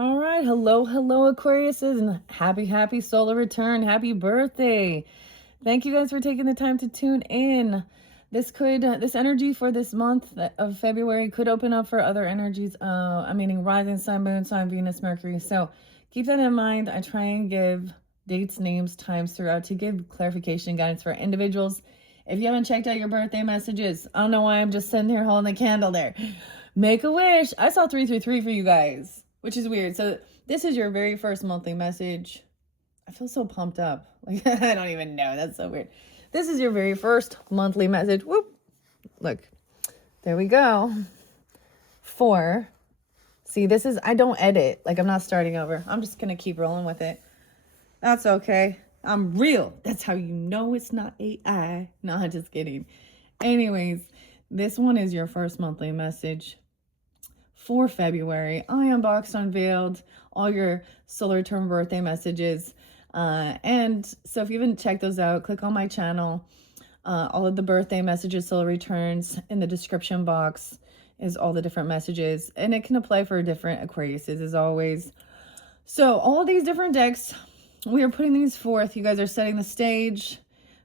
All right. Hello, Aquariuses, and happy solar return. Happy birthday. Thank you guys for taking the time to tune in. This energy for this month of February could open up for other energies. I'm meaning rising sun, moon sign, Venus, Mercury. So keep that in mind. I try and give dates, names, times throughout to give clarification guidance for individuals. If you haven't checked out your birthday messages, I don't know why I'm just sitting here holding the candle there. Make a wish. I saw 333 for you guys, which is weird. So this is your very first monthly message. I feel so pumped up. Like, I don't even know. That's so weird. This is your very first monthly message. Whoop. Look, there we go. See, this is, I don't edit. Like, I'm not starting over. I'm just going to keep rolling with it. That's okay. I'm real. That's how you know it's not AI. No, I'm just kidding. Anyways, this one is your first monthly message for February. I unboxed, unveiled all your solar term birthday messages. And so if you haven't checked those out, click on my channel. All of the birthday messages, solar returns in the description box is all the different messages. And it can apply for different Aquariuses as always. So all of these different decks, we are putting these forth. You guys are setting the stage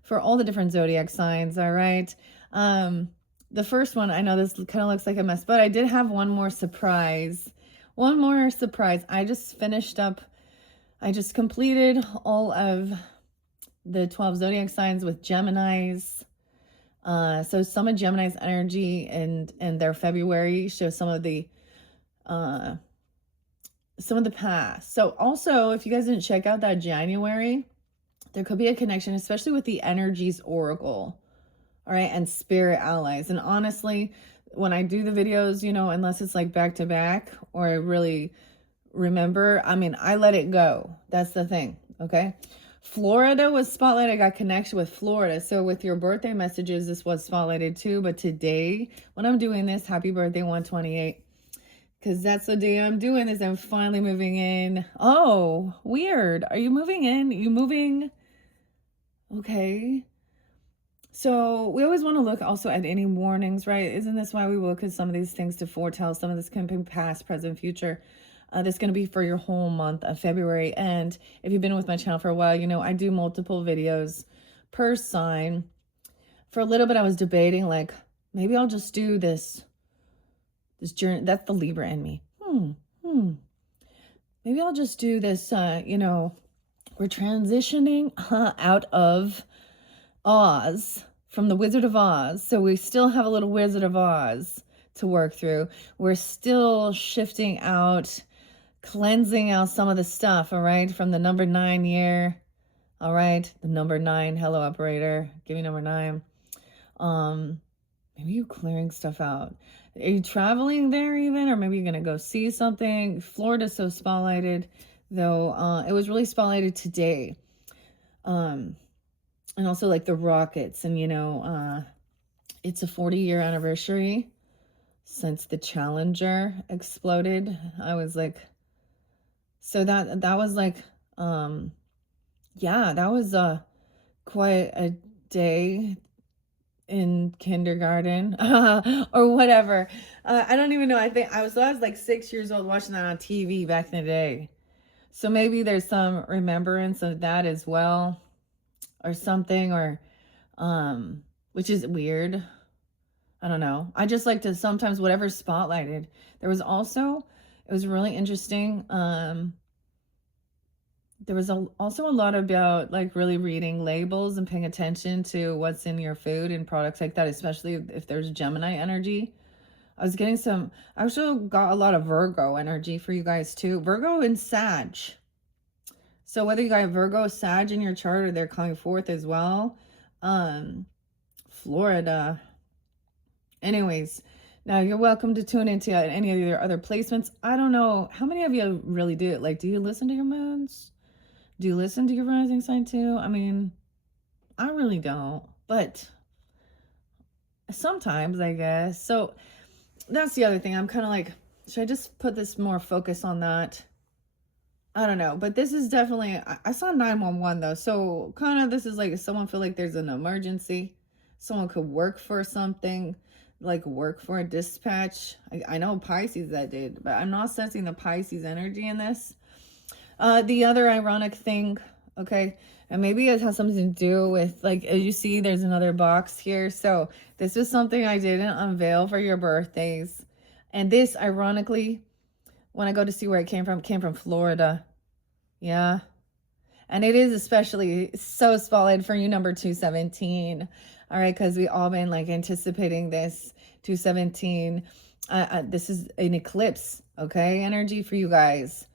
for all the different zodiac signs, all right? The first one, I know this kind of looks like a mess, but I did have one more surprise. I just completed all of the 12 zodiac signs with Geminis. So some of Gemini's energy and their February show some of the past. So also, if you guys didn't check out that January, there could be a connection, especially with the energies oracle, all right, and spirit allies. And honestly, when I do the videos, you know, unless it's like back to back or I really remember, I mean, I let it go. That's the thing, okay? Florida was spotlighted. I got connection with Florida. So with your birthday messages, this was spotlighted too. But today, when I'm doing this, happy birthday 128, because that's the day I'm doing this. I'm finally moving in. Oh, weird. Are you moving in? You moving? Okay. So we always want to look also at any warnings, right? Isn't this why we look at some of these things to foretell? Some of this can be past, present, future. That's going to be for your whole month of February. And if you've been with my channel for a while, you know I do multiple videos per sign. For a little bit, I was debating, like, maybe I'll just do this journey. That's the Libra in me. Maybe I'll just do this, you know, we're transitioning out of Oz, from the Wizard of Oz. So we still have a little Wizard of Oz to work through. We're still shifting out, cleansing out some of the stuff, all right, from the number 9 year. All right, the number 9. Hello, operator. Give me number 9. Maybe you're clearing stuff out. Are you traveling there even? Or maybe you're going to go see something? Florida's so spotlighted, though. It was really spotlighted today. And also like the rockets. And, you know, it's a 40-year anniversary since the Challenger exploded. I was like, so that was like, yeah, that was quite a day in kindergarten or whatever. I don't even know. I think I was like 6 years old watching that on TV back in the day. So maybe there's some remembrance of that as well or something, or which is weird. I don't know. I just like to sometimes whatever's spotlighted. There was also, it was really interesting. There was also a lot about like really reading labels and paying attention to what's in your food and products like that, especially if there's Gemini energy. I was getting some, I also got a lot of Virgo energy for you guys too. Virgo and Sag. So whether you got Virgo, Sag in your chart or they're coming forth as well. Florida. Anyways, now you're welcome to tune into any of your other placements. I don't know. How many of you really do it? Like, do you listen to your moons? Do you listen to your rising sign too? I mean, I really don't, but sometimes I guess. So that's the other thing. I'm kind of like, should I just put this more focus on that? I don't know, but this is definitely, I saw 911 though. So kind of, this is like, if someone feel like there's an emergency, someone could work for something like work for a dispatch. I know Pisces that did, but I'm not sensing the Pisces energy in this. The other ironic thing, okay, and maybe it has something to do with, like, as you see, there's another box here. So this is something I didn't unveil for your birthdays. And this, ironically, when I go to see where it came from Florida. Yeah. And it is especially so solid for you, number 217. All right, because we all been like anticipating this 217. This is an eclipse, okay? Energy for you guys.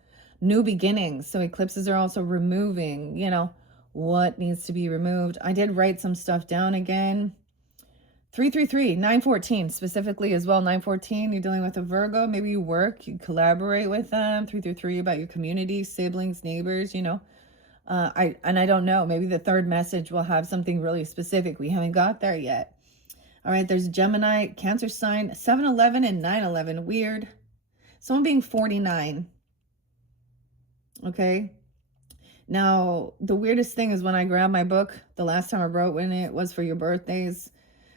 New beginnings. So eclipses are also removing, you know, what needs to be removed. I did write some stuff down again. 333, 914 specifically as well. 914, you're dealing with a Virgo. Maybe you work, you collaborate with them. 333 about your community, siblings, neighbors, you know. I don't know. Maybe the third message will have something really specific. We haven't got there yet. All right, there's Gemini, Cancer sign, 7-11 and 9-11. Weird. Someone being 49. Okay. Now, the weirdest thing is when I grabbed my book, the last time I wrote when it was for your birthdays.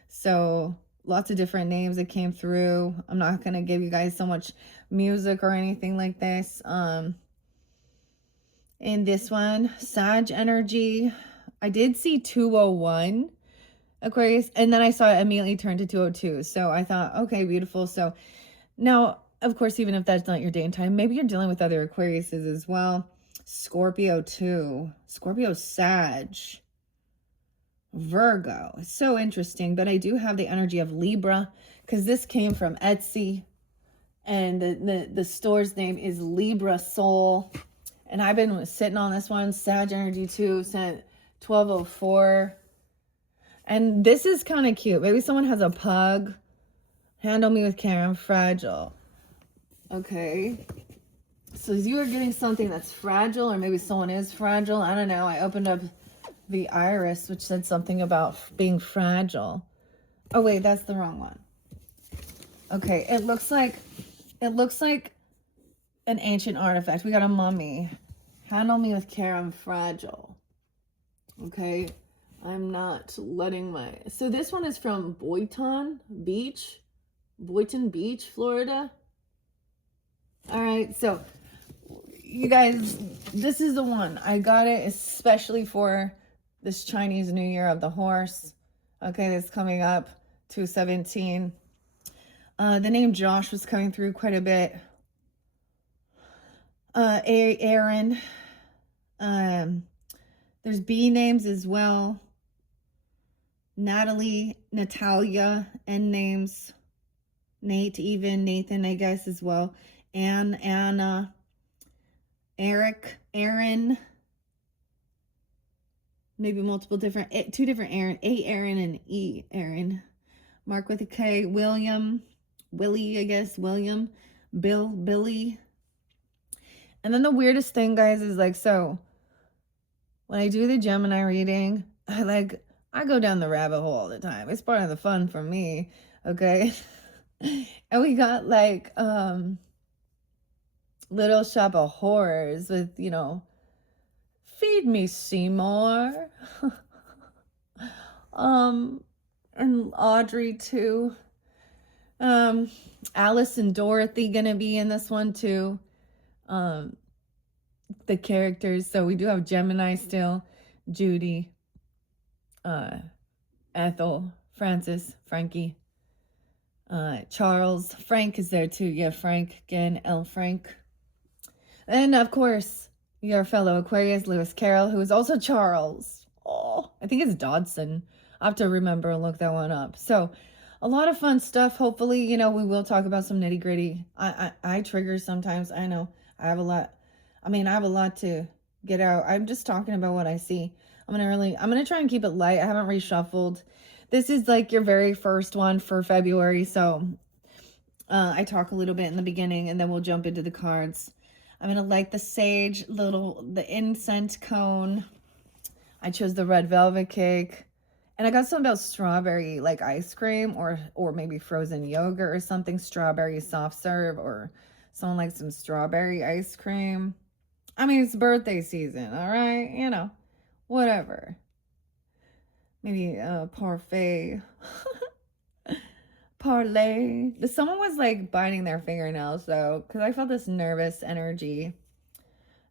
So lots of different names that came through. I'm not going to give you guys so much music or anything like this. In this one, Sag energy, I did see 201 Aquarius, and then I saw it immediately turn to 202. So I thought, okay, beautiful. So now, of course, even if that's not your day and time, maybe you're dealing with other Aquariuses as well. Scorpio too. Scorpio, Sag, Virgo. It's so interesting, but I do have the energy of Libra because this came from Etsy, and the store's name is Libra Soul. And I've been sitting on this one, Sag energy too, sent 1204. And this is kind of cute. Maybe someone has a pug. Handle me with care, I'm fragile. Okay. So you are getting something that's fragile, or maybe someone is fragile. I don't know. I opened up the iris, which said something about being fragile. Oh, wait, that's the wrong one. Okay, it looks like an ancient artifact. We got a mummy. Handle me with care, I'm fragile. Okay, I'm not letting my... So this one is from Boynton Beach, Florida. All right, so you guys, this is the one. I got it especially for this Chinese New Year of the horse. Okay, that's coming up, 217. The name Josh was coming through quite a bit. Aaron. There's B names as well. Natalie, Natalia, N names. Nate, even Nathan, I guess, as well. Anne, Anna, Eric, Aaron. Maybe multiple different, two different Aaron, A Aaron and E Aaron. Mark with a K, William, Willie, I guess, William, Bill, Billy. And then the weirdest thing, guys, is like, so when I do the Gemini reading, I go down the rabbit hole all the time. It's part of the fun for me, okay? And we got like Little Shop of Horrors with, you know, Feed Me Seymour. And Audrey too. Alice and Dorothy gonna be in this one too. The characters. So we do have Gemini still, Judy, Ethel, Francis, Frankie, Charles, Frank is there too. Yeah, Frank again, L. Frank. And of course, your fellow Aquarius, Lewis Carroll, who is also Charles. Oh, I think it's Dodson. I have to remember and look that one up. So a lot of fun stuff. Hopefully, you know, we will talk about some nitty gritty. I trigger sometimes. I know I have a lot. I mean, I have a lot to get out. I'm just talking about what I see. I'm gonna try and keep it light. I haven't reshuffled. This is like your very first one for February. So I talk a little bit in the beginning and then we'll jump into the cards. I'm gonna light the sage, the incense cone. I chose the red velvet cake. And I got something about strawberry, like ice cream or maybe frozen yogurt or something, strawberry soft serve, or someone likes some strawberry ice cream. I mean, it's birthday season, all right? You know, whatever. Maybe a parfait. Parlay. Someone was like biting their fingernails though, because I felt this nervous energy.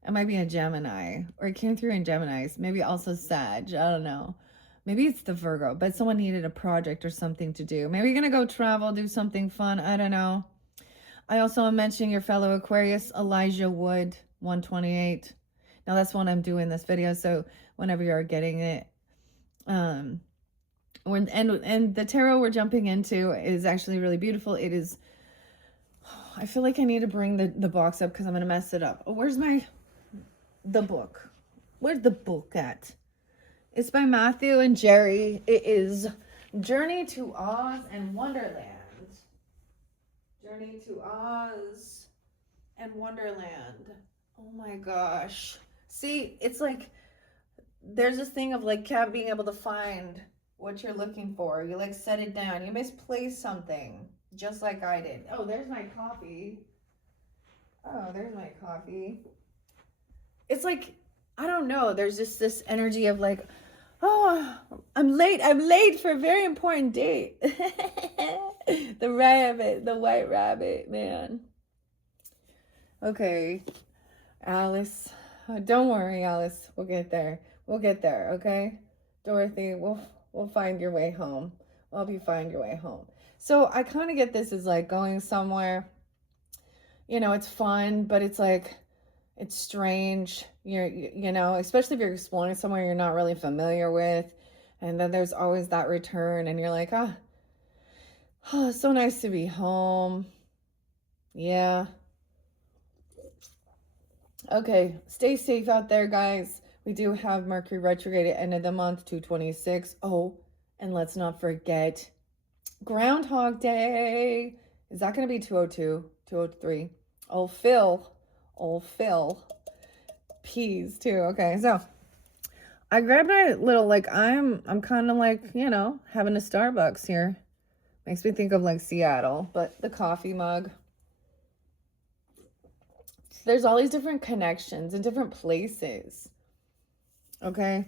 It might be a Gemini, or it came through in Geminis. Maybe also Sag. I don't know. Maybe it's the Virgo, but someone needed a project or something to do. Maybe you're going to go travel, do something fun. I don't know. I also am mentioning your fellow Aquarius, Elijah Wood, 128. Now that's when I'm doing this video, so whenever you're getting it. And the tarot we're jumping into is actually really beautiful. It is, I feel like I need to bring the box up because I'm going to mess it up. Oh, where's the book? Where's the book at? It's by Matthew and Jerry. It is Journey to Oz and Wonderland. Journey to Oz and Wonderland. Oh my gosh. See, it's like there's this thing of like being able to find what you're looking for. You like set it down. You misplaced something, just like I did. Oh, there's my coffee. Oh, there's my coffee. It's like, I don't know. There's just this energy of like, oh, I'm late for a very important date. The rabbit, the white rabbit, man. Okay, Alice. Don't worry, Alice. We'll get there. We'll get there, okay? Dorothy, we'll find your way home. We'll help you find your way home. So I kind of get this as like going somewhere. You know, it's fun, but it's like, it's strange. You know, especially if you're exploring somewhere you're not really familiar with. And then there's always that return and you're like, oh, it's so nice to be home. Yeah. Okay, stay safe out there, guys. We do have Mercury retrograde at end of the month, 226. Oh, and let's not forget Groundhog Day. Is that going to be 202, 203? Oh, Phil. Peas, too. Okay, so I grabbed my little, like, I'm kind of like, you know, having a Starbucks here. Makes me think of, like, Seattle, but the coffee mug. There's all these different connections in different places. Okay?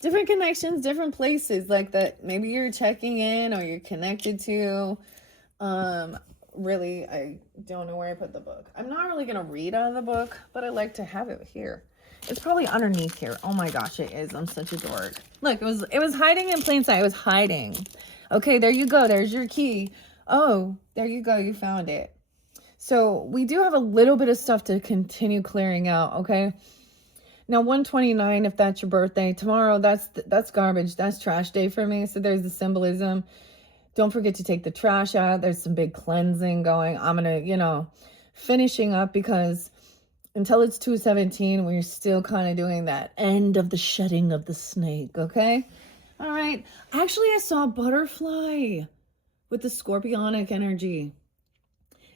Different connections, different places. Like that maybe you're checking in or you're connected to. Really, I don't know where I put the book. I'm not really going to read out of the book, but I like to have it here. It's probably underneath here. Oh my gosh, it is. I'm such a dork. Look, it was hiding in plain sight. It was hiding. Okay, there you go. There's your key. Oh, there you go. You found it. So we do have a little bit of stuff to continue clearing out, okay? Now, 129, if that's your birthday, tomorrow, that's garbage. That's trash day for me. So there's the symbolism. Don't forget to take the trash out. There's some big cleansing going. I'm going to, you know, finishing up because until it's 217, we're still kind of doing that end of the shedding of the snake, okay? All right. Actually, I saw a butterfly with the scorpionic energy.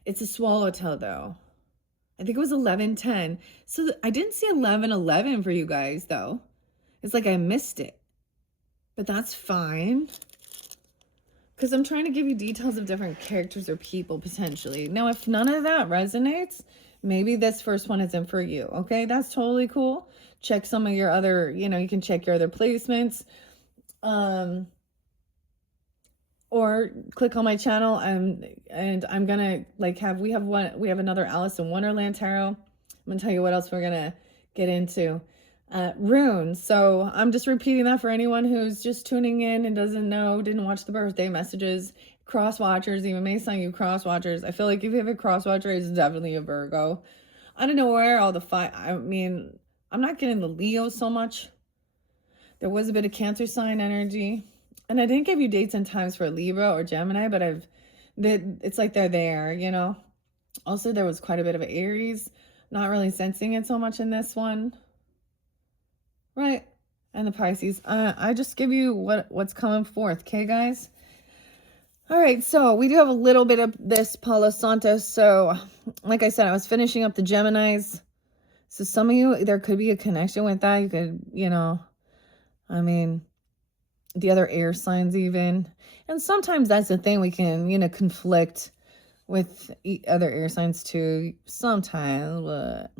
It's a swallowtail, though. I think it was 11:10. So I didn't see 11:11 for you guys, though. It's like I missed it. But that's fine. Because I'm trying to give you details of different characters or people, potentially. Now, if none of that resonates, maybe this first one isn't for you, okay? That's totally cool. Check some of your other, you know, you can check your other placements. Or click on my channel and I'm gonna like we have another Alice in Wonderland tarot. I'm gonna tell you what else we're gonna get into. Runes. So I'm just repeating that for anyone who's just tuning in and doesn't know, didn't watch the birthday messages. Cross watchers, even may sign you cross watchers. I feel like if you have a cross watcher, it's definitely a Virgo. I don't know where all the I mean, I'm not getting the Leo so much. There was a bit of Cancer sign energy. And I didn't give you dates and times for Libra or Gemini, but it's like they're there, you know. Also, there was quite a bit of Aries. Not really sensing it so much in this one. Right. And the Pisces. I just give you what's coming forth, okay, guys? All right, so we do have a little bit of this Palo Santo. So, like I said, I was finishing up the Geminis. So some of you, there could be a connection with that. You could, you know, I mean, the other air signs even. And sometimes that's the thing, we can, you know, conflict with other air signs too sometimes, but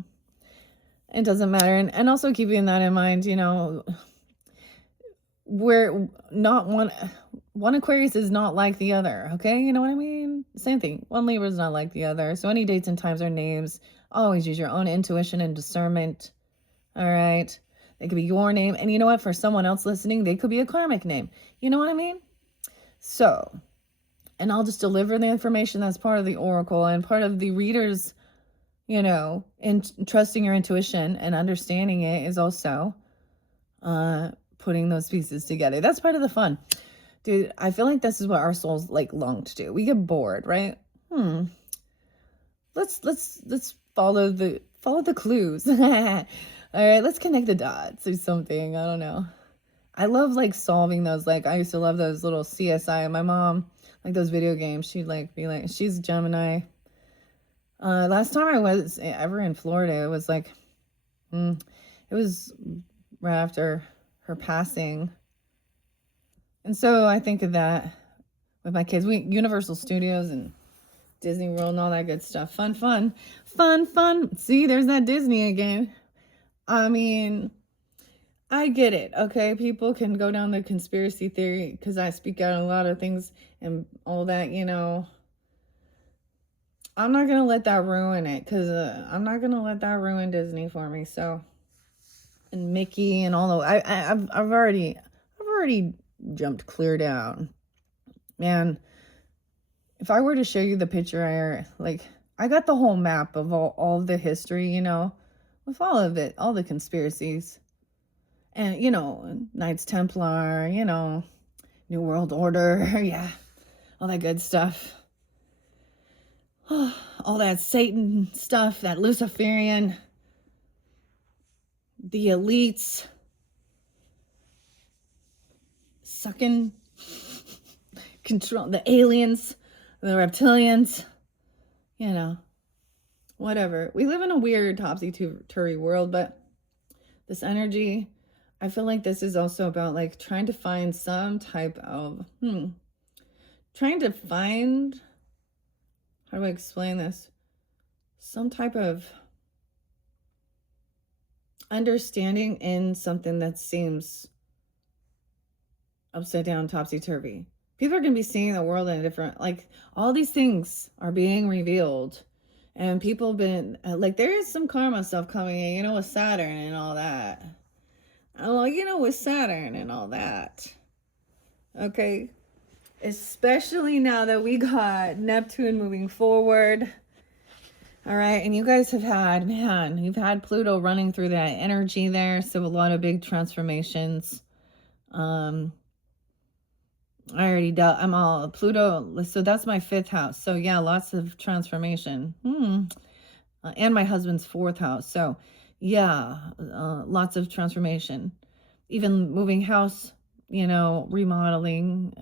it doesn't matter. And also keeping that in mind, you know, we're not one Aquarius is not like the other, okay? You know what I mean? Same thing. One Libra is not like the other. So any dates and times or names, always use your own intuition and discernment. All right. It could be your name. And you know what? For someone else listening, they could be a karmic name. You know what I mean? So, and I'll just deliver the information that's part of the oracle and part of the reader's, you know, and trusting your intuition and understanding it is also putting those pieces together. That's part of the fun. Dude, I feel like this is what our souls like long to do. We get bored, right? Let's follow the clues. All right, let's connect the dots or something. I don't know. I love like solving those. Like I used to love those little CSI. My mom, like those video games, she'd like be like, she's Gemini. Last time I was ever in Florida, it was like, it was right after her passing. And so I think of that with my kids. Universal Studios and Disney World and all that good stuff. Fun. See, there's that Disney again. I mean, I get it, okay? People can go down the conspiracy theory because I speak out a lot of things and all that, you know. I'm not going to let that ruin it because I'm not going to let that ruin Disney for me. So, and Mickey and all the, I've already jumped clear down. Man, if I were to show you the picture, I got the whole map of all of the history, you know, with all of it, all the conspiracies. And, you know, Knights Templar, you know, New World Order, yeah, all that good stuff. All that Satan stuff, that Luciferian, the elites, sucking, control, the aliens, the reptilians, you know, whatever. We live in a weird topsy-turvy world, but this energy, I feel like this is also about like trying to find some type of, trying to find, how do I explain this? Some type of understanding in something that seems upside down, topsy-turvy. People are going to be seeing the world in a different, like, all these things are being revealed. And people have been, like, there is some karma stuff coming in, you know, with Saturn and all that. Oh, you know, with Saturn and all that. Okay. Especially now that we got Neptune moving forward. All right. And you guys have had, man, you've had Pluto running through that energy there. So a lot of big transformations. I already dealt, I'm all Pluto. So that's my 5th house. So yeah, lots of transformation. And my husband's 4th house. So yeah, lots of transformation. Even moving house, you know, remodeling,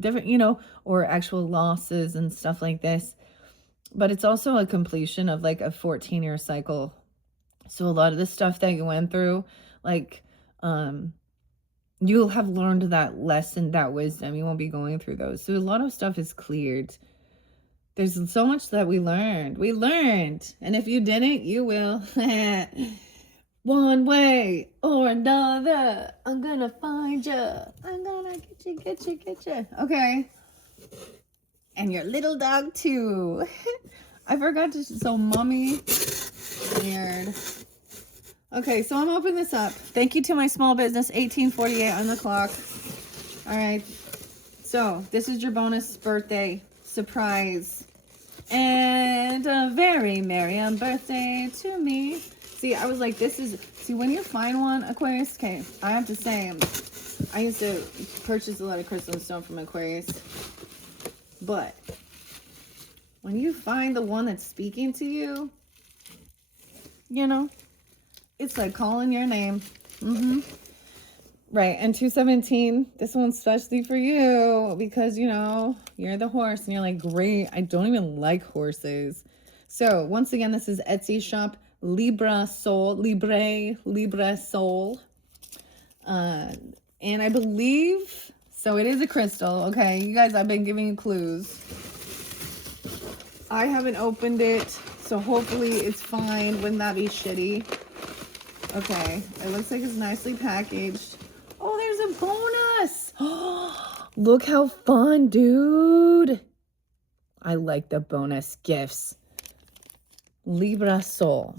different, you know, or actual losses and stuff like this. But it's also a completion of like a 14-year cycle. So a lot of the stuff that you went through, like, you'll have learned that lesson, that wisdom. You won't be going through those. So a lot of stuff is cleared. There's so much that we learned. And if you didn't, you will. One way or another, I'm gonna find you. I'm gonna get you. Okay. And your little dog too. I forgot to, so mommy, weird. Okay, so I'm opening this up. Thank you to my small business, 1848 on the clock. All right. So this is your bonus birthday surprise. And a very merry birthday to me. See, I was like, see, when you find one, Aquarius, okay, I have to say, I used to purchase a lot of crystal stone from Aquarius. But when you find the one that's speaking to you, you know, it's like calling your name. Right. And 217, this one's especially for you because, you know, you're the horse and you're like, great. I don't even like horses. So once again, this is Etsy shop, Libra Soul. And I believe, so it is a crystal. Okay. You guys, I've been giving you clues. I haven't opened it. So hopefully it's fine. Wouldn't that be shitty? Okay, it looks like it's nicely packaged. Oh, there's a bonus. Look how fun, dude. I like the bonus gifts. Libra Soul.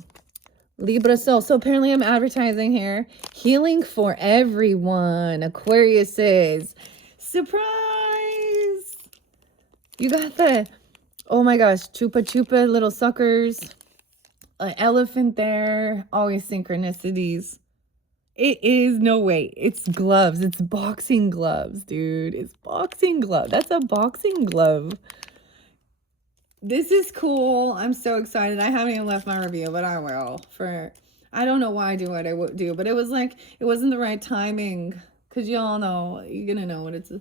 Libra Soul. So apparently I'm advertising here. Healing for everyone. Aquariuses. Surprise! You got the, oh my gosh, Chupa Chupa little suckers. An elephant there. Always synchronicities. It is, no way. It's gloves. It's boxing gloves, dude. It's boxing glove. That's a boxing glove. This is cool. I'm so excited. I haven't even left my review, but I will. I don't know why I do what I do, but it was like, it wasn't the right timing. Because y'all know, you're going to know what it's.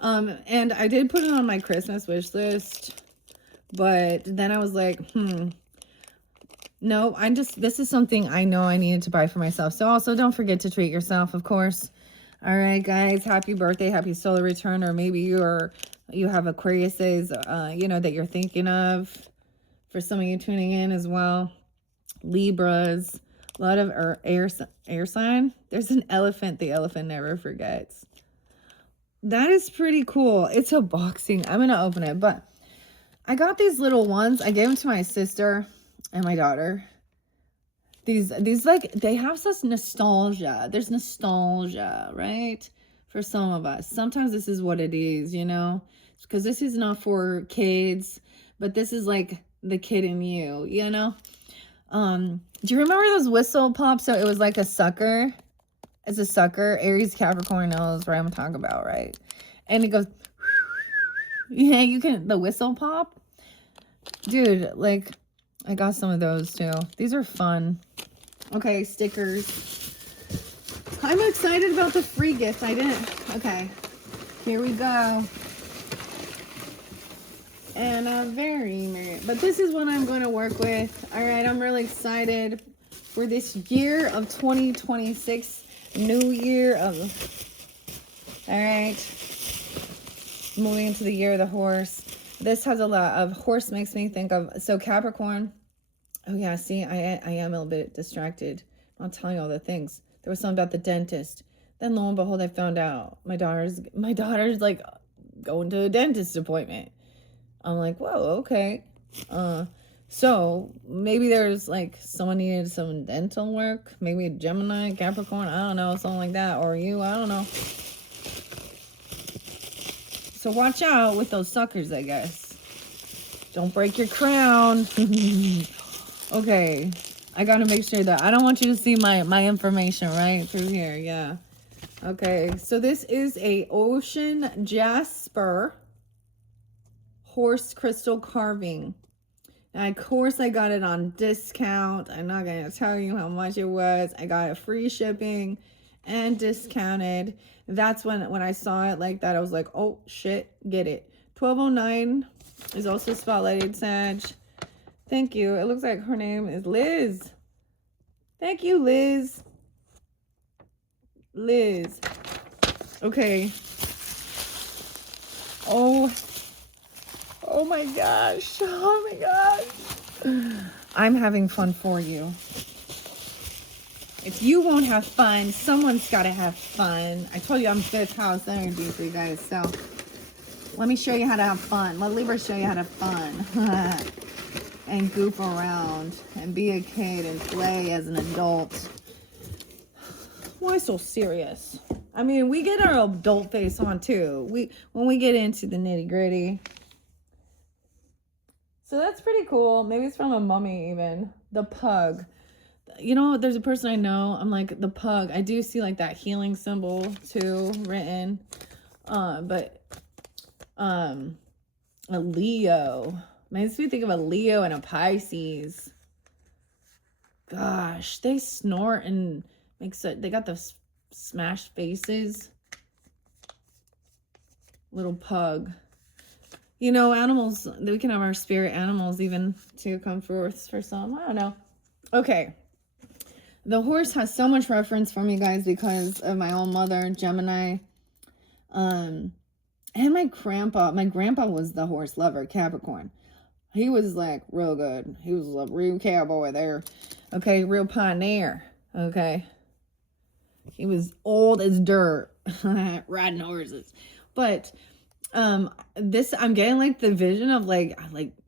And I did put it on my Christmas wish list. But then I was like, no, this is something I know I needed to buy for myself. So also don't forget to treat yourself, of course. All right, guys, happy birthday, happy solar return, or maybe you have Aquariuses, that you're thinking of. For some of you tuning in as well, Libras, a lot of air sign. There's an elephant. The elephant never forgets. That is pretty cool. It's a boxing. I'm gonna open it, but I got these little ones. I gave them to my sister and my daughter. These like, they have such nostalgia. There's nostalgia, right? For some of us. Sometimes this is what it is, because this is not for kids, but this is like the kid in you, Do you remember those whistle pops? So it was like a sucker. It's a sucker. Aries, Capricorn knows what I'm talking about, right? And it goes, yeah, the whistle pop. Dude, like, I got some of those too. These are fun. Okay, stickers. I'm excited about the free gift. Okay, here we go. And but this is what I'm going to work with. All right, I'm really excited for this year of 2026, new year of, all right, moving into the year of the horse. This has a lot of, horse makes me think of, so Capricorn. Oh yeah, see, I am a little bit distracted. I'll tell you all the things. There was something about the dentist. Then lo and behold, I found out my daughter's like going to a dentist appointment. I'm like, whoa, okay. So maybe there's like someone needed some dental work. Maybe a Gemini, Capricorn, I don't know, something like that. Or you, I don't know. So watch out with those suckers, I guess. Don't break your crown. Okay, I gotta make sure that I don't want you to see my information right through here. Yeah. Okay, so this is a ocean jasper horse crystal carving. And of course I got it on discount. I'm not gonna tell you how much it was. I got it free shipping and discounted. That's when I saw it like that, I was like, oh shit, get it. 1209 is also spotlighted, Sag. Thank you. It looks like her name is Liz. Thank you, Liz. Liz. Okay. Oh my gosh. Oh my gosh. I'm having fun for you. If you won't have fun, someone's got to have fun. I told you I'm 5th house energy for you guys. So let me show you how to have fun. Let Libra show you how to have fun. And goof around and be a kid and play as an adult. Why so serious? I mean, we get our adult face on too. When we get into the nitty gritty. So that's pretty cool. Maybe it's from a mummy even. The pug. There's a person I know. I'm like, the pug. I do see like that healing symbol too written. But a Leo. Makes me think of a Leo and a Pisces. Gosh, they snort and they got the smashed faces. Little pug. Animals, we can have our spirit animals even to come forth for some. I don't know. Okay. The horse has so much reference for me, guys, because of my own mother, Gemini. And my grandpa. My grandpa was the horse lover, Capricorn. He was like real good. He was a real cowboy there. Okay, real pioneer. Okay. He was old as dirt. riding horses. But this, I'm getting like the vision of like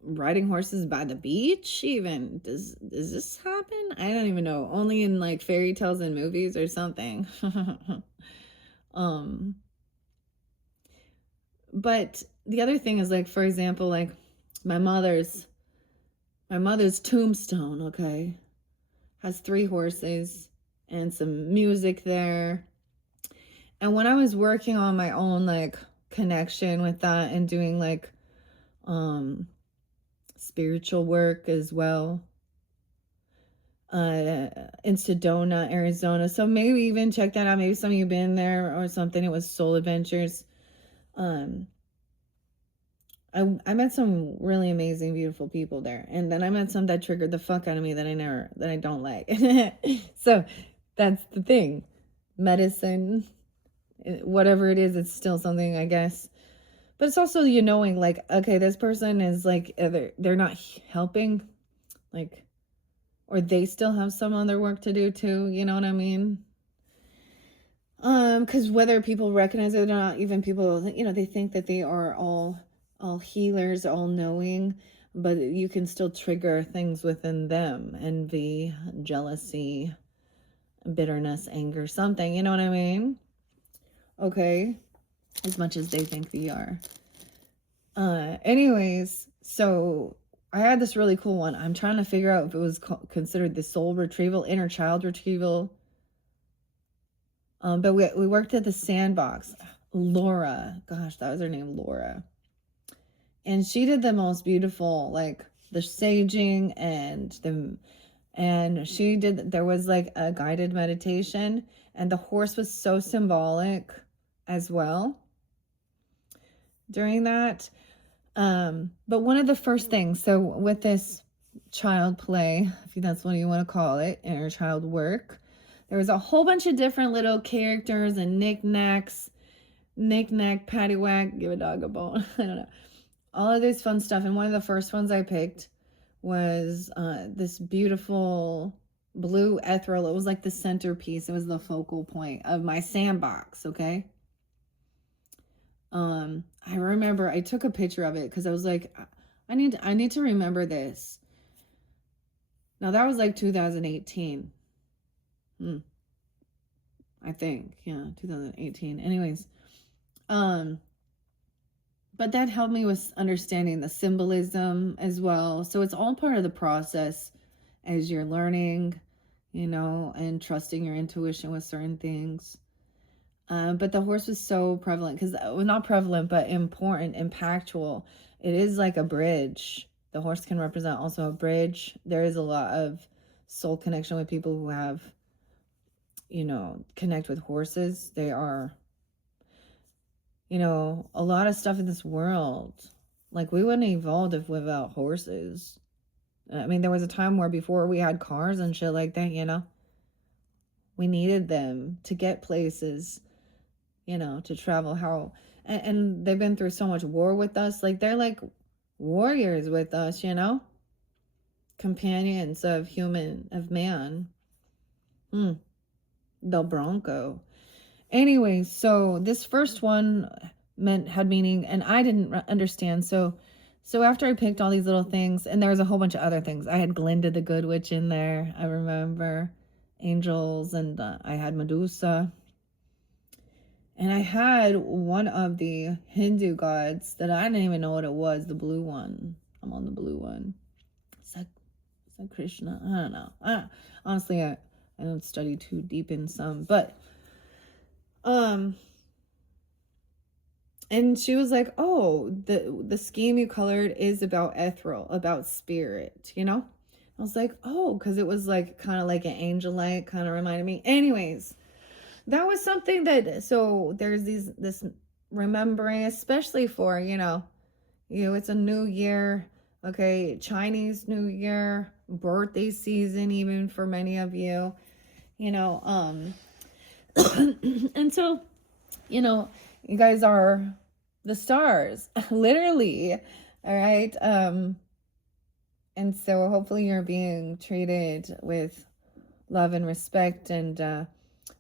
riding horses by the beach. Even does this happen? I don't even know. Only in like fairy tales and movies or something. um but the other thing is, like, for example, like my mother's tombstone, okay, has 3 horses and some music there. And when I was working on my own like connection with that and doing like spiritual work as well, in Sedona, Arizona. So maybe even check that out. Maybe some of you been there or something. It was Soul Adventures. Um I met some really amazing, beautiful people there. And then I met some that triggered the fuck out of me that I don't like. So that's the thing. Medicine, whatever it is, it's still something, I guess. But it's also you knowing, like, okay, this person is like, they're not helping, like, or they still have some other work to do too. You know what I mean? Because whether people recognize it or not, even people, they think that they are all healers, all knowing, but you can still trigger things within them: envy, jealousy, bitterness, anger, something. You know what I mean? Okay, as much as they think they are. Anyways, so I had this really cool one. I'm trying to figure out if it was considered the soul retrieval, inner child retrieval. But we worked at the Sandbox. Laura, gosh, that was her name, Laura. And she did the most beautiful, like the saging and she did, there was like a guided meditation, and the horse was so symbolic as well during that. But one of the first things, so with this child play, if that's what you want to call it, inner child work, there was a whole bunch of different little characters and knickknacks, knick-knack, paddywhack, give a dog a bone. I don't know. All of this fun stuff. And one of the first ones I picked was this beautiful blue ethereal. It was like the centerpiece. It was the focal point of my sandbox, okay? I remember I took a picture of it because I was like, I need to remember this. Now that was like 2018. I think, yeah, 2018. Anyways, but that helped me with understanding the symbolism as well. So it's all part of the process as you're learning, and trusting your intuition with certain things. But the horse was so prevalent, because, well, not prevalent, but important, impactful. It is like a bridge. The horse can represent also a bridge. There is a lot of soul connection with people who have, connect with horses. They are, a lot of stuff in this world. Like, we wouldn't evolve if without horses. I mean, there was a time where before we had cars and shit like that, we needed them to get places, to travel. And they've been through so much war with us. Like, they're like warriors with us, companions of man. The Bronco. Anyway, so this first one had meaning, and I didn't understand. So after I picked all these little things, and there was a whole bunch of other things. I had Glinda the Good Witch in there. I remember angels, and I had Medusa. And I had one of the Hindu gods that I didn't even know what it was, the blue one. I'm on the blue one. Is that Krishna? I don't know. Honestly, I don't study too deep in some, but and she was like, oh, the scheme you colored is about ethereal, about spirit, I was like, oh, because it was like kind of like an angel light, kind of reminded me. Anyways, that was something that, so there's this remembering, especially for, it's a new year, okay, Chinese New Year, birthday season, even for many of you, and so, you guys are the stars, literally, all right, and so hopefully you're being treated with love and respect, and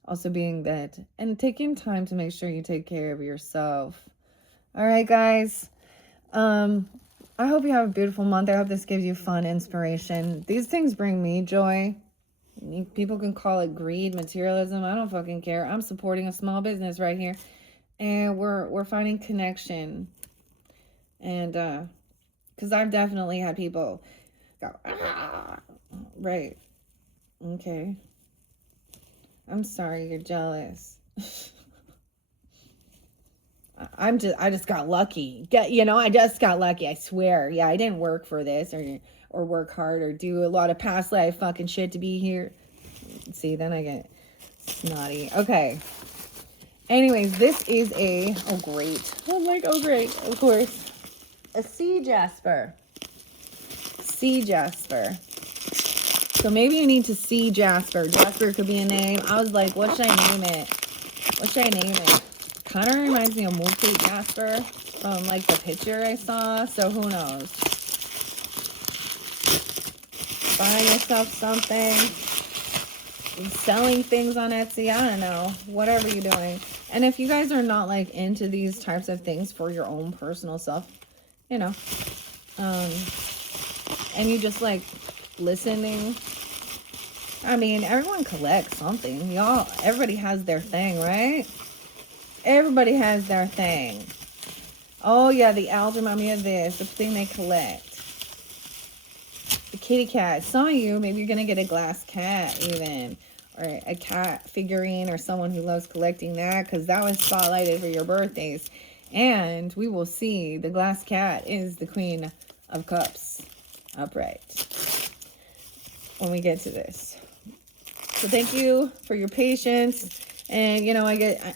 Also being that, and taking time to make sure you take care of yourself. All right, guys. I hope you have a beautiful month. I hope this gives you fun inspiration. These things bring me joy. People can call it greed, materialism. I don't fucking care. I'm supporting a small business right here, and we're finding connection. And because I've definitely had people go, ah, right, okay. I'm sorry you're jealous. I just got lucky. I just got lucky. I swear. Yeah, I didn't work for this or work hard or do a lot of past life fucking shit to be here. See, then I get snotty. Okay. Anyways, this is oh great. I'm like, oh great, of course. A sea jasper. Sea jasper. So maybe you need to see Jasper. Jasper could be a name. I was like, what should I name it? What should I name it? Kind of reminds me of Mookie Jasper from like the picture I saw. So who knows? Buying yourself something. Selling things on Etsy. I don't know. Whatever you're doing. And if you guys are not like into these types of things for your own personal self, and you just like listening. I mean, everyone collects something. Everybody has their thing, right? Everybody has their thing. Oh yeah, the owls remind me of this, the thing they collect. The kitty cat. Some of you, maybe you're gonna get a glass cat even, or a cat figurine, or someone who loves collecting that, because that was spotlighted for your birthdays. And we will see the glass cat is the Queen of Cups upright when we get to this. So thank you for your patience. And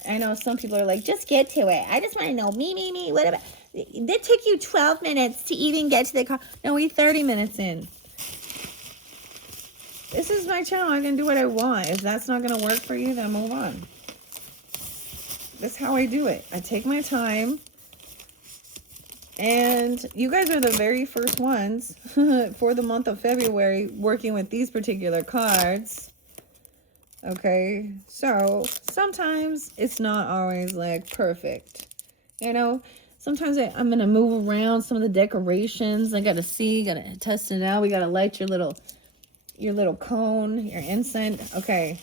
I know some people are like, just get to it. I just want to know me. What about it? Took you 12 minutes to even get to the car. No, we're 30 minutes in. This is my channel. I can do what I want. If that's not going to work for you, then move on. That's how I do it. I take my time. And you guys are the very first ones for the month of February working with these particular cards. Okay, so sometimes it's not always like perfect. Sometimes I'm going to move around some of the decorations. I got to see, got to test it out. We got to light your little cone, your incense. Okay,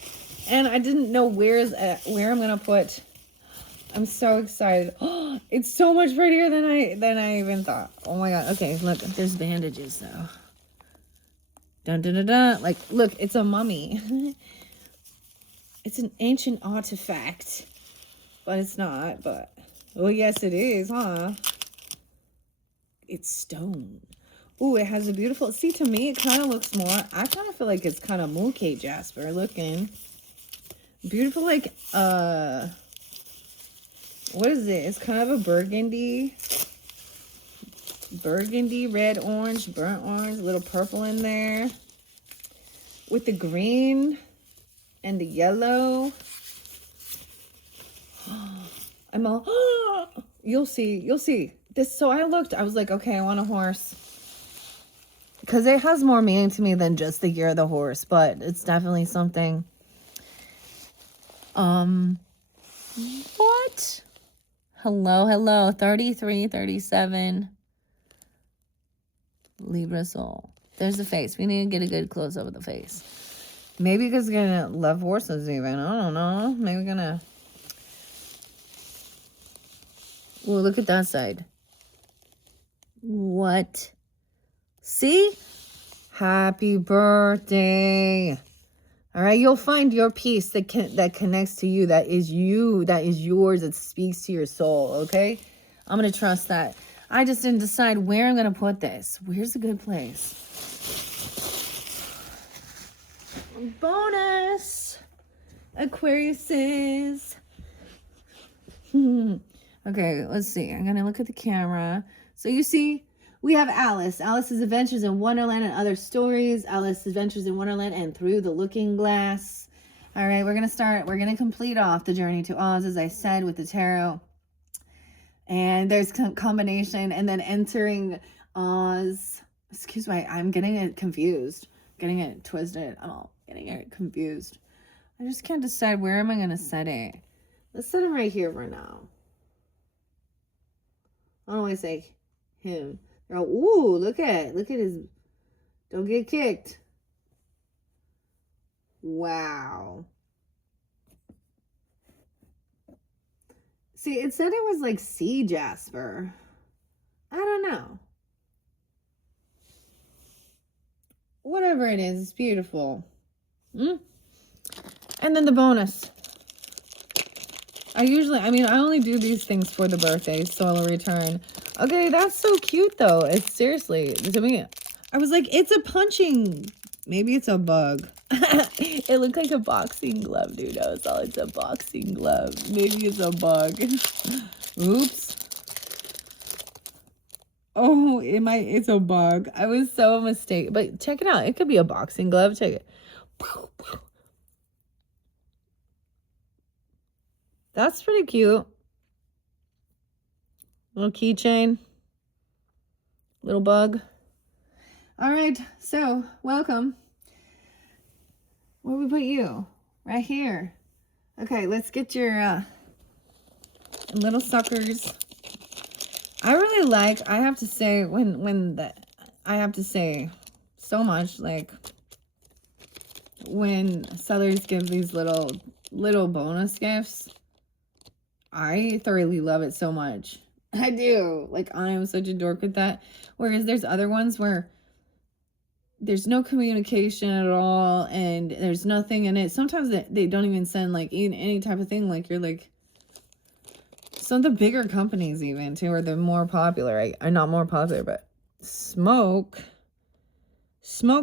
and I didn't know where I'm going to put. I'm so excited. Oh, it's so much prettier than I even thought. Oh my god. Okay, look, there's bandages though. Dun dun dun dun. Like, look, it's a mummy. It's an ancient artifact. But it's not, but well, yes it is, huh? It's stone. Ooh, it has a beautiful, see, to me it kind of looks more, I kind of feel like it's kind of Mookie Jasper looking. Beautiful, like what is it? It's kind of a burgundy, red, orange, burnt orange, a little purple in there. With the green and the yellow. I'm all, you'll see. This, so I was like, okay, I want a horse. Because it has more meaning to me than just the year of the horse, but it's definitely something. What? Hello, 33, 37. Libra soul. There's the face. We need to get a good close-up of the face. Maybe because we're going to love horses even. I don't know. Maybe we're going to... Well, look at that side. What? See? Happy birthday. All right, you'll find your piece that connects to you, that is yours, that speaks to your soul, okay? I'm going to trust that. I just didn't decide where I'm going to put this. Where's a good place? Bonus! Aquariuses. Okay, let's see. I'm going to look at the camera. So you see, we have Alice. Alice's Adventures in Wonderland and Other Stories. Alice's Adventures in Wonderland and Through the Looking Glass. All right, we're going to complete off the journey to Oz, as I said, with the tarot. And there's combination, and then entering Oz. Excuse me, I'm getting it confused. Getting it twisted. I'm all getting it confused. I just can't decide where am I going to set it. Let's set him right here for now. I don't want to say him. Oh, ooh, look at his, don't get kicked. Wow. See, it said it was like sea jasper. I don't know. Whatever it is, it's beautiful. And then the bonus. I only do these things for the birthday, solar return. Okay, that's so cute though. It's seriously, to me, I was like, it's a punching. Maybe it's a bug. It looked like a boxing glove, dude. I was all, it's a boxing glove. Maybe it's a bug. Oops. Oh, it's a bug. I was so mistaken. But check it out. It could be a boxing glove. Check it. That's pretty cute. Little keychain. Little bug. All right. So, welcome. Where we put you? Right here. Okay, let's get your little suckers. I really like, I have to say, I have to say so much, like, when sellers give these little bonus gifts, I thoroughly love it so much. I do. Like, I am such a dork with that. Whereas there's other ones where there's no communication at all and there's nothing in it. Sometimes they don't even send like any type of thing. Like, you're like, some of the bigger companies even too, or the more popular, are not more popular, but smoke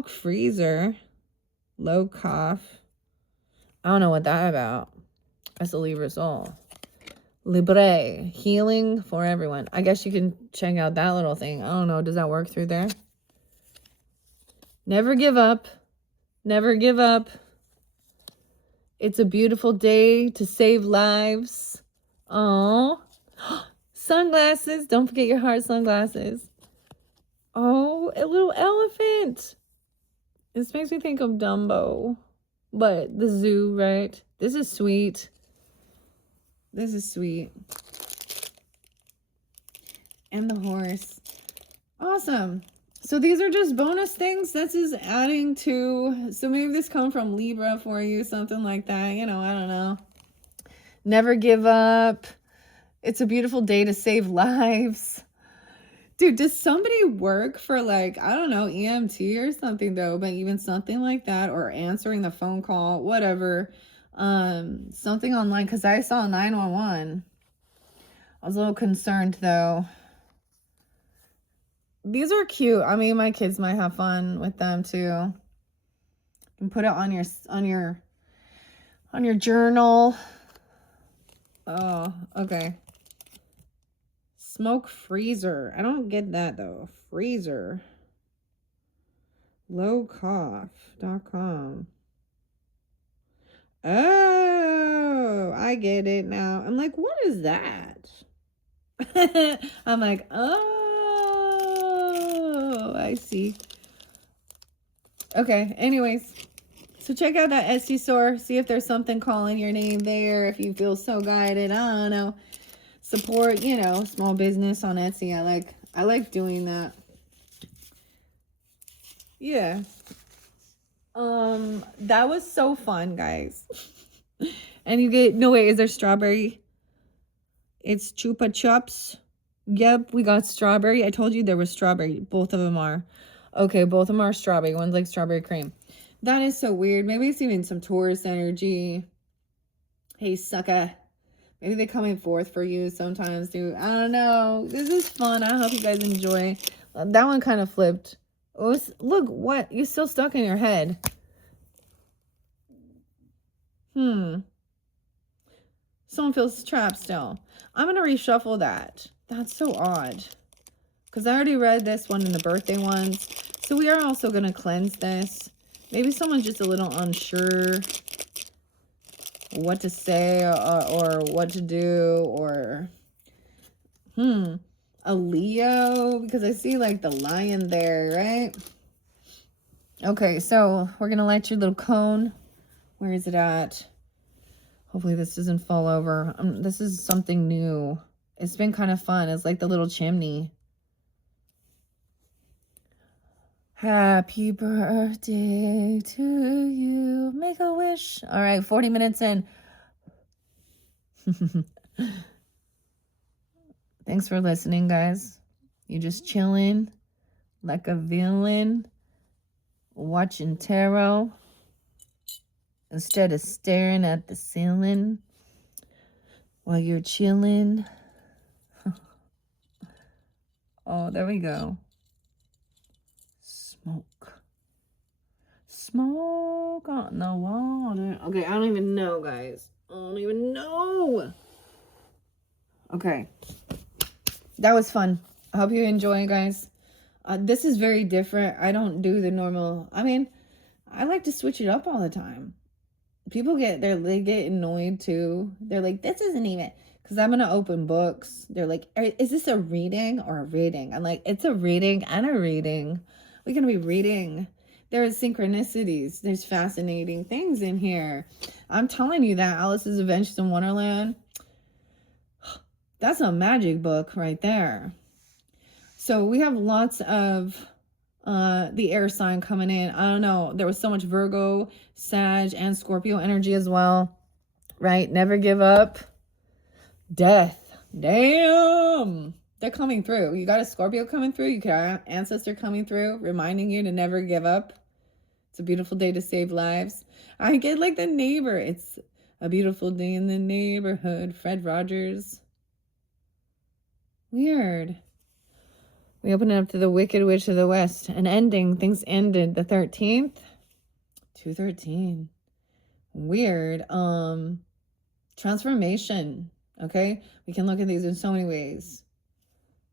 freezer, low cough. I don't know what that about. That's a Libra soul. Libre, healing for everyone. I guess you can check out that little thing. I don't know. Does that work through there? Never give up. Never give up. It's a beautiful day to save lives. Oh, sunglasses. Don't forget your heart sunglasses. Oh, a little elephant. This makes me think of Dumbo. But the zoo, right? This is sweet. This is sweet. And the horse. Awesome. So these are just bonus things. This is adding to, so maybe this come from Libra for you, something like that. You know, I don't know. Never give up. It's a beautiful day to save lives. Dude, does somebody work for like, I don't know, EMT or something though, but even something like that, or answering the phone call, whatever. Something online, because I saw 911. I was a little concerned though. These are cute. I mean, my kids might have fun with them too. You can put it on your journal. Oh, okay. Smoke freezer. I don't get that though. Freezer. Lowcough.com. Oh, I get it now. I'm like, what is that? I'm like, oh, I see. Okay, anyways. So check out that Etsy store. See if there's something calling your name there. If you feel so guided. I don't know. Support, you know, small business on Etsy. I like doing that. Yeah. That was so fun, guys. And you get, no wait, is there strawberry? It's Chupa Chups. Yep, we got strawberry. I told you there was strawberry. Both of them are. Okay, both of them are strawberry. One's like strawberry cream. That is so weird. Maybe it's even some Taurus energy. Hey, sucker. Maybe they're coming forth for you sometimes, too. I don't know. This is fun. I hope you guys enjoy. That one kind of flipped. Oh, look, what? You're still stuck in your head. Someone feels trapped still. I'm going to reshuffle that. That's so odd. Because I already read this one in the birthday ones. So we are also going to cleanse this. Maybe someone's just a little unsure what to say or what to do, or a Leo, because I see like the lion there, right? Okay, so we're gonna light your little cone Where is it at? Hopefully this doesn't fall over. This is something new. It's been kind of fun. It's like the little chimney. Happy birthday to you. Make a wish. All right, 40 minutes in. Thanks for listening, guys. You just chilling like a villain, watching tarot instead of staring at the ceiling while you're chilling. Oh, there we go. Smoke on the water. Okay, I don't even know, guys. I don't even know. Okay. That was fun. I hope you enjoy, guys. This is very different. I don't do the normal. I mean, I like to switch it up all the time. People they get annoyed too. They're like, this isn't even, because I'm going to open books. They're like, is this a reading or a reading? I'm like, it's a reading and a reading. We're going to be reading. There's synchronicities. There's fascinating things in here. I'm telling you that Alice's Adventures in Wonderland, that's a magic book right there. So we have lots of the air sign coming in. I don't know. There was so much Virgo, Sag, and Scorpio energy as well. Right? Never give up. Death. Damn. They're coming through. You got a Scorpio coming through. You got an ancestor coming through, reminding you to never give up. It's a beautiful day to save lives. I get like the neighbor. It's a beautiful day in the neighborhood. Fred Rogers. Weird. We open it up to the Wicked Witch of the West. An ending. Things ended. The 13th. 213. Weird. Transformation. Okay? We can look at these in so many ways.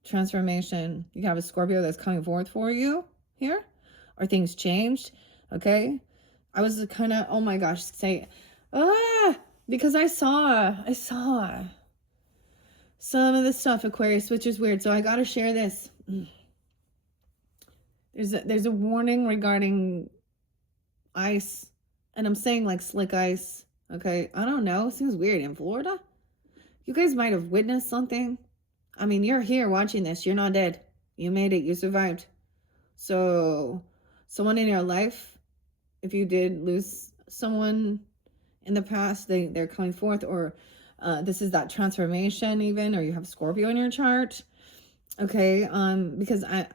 Transformation. You have a Scorpio that's coming forth for you here. Or things changed. Okay? I was kind of, oh my gosh, say, because I saw some of this stuff, Aquarius, which is weird. So I got to share this. There's a warning regarding ice, and I'm saying like slick ice. Okay, I don't know. It seems weird in Florida. You guys might have witnessed something. I mean, you're here watching this. You're not dead. You made it. You survived. So someone in your life, if you did lose someone in the past, they're coming forth, or this is that transformation even, or you have Scorpio in your chart. Okay, because I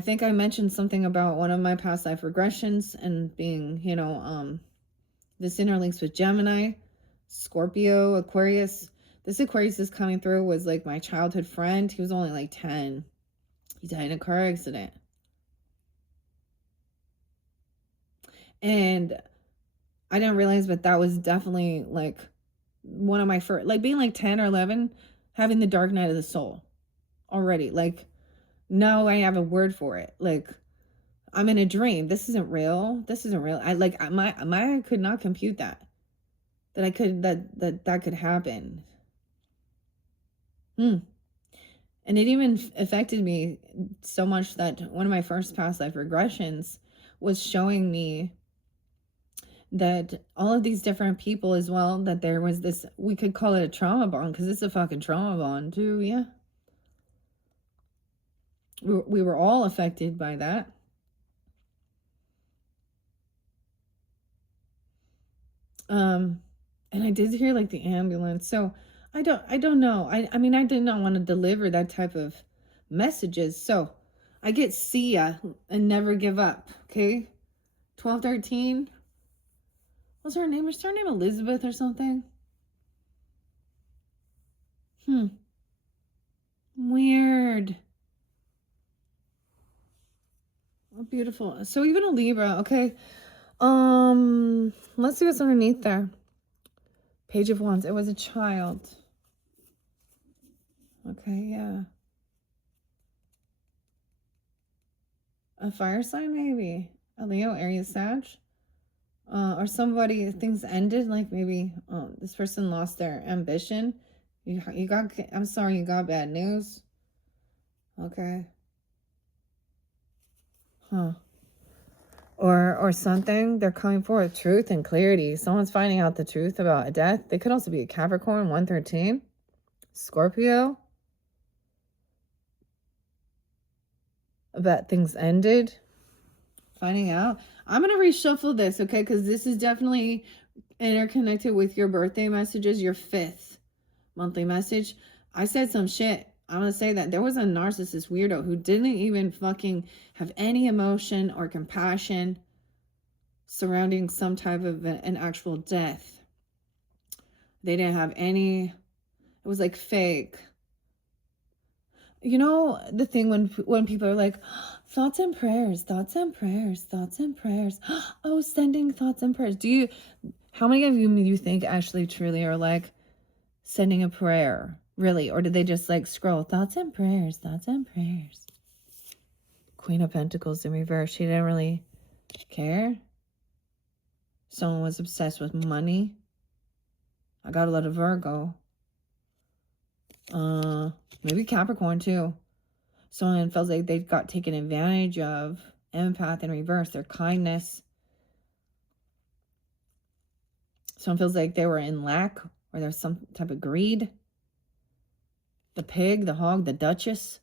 think I mentioned something about one of my past life regressions and being, this interlinks with Gemini, Scorpio, Aquarius. This Aquarius is coming through was like my childhood friend. He was only like 10. He died in a car accident. And I didn't realize, but that was definitely like one of my first, like being like 10 or 11, having the dark night of the soul already. Like, no, I have a word for it. Like, I'm in a dream. This isn't real. This isn't real. I could not compute that could happen. And it even affected me so much that one of my first past life regressions was showing me that all of these different people as well, that there was this, we could call it a trauma bond, because it's a fucking trauma bond too. Yeah. We were all affected by that. And I did hear like the ambulance. So I don't know. I mean, I did not want to deliver that type of messages. So I get see ya and never give up. Okay. 1213. What's her name? Was her name Elizabeth or something? Weird. Oh, beautiful. So even a Libra, okay. Let's see what's underneath there. Page of Wands. It was a child. Okay, yeah. A fire sign, maybe. A Leo, Aries, Sag. Or somebody, things ended, like maybe this person lost their ambition. You got, I'm sorry, you got bad news. Okay. or something. They're coming forward truth and clarity. Someone's finding out the truth about a death. They could also be a Capricorn, 113, Scorpio. About things ended. Finding out. I'm going to reshuffle this, okay? Because this is definitely interconnected with your birthday messages, your 5th monthly message. I said some shit. I'm going to say that there was a narcissist weirdo who didn't even fucking have any emotion or compassion surrounding some type of an actual death. They didn't have any. It was like fake. You know the thing when people are like, thoughts and prayers, thoughts and prayers, thoughts and prayers. Oh, sending thoughts and prayers. How many of you think actually truly are like sending a prayer? Really? Or did they just like scroll thoughts and prayers, thoughts and prayers? Queen of Pentacles in reverse. She didn't really care. Someone was obsessed with money. I got a lot of Virgo. Maybe Capricorn too. Someone feels like they got taken advantage of. Empath in reverse. Their kindness. Someone feels like they were in lack or there's some type of greed. The pig, the hog, the Duchess.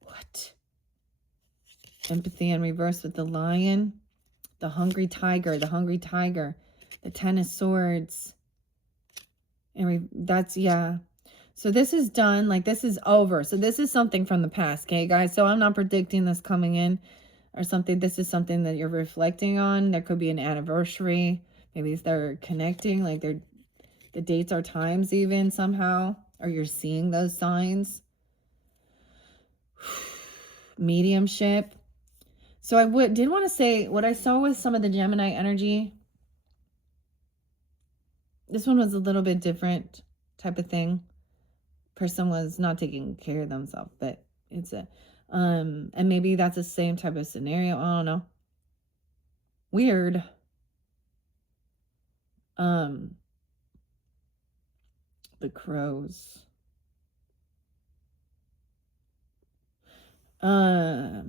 What? Empathy in reverse with the lion. The hungry tiger, the hungry tiger. The 10 of swords. And that's, yeah. So this is done. Like, this is over. So this is something from the past, okay, guys? So I'm not predicting this coming in or something. This is something that you're reflecting on. There could be an anniversary. Maybe they're connecting. Like, the dates are times even somehow. Or you're seeing those signs. Mediumship. So I did want to say what I saw with some of the Gemini energy. This one was a little bit different type of thing. Person was not taking care of themselves, but it's a and maybe that's the same type of scenario. I don't know. Weird. The crows. Yeah,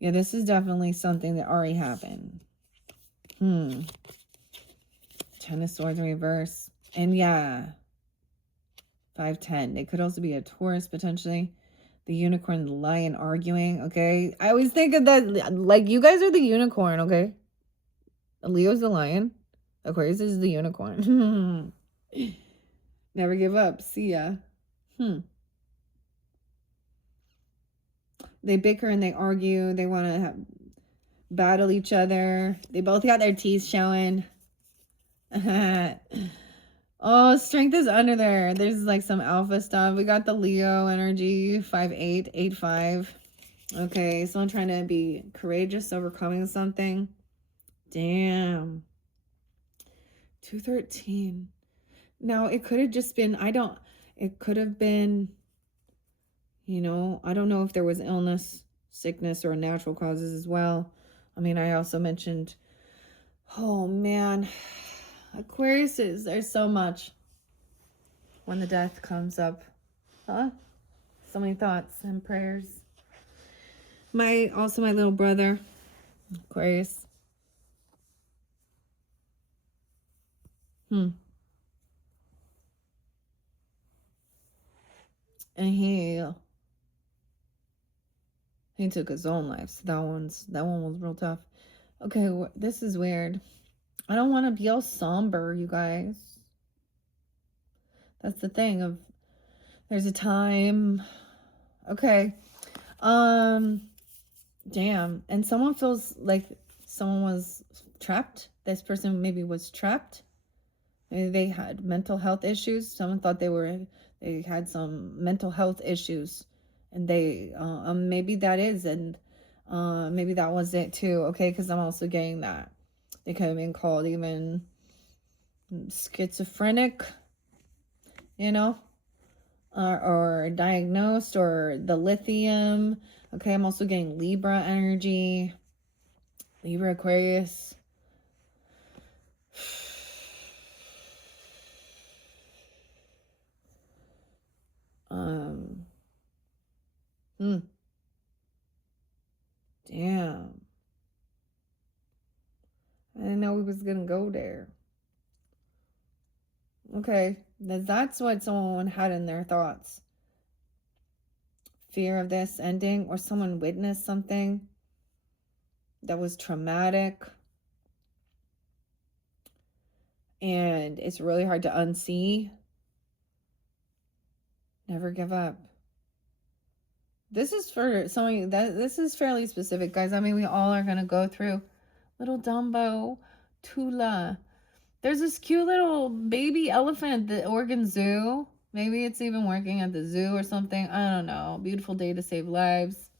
this is definitely something that already happened. 10 of Swords in reverse. And yeah, 510. They could also be a Taurus potentially. The unicorn, the lion arguing, okay? I always think of that, like, you guys are the unicorn, okay? Leo's the lion. Aquarius is the unicorn. Never give up. See ya. They bicker and they argue. They want to battle each other. They both got their teeth showing. Oh, strength is under there. There's like some alpha stuff. We got the Leo energy, 5'8", 8'5". Okay, someone trying to be courageous, overcoming something. Damn. 213. Now, it could have just been, it could have been, I don't know if there was illness, sickness, or natural causes as well. I mean, I also mentioned, oh man, Aquarius there's so much when the death comes up. Huh? So many thoughts and prayers. My little brother, Aquarius. And he took his own life. So that one was real tough. Okay, this is weird. I don't want to be all somber, you guys. That's the thing of there's a time. Okay. Damn. And someone feels like someone was trapped. This person maybe was trapped. Maybe they had mental health issues. Someone thought they had some mental health issues. And they maybe that is, and maybe that was it too. Okay, because I'm also getting that. They could have been called even schizophrenic, or diagnosed, or the lithium. Okay, I'm also getting Libra energy. Libra, Aquarius. didn't know we was going to go there. Okay, that's what someone had in their thoughts. Fear of this ending, or someone witnessed something that was traumatic. And it's really hard to unsee. Never give up. This is for something this is fairly specific, guys. I mean, we all are going to go through. Little Dumbo, Tula. There's this cute little baby elephant at the Oregon Zoo. Maybe it's even working at the zoo or something. I don't know. Beautiful day to save lives.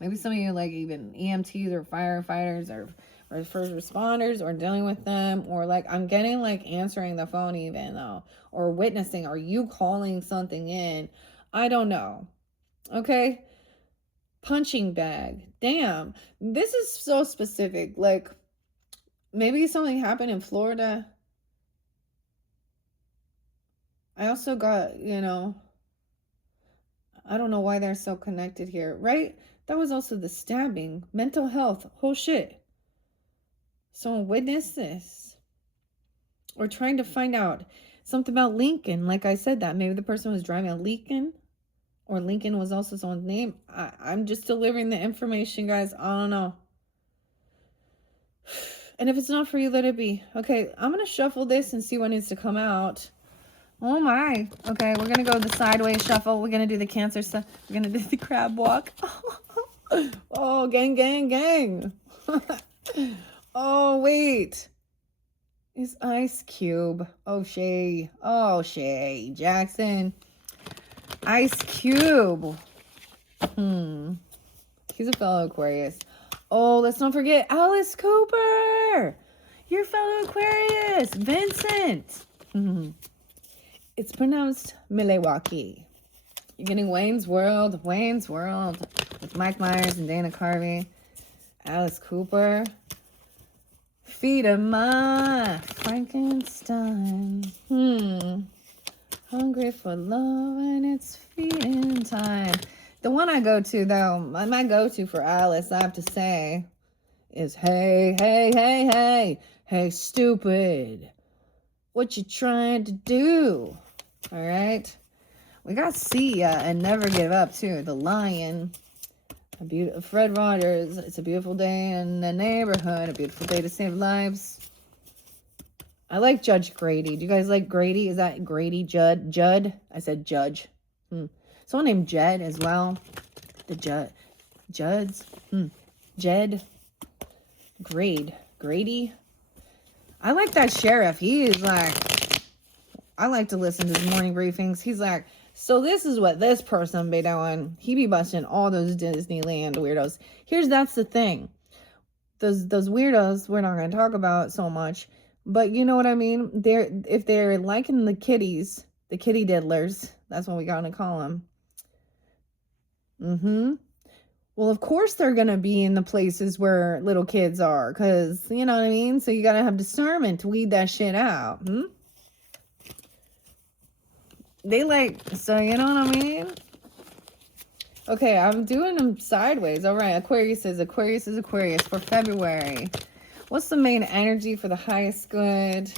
Maybe some of you like even EMTs or firefighters or first responders, or dealing with them, or like I'm getting like answering the phone even though, or witnessing. Are you calling something in? I don't know. Okay. Punching bag. Damn. This is so specific. Like maybe something happened in Florida. I also got, I don't know why they're so connected here, right? That was also the stabbing, mental health, whole shit. Someone witnessed this, or trying to find out something about Lincoln. Like I said, that maybe the person was driving a Lincoln, or Lincoln was also someone's name. I'm just delivering the information, guys. I don't know. And if it's not for you, let it be. Okay, I'm going to shuffle this and see what needs to come out. Oh my. Okay, we're going to go the sideways shuffle. We're going to do the Cancer stuff. We're going to do the crab walk. Oh, gang, gang, gang. Oh, wait. It's Ice Cube. Oh, Shay. Oh, Shay Jackson. Ice Cube. He's a fellow Aquarius. Oh, let's not forget Alice Cooper. Your fellow Aquarius. Vincent. It's pronounced Milwaukee. You're getting Wayne's World. Wayne's World. With Mike Myers and Dana Carvey. Alice Cooper. Feed 'em my Frankenstein. Hungry for love and it's feeding time. The one I go to, though, my go-to for Alice, I have to say, is hey, hey, hey, hey, hey, stupid. What you trying to do? All right? We got See Ya and Never Give Up, too. The Lion. Fred Rogers. It's a beautiful day in the neighborhood. A beautiful day to save lives. I like Judge Grady. Do you guys like Grady? Is that Grady Judd? Judd? I said Judge. Someone named Jed as well. The Judds. Jed. Grady. I like that sheriff. He is like, I like to listen to his morning briefings. He's like, so this is what this person be doing. He be busting all those Disneyland weirdos. That's the thing. Those weirdos we're not going to talk about so much. But you know what I mean? If they're liking the kitties, the kitty diddlers, that's what we got to call them. Well, of course they're going to be in the places where little kids are, because, you know what I mean? So you got to have discernment to weed that shit out. They so you know what I mean? Okay, I'm doing them sideways. All right, Aquarius is Aquarius for February. What's the main energy for the highest good?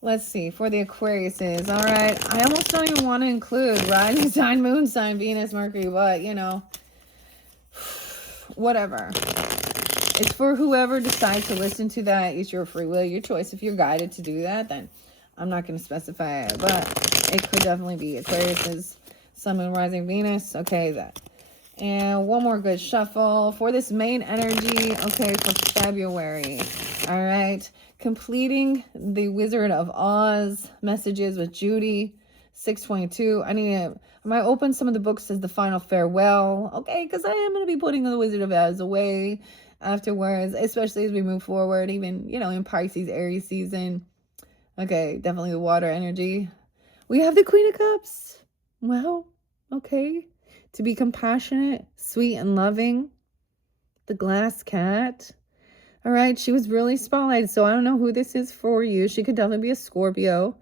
Let's see, for the Aquariuses. All right, I almost don't even want to include rising sign, moon sign, Venus, Mercury, but, whatever. It's for whoever decides to listen to that. It's your free will, your choice. If you're guided to do that, then I'm not going to specify it, but it could definitely be Aquarius's Sun, Moon, Rising, Venus. Okay, that. And one more good shuffle for this main energy. Okay, for February. All right. Completing the Wizard of Oz messages with Judy. 622. I might open some of the books as the final farewell. Okay, because I am going to be putting the Wizard of Oz away afterwards, especially as we move forward, even, in Pisces, Aries season. Okay, definitely the water energy. We have the Queen of Cups. Wow. Okay. To be compassionate, sweet, and loving. The Glass Cat. All right. She was really spotlighted, so I don't know who this is for you. She could definitely be a Scorpio.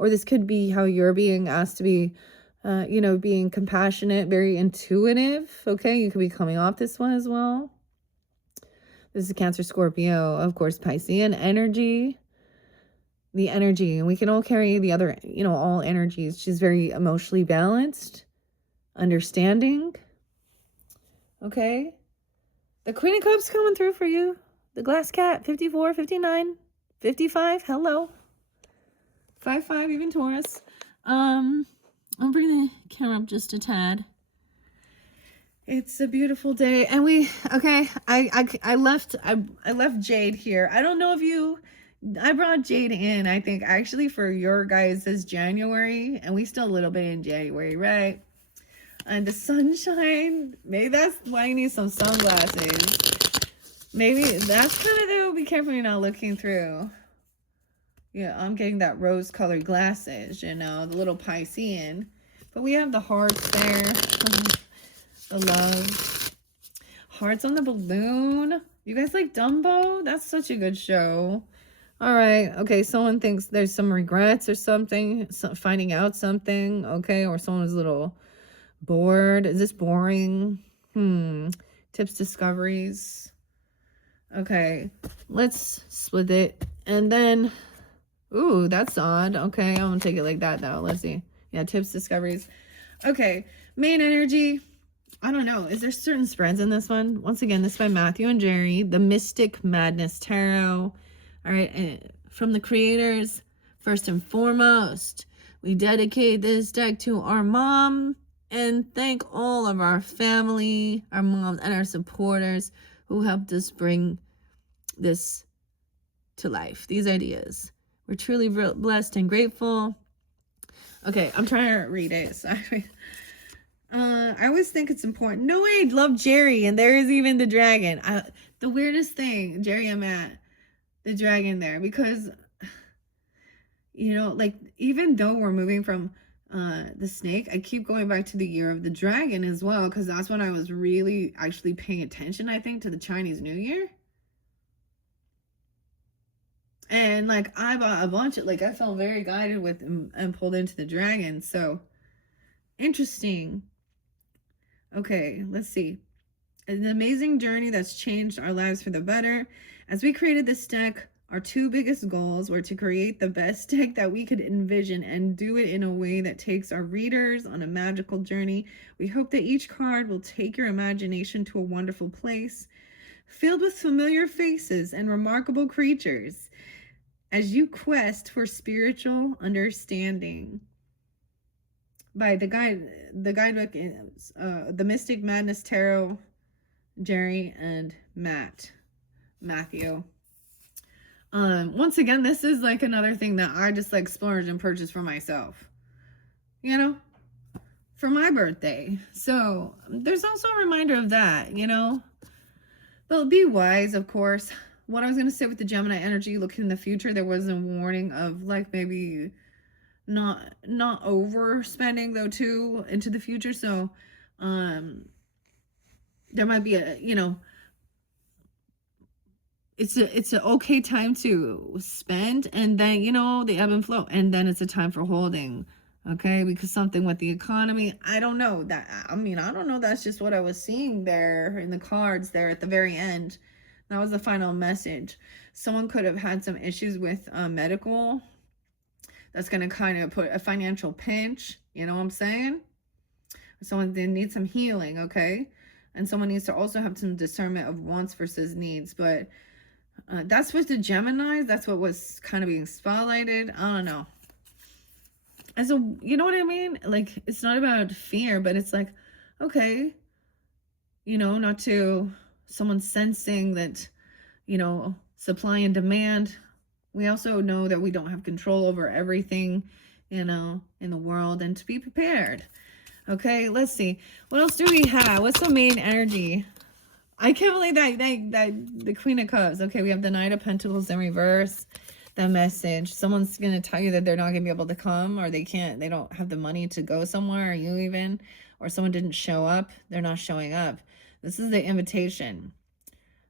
Or this could be how you're being asked to be, being compassionate, very intuitive. Okay. You could be coming off this one as well. This is Cancer, Scorpio, of course, Piscean energy. The energy, and we can all carry the other, all energies. She's very emotionally balanced, understanding. Okay. The Queen of Cups coming through for you. The Glass Cat, 54, 59, 55. Hello. 55, even Taurus. I'll bring the camera up just a tad. It's a beautiful day, and I left Jade here. I don't know if I brought Jade in, I think, actually for your guys' January, and we still a little bit in January, right? And the sunshine, maybe that's why you need some sunglasses. Maybe that's kind of though. Be careful you're not looking through. Yeah, I'm getting that rose-colored glasses, the little Piscean. But we have the hearts there. The love. Hearts on the balloon. You guys like Dumbo? That's such a good show. All right. Okay. Someone thinks there's some regrets or something. Finding out something. Okay. Or someone's a little bored. Is this boring? Tips, discoveries. Okay. Let's split it. And then, ooh, that's odd. Okay. I'm going to take it like that though. Let's see. Yeah. Tips, discoveries. Okay. Main energy. I don't know. Is there certain spreads in this one? Once again, this is by Matthew and Jerry. The Mystic Madness Tarot. All right. And from the creators, first and foremost, we dedicate this deck to our mom and thank all of our family, our moms, and our supporters who helped us bring this to life, these ideas. We're truly blessed and grateful. Okay. I'm trying to read it. Sorry. I always think it's important. No way, I love Jerry, and there is even the dragon. The weirdest thing, Jerry and Matt, the dragon there, because, like, even though we're moving from the snake, I keep going back to the year of the dragon as well, because that's when I was really actually paying attention, I think, to the Chinese New Year. And, like, I bought a bunch of, like, I felt very guided with and pulled into the dragon, so interesting. Okay, let's see. An amazing journey that's changed our lives for the better. As we created this deck, our two biggest goals were to create the best deck that we could envision and do it in a way that takes our readers on a magical journey. We hope that each card will take your imagination to a wonderful place, filled with familiar faces and remarkable creatures, as you quest for spiritual understanding. By the guidebook is The Mystic Madness Tarot, Jerry and Matthew. Once again, this is like another thing that I just like splurged and purchased for myself, for my birthday. So there's also a reminder of that, but be wise, of course. What I was going to say with the Gemini energy, look in the future, there was a warning of like maybe not overspending though too into the future. So there might be a it's an okay time to spend, and then the ebb and flow, and then it's a time for holding. Okay, because something with the economy, I don't know, that's just what I was seeing there in the cards there at the very end. That was the final message. Someone could have had some issues with medical. That's going to kind of put a financial pinch. You know what I'm saying? Someone, they need some healing, okay? And someone needs to also have some discernment of wants versus needs. But that's with the Geminis. That's what was kind of being spotlighted. I don't know. And so, you know what I mean? Like, it's not about fear, but it's like, okay, not to someone sensing that, supply and demand. We also know that we don't have control over everything, in the world, and to be prepared. Okay, let's see. What else do we have? What's the main energy? I can't believe that the Queen of Cups. Okay, we have the Knight of Pentacles in reverse. The message. Someone's going to tell you that they're not going to be able to come, or they don't have the money to go somewhere, or you even, or someone didn't show up. They're not showing up. This is the invitation.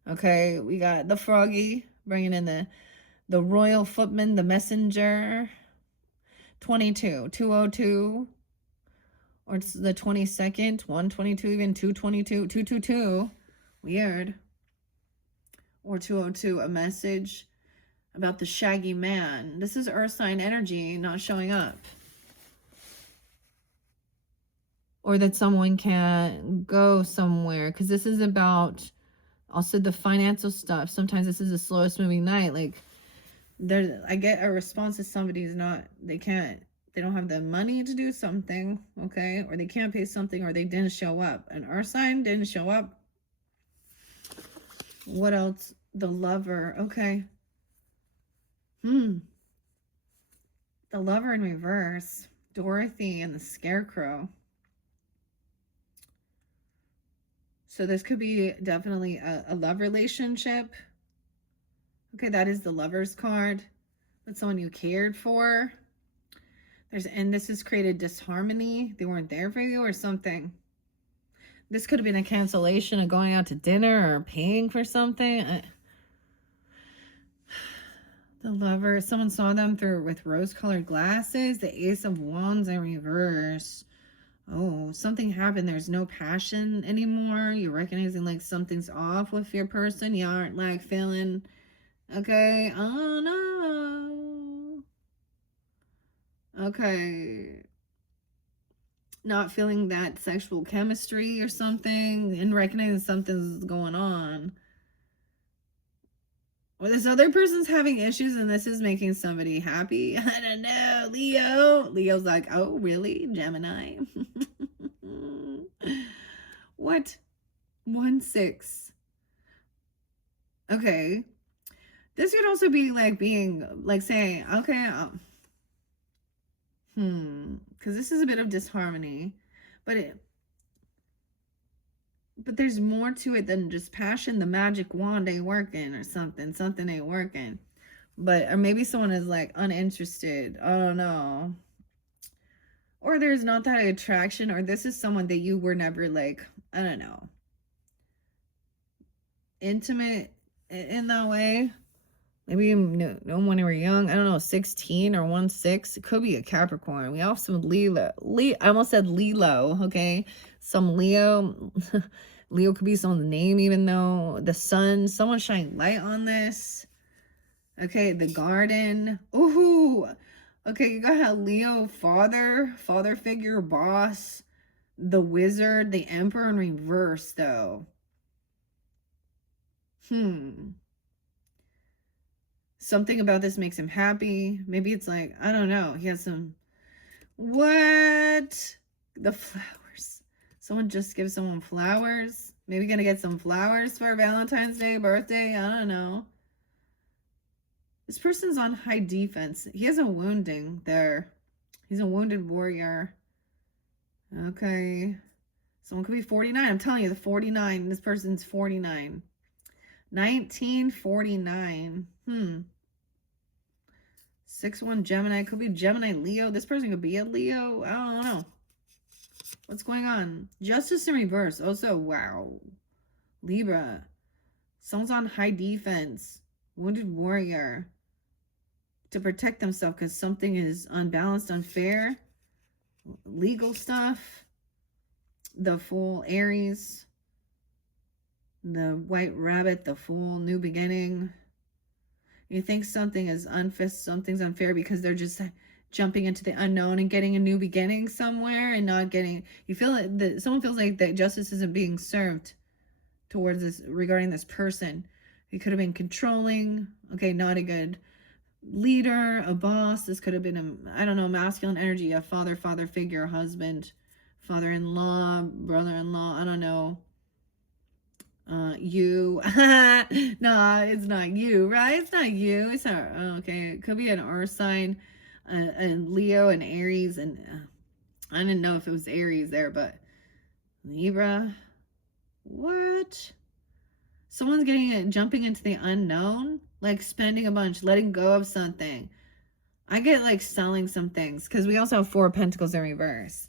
Okay, we got the Froggy bringing in the Royal Footman, the Messenger. 22, 202, or it's the 22nd, 122, even 222, 222. Weird. or 202, a message about the shaggy man. This is earth sign energy not showing up. Or that someone can go somewhere, because this is about also the financial stuff. Sometimes this is the slowest moving night. Like, I get a response that somebody's not, they don't have the money to do something, okay? Or they can't pay something, or they didn't show up. An earth sign didn't show up. What else? The Lover, okay. The Lover in reverse. Dorothy and the Scarecrow. So this could be definitely a love relationship. Okay, that is the Lover's card. That's someone you cared for. And this has created disharmony. They weren't there for you or something. This could have been a cancellation of going out to dinner or paying for something. The Lover, someone saw them with rose-colored glasses. The Ace of Wands in reverse. Oh, something happened. There's no passion anymore. You're recognizing like something's off with your person. You aren't like feeling, okay, oh no. Okay. Not feeling that sexual chemistry or something, and recognizing something's going on. Or this other person's having issues and this is making somebody happy. I don't know. Leo. Leo's like, oh, really? Gemini? What? 1-6. Okay. This could also be like being, like saying, okay, because this is a bit of disharmony. But there's more to it than just passion. The magic wand ain't working or something. Something ain't working. Or maybe someone is like uninterested. I don't know. Or there's not that attraction. Or this is someone that you were never like, I don't know, intimate in that way. Maybe you know when you were young. I don't know, 16 or 1-6. It could be a Capricorn. We have some Leo. I almost said Lilo, okay? Some Leo. Leo could be someone's name, even though the sun. Someone shine light on this. Okay, the Garden. Ooh. Okay, you got a Leo father figure, boss. The Wizard, the Emperor in reverse, though. Something about this makes him happy. Maybe it's like, I don't know. He has some... What? The flowers. Someone just gives someone flowers. Maybe gonna get some flowers for Valentine's Day, birthday. I don't know. This person's on high defense. He has a wounding there. He's a wounded warrior. Okay. Someone could be 49. I'm telling you, the 49. This person's 49. 1949. 6-1 Gemini. Could be Gemini Leo. This person could be a Leo. I don't know. What's going on? Justice in reverse. Also, wow. Libra. Someone's on high defense. Wounded warrior. To protect themselves because something is unbalanced, unfair. Legal stuff. The Fool, Aries. The White Rabbit, the Fool, new beginning. You think something is something's unfair because they're just jumping into the unknown and getting a new beginning somewhere and not getting, you feel that someone feels like that justice isn't being served towards this, regarding this person. He could have been controlling, okay, not a good leader, a boss. This could have been I don't know, masculine energy, a father figure, husband, father-in-law, brother-in-law, I don't know. You. No, it's not you, right? It's not you. It's not, okay. It could be an earth sign, and Leo and Aries, and I didn't know if it was Aries there, but Libra. What? Someone's jumping into the unknown, like spending a bunch, letting go of something. I get like selling some things because we also have 4 of Pentacles in reverse.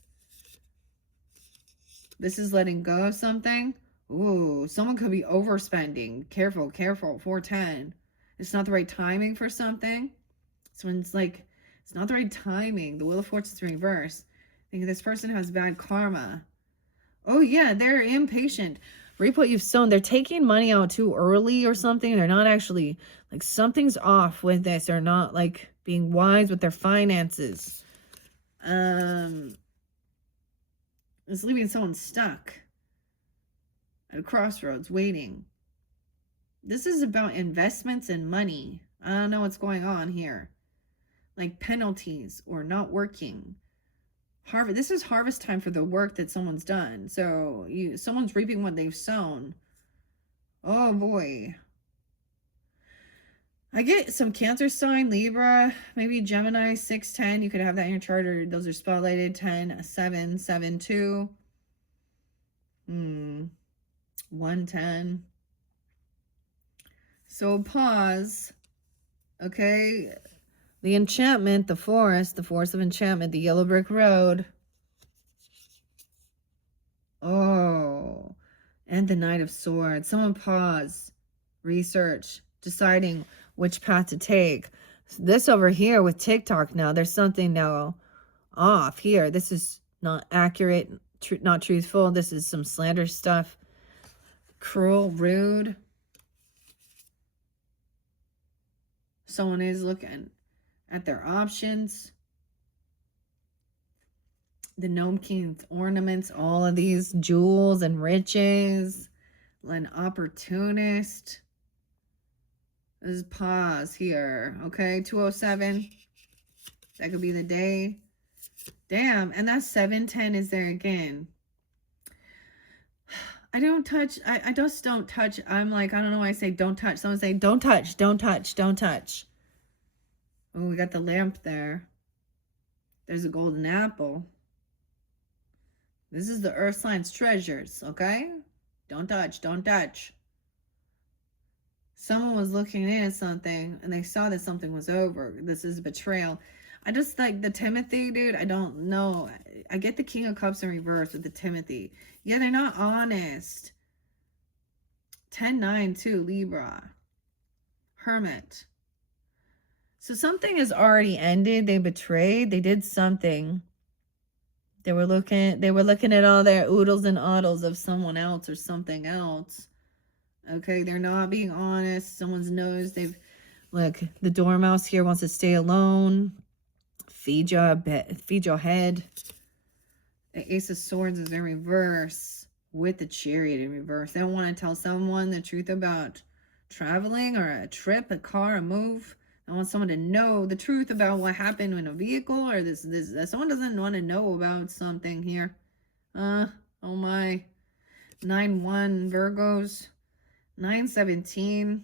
This is letting go of something. Ooh, someone could be overspending. Careful, careful. 410. It's not the right timing for something. Someone's like, it's not the right timing. The Wheel of Fortune's in reverse. I think this person has bad karma. Oh, yeah, they're impatient. Reap what you've sown. They're taking money out too early or something. They're not actually, like, something's off with this. They're not, like, being wise with their finances. It's leaving someone stuck at a crossroads waiting. This is about investments and money. I don't know what's going on here. Like penalties or not working. This is harvest time for the work that someone's done. So someone's reaping what they've sown. Oh boy. I get some Cancer sign, Libra, maybe Gemini, 610. You could have that in your chart, or those are spotlighted. 10, 7, 7, 2. 110. So pause. Okay. The enchantment, the forest of enchantment, the yellow brick road. Oh, and the Knight of Swords. Someone pause, research, deciding which path to take. This over here with TikTok now, there's something now off here. This is not accurate, not truthful. This is some slander stuff. Cruel, rude. Someone is looking at their options. The Gnome King's ornaments, all of these jewels and riches. An opportunist. Let's pause here. Okay, 207. That could be the day. Damn, and that 710 is there again. I don't touch. I just don't touch. I'm like, I don't know why I say don't touch. Someone say don't touch, don't touch, don't touch. Oh, we got the lamp there. There's a golden apple. This is the earth signs treasures, okay? Don't touch, don't touch. Someone was looking in at something and they saw that something was over. This is betrayal. I just like the Timothy, dude. I don't know. I get the King of Cups in reverse with the Timothy. Yeah, they're not honest. 10-9 too, Libra. Hermit. So something has already ended. They betrayed. They did something. They were looking at all their oodles and oddles of someone else or something else. Okay, they're not being honest. Someone's knows they've... Look, the dormouse here wants to stay alone. Feed your head. The Ace of Swords is in reverse with the Chariot in reverse. They don't want to tell someone the truth about traveling or a trip, a car, a move. I want someone to know the truth about what happened in a vehicle, or this someone doesn't want to know about something here. Oh my. 9-1 Virgos. 9-17.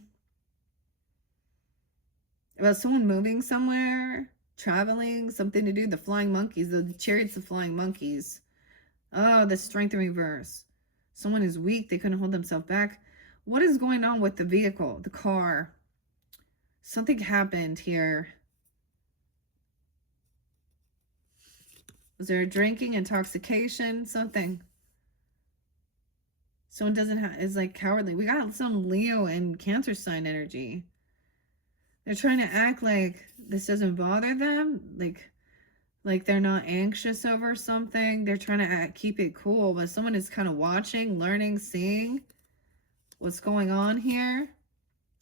About someone moving somewhere, traveling, something to do. The flying monkeys, the Chariots of flying monkeys. Oh, the Strength in reverse. Someone is weak. They couldn't hold themselves back. What is going on with the vehicle, the car? Something happened here. Was there a drinking, intoxication, something? Someone is like cowardly. We got some Leo and Cancer sign energy. They're trying to act like this doesn't bother them. Like they're not anxious over something. They're trying to keep it cool. But someone is kind of watching, learning, seeing what's going on here.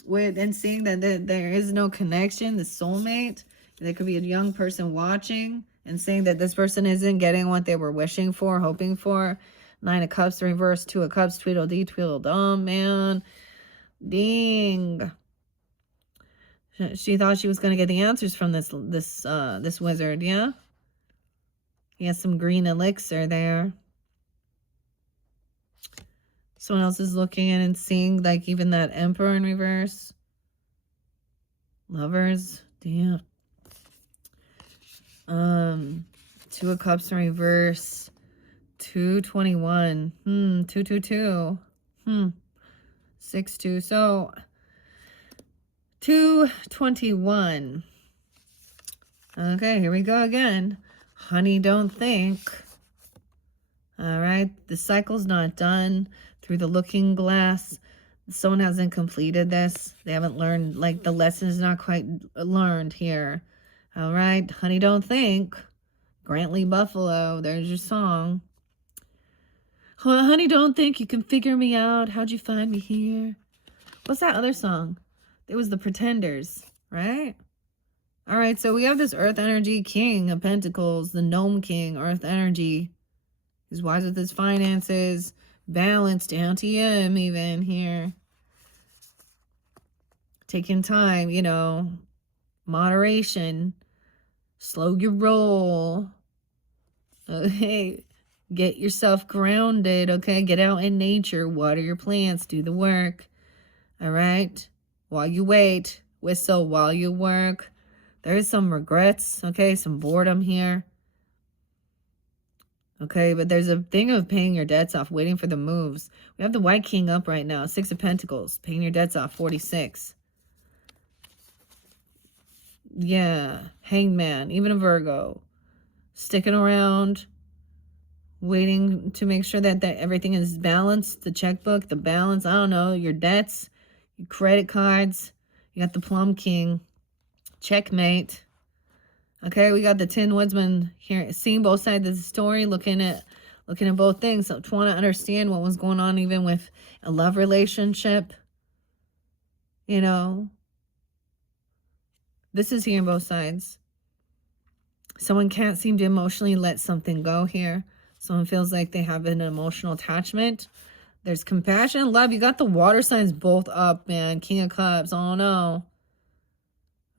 And seeing that there is no connection, the soulmate. There could be a young person watching and saying that this person isn't getting what they were wishing for, hoping for. 9 of Cups reverse, 2 of Cups, Tweedledee, Tweedledum, man. Ding. She thought she was going to get the answers from this wizard, yeah? He has some green elixir there. Someone else is looking in and seeing, like, even that Emperor in reverse. Lovers, damn. 2 of Cups in reverse. 221. 222. 62. So 221. Okay, here we go again. Honey, don't think. All right, the cycle's not done. Through the looking glass, someone hasn't completed this. They haven't learned, like, the lesson is not quite learned here. All right, honey, don't think. Grantley Buffalo, there's your song. Honey, don't think you can figure me out. How'd you find me here? What's that other song? It was the Pretenders, right? All right, so we have this Earth energy, King of Pentacles, the Gnome King, Earth energy. He's wise with his finances, balanced down to him even here. Taking time, you know, moderation, slow your roll. Okay, get yourself grounded, okay? Get out in nature, water your plants, do the work, all right? While you wait, whistle while you work. There is some regrets, okay? Some boredom here. Okay, but there's a thing of paying your debts off, waiting for the moves. We have the White King up right now, 6 of Pentacles, paying your debts off, 46. Yeah, Hanged Man, even a Virgo. Sticking around, waiting to make sure that everything is balanced, the checkbook, the balance, I don't know, your debts, your credit cards. You got the Plum King, checkmate. Okay, we got the Tin Woodsman here, seeing both sides of the story, looking at both things. So trying to understand what was going on even with a love relationship. You know, this is hearing both sides. Someone can't seem to emotionally let something go here. Someone feels like they have an emotional attachment. There's compassion, love. You got the water signs both up, man. King of Cups. Oh, no.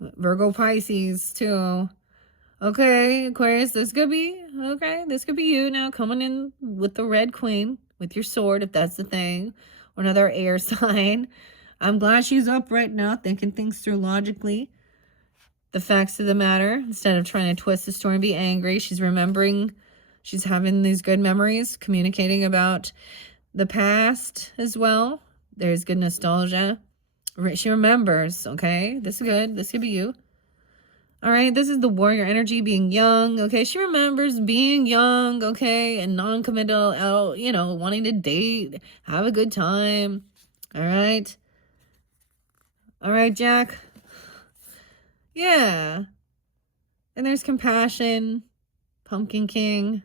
Virgo, Pisces, too. Okay, Aquarius, this could be, okay, this could be you now coming in with the Red Queen, with your sword, if that's the thing, or another air sign. I'm glad she's up right now, thinking things through logically. The facts of the matter, instead of trying to twist the story and be angry. She's remembering, she's having these good memories, communicating about the past as well. There's good nostalgia. She remembers, okay? This is good. This could be you. All right, this is the warrior energy, being young, okay? She remembers being young, okay? And non-committal, out, you know, wanting to date, have a good time. All right? All right, Jack? Yeah. And there's compassion, Pumpkin King.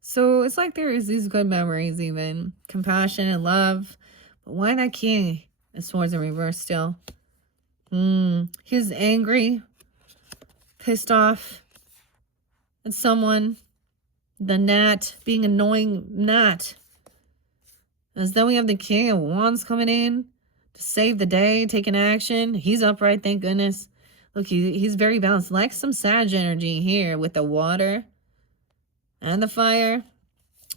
So it's like there is these good memories even. Compassion and love. But why that King? The swords in reverse still. He's angry, pissed off at someone. The Gnat, being annoying Gnat. As then we have the King of Wands coming in to save the day, taking action. He's upright, thank goodness. Look, he's very balanced. Like some Sag energy here with the water and the fire.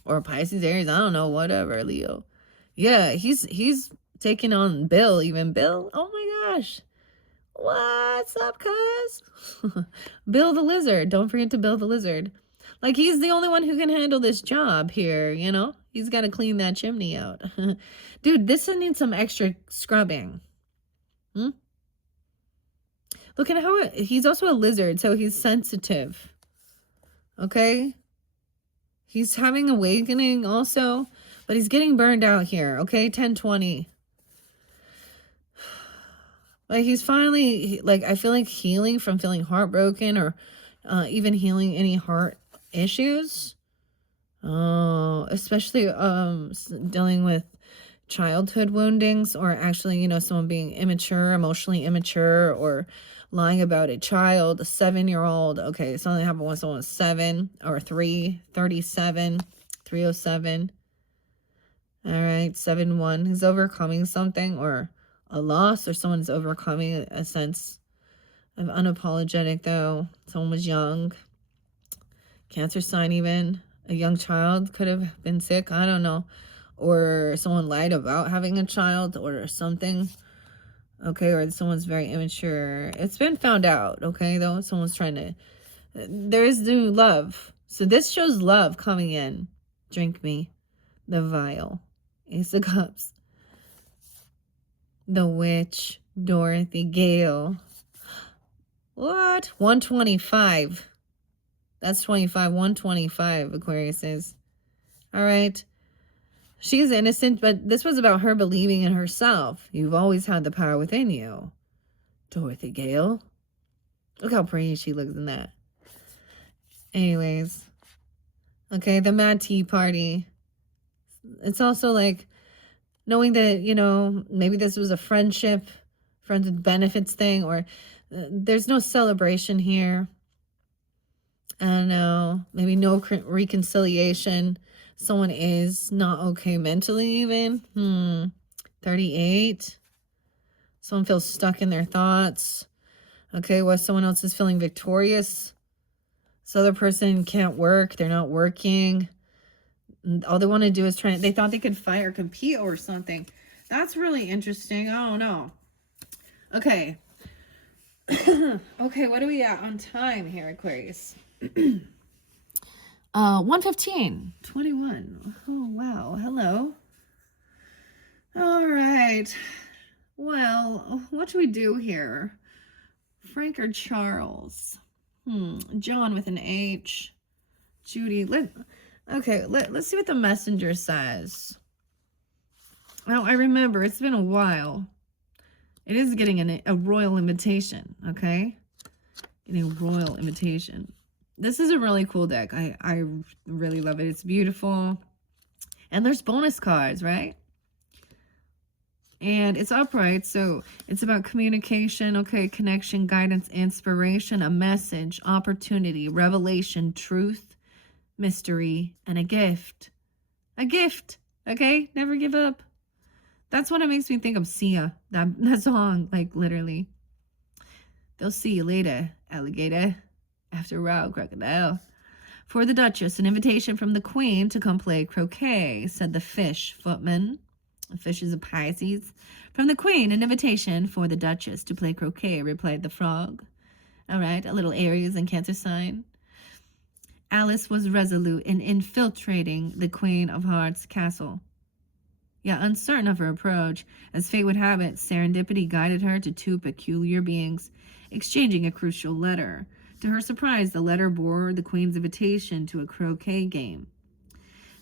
Or Pisces, Aries, I don't know, whatever, Leo. Yeah, he's taking on Bill, even Bill. Oh my gosh. What's up, cuz? Bill the Lizard. Don't forget to Bill the Lizard. Like, he's the only one who can handle this job here, you know? He's got to clean that chimney out. Dude, this needs some extra scrubbing. Look at how he's also a lizard, so he's sensitive. Okay? He's having awakening also, but he's getting burned out here. Okay, 1020. Like, he's finally, like, I feel like healing from feeling heartbroken, or even healing any heart issues. Oh, especially dealing with childhood woundings, or actually, you know, someone being immature, emotionally immature, or lying about a child, a 7-year-old. Okay, something happened when someone was 7 or 37, 307. All right, 7-1. He's overcoming something, or a loss, or someone's overcoming a sense of unapologetic, though. Someone was young. Cancer sign even. A young child could have been sick. I don't know. Or someone lied about having a child or something. Okay, or someone's very immature. It's been found out, okay, though. Someone's trying to... There is new love. So this shows love coming in. Drink me. The vial. Ace of Cups. The Witch, Dorothy Gale. What? 125. That's 25. 125, Aquarius is. All right. She is innocent, but this was about her believing in herself. You've always had the power within you. Dorothy Gale. Look how pretty she looks in that. Anyways. Okay, the Mad Tea Party. It's also like knowing that, you know, maybe this was a friends with benefits thing, or there's no celebration here. I don't know, maybe no reconciliation. Someone is not okay mentally, even. 38. Someone feels stuck in their thoughts. Okay, while someone else is feeling victorious. This other person can't work. They're not working. All they want to do is they thought they could fight or compete or something. That's really interesting. I don't know. Okay. Okay, what are we at on time here, Aquarius? 1:15, 21. Oh, wow. Hello. All right. Well, what should we do here? Frank or Charles? John with an H. Judy. Let's see what the messenger says. Well, I remember it's been a while. It is getting a royal invitation, okay? Getting a royal invitation. This is a really cool deck. I really love it. It's beautiful. And there's bonus cards, right? And it's upright, so it's about communication, okay? Connection, guidance, inspiration, a message, opportunity, revelation, truth, mystery, and a gift. A gift, okay? Never give up. That's what it makes me think of Sia, that song, like literally. They'll see you later, alligator. After a while, crocodile. For the Duchess, an invitation from the Queen to come play croquet, said the fish footman. The fish is a Pisces. From the Queen, an invitation for the Duchess to play croquet, replied the frog. All right, a little Aries and Cancer sign. Alice was resolute in infiltrating the Queen of Hearts castle. Yet uncertain of her approach, as fate would have it, serendipity guided her to two peculiar beings, exchanging a crucial letter. To her surprise, the letter bore the Queen's invitation to a croquet game.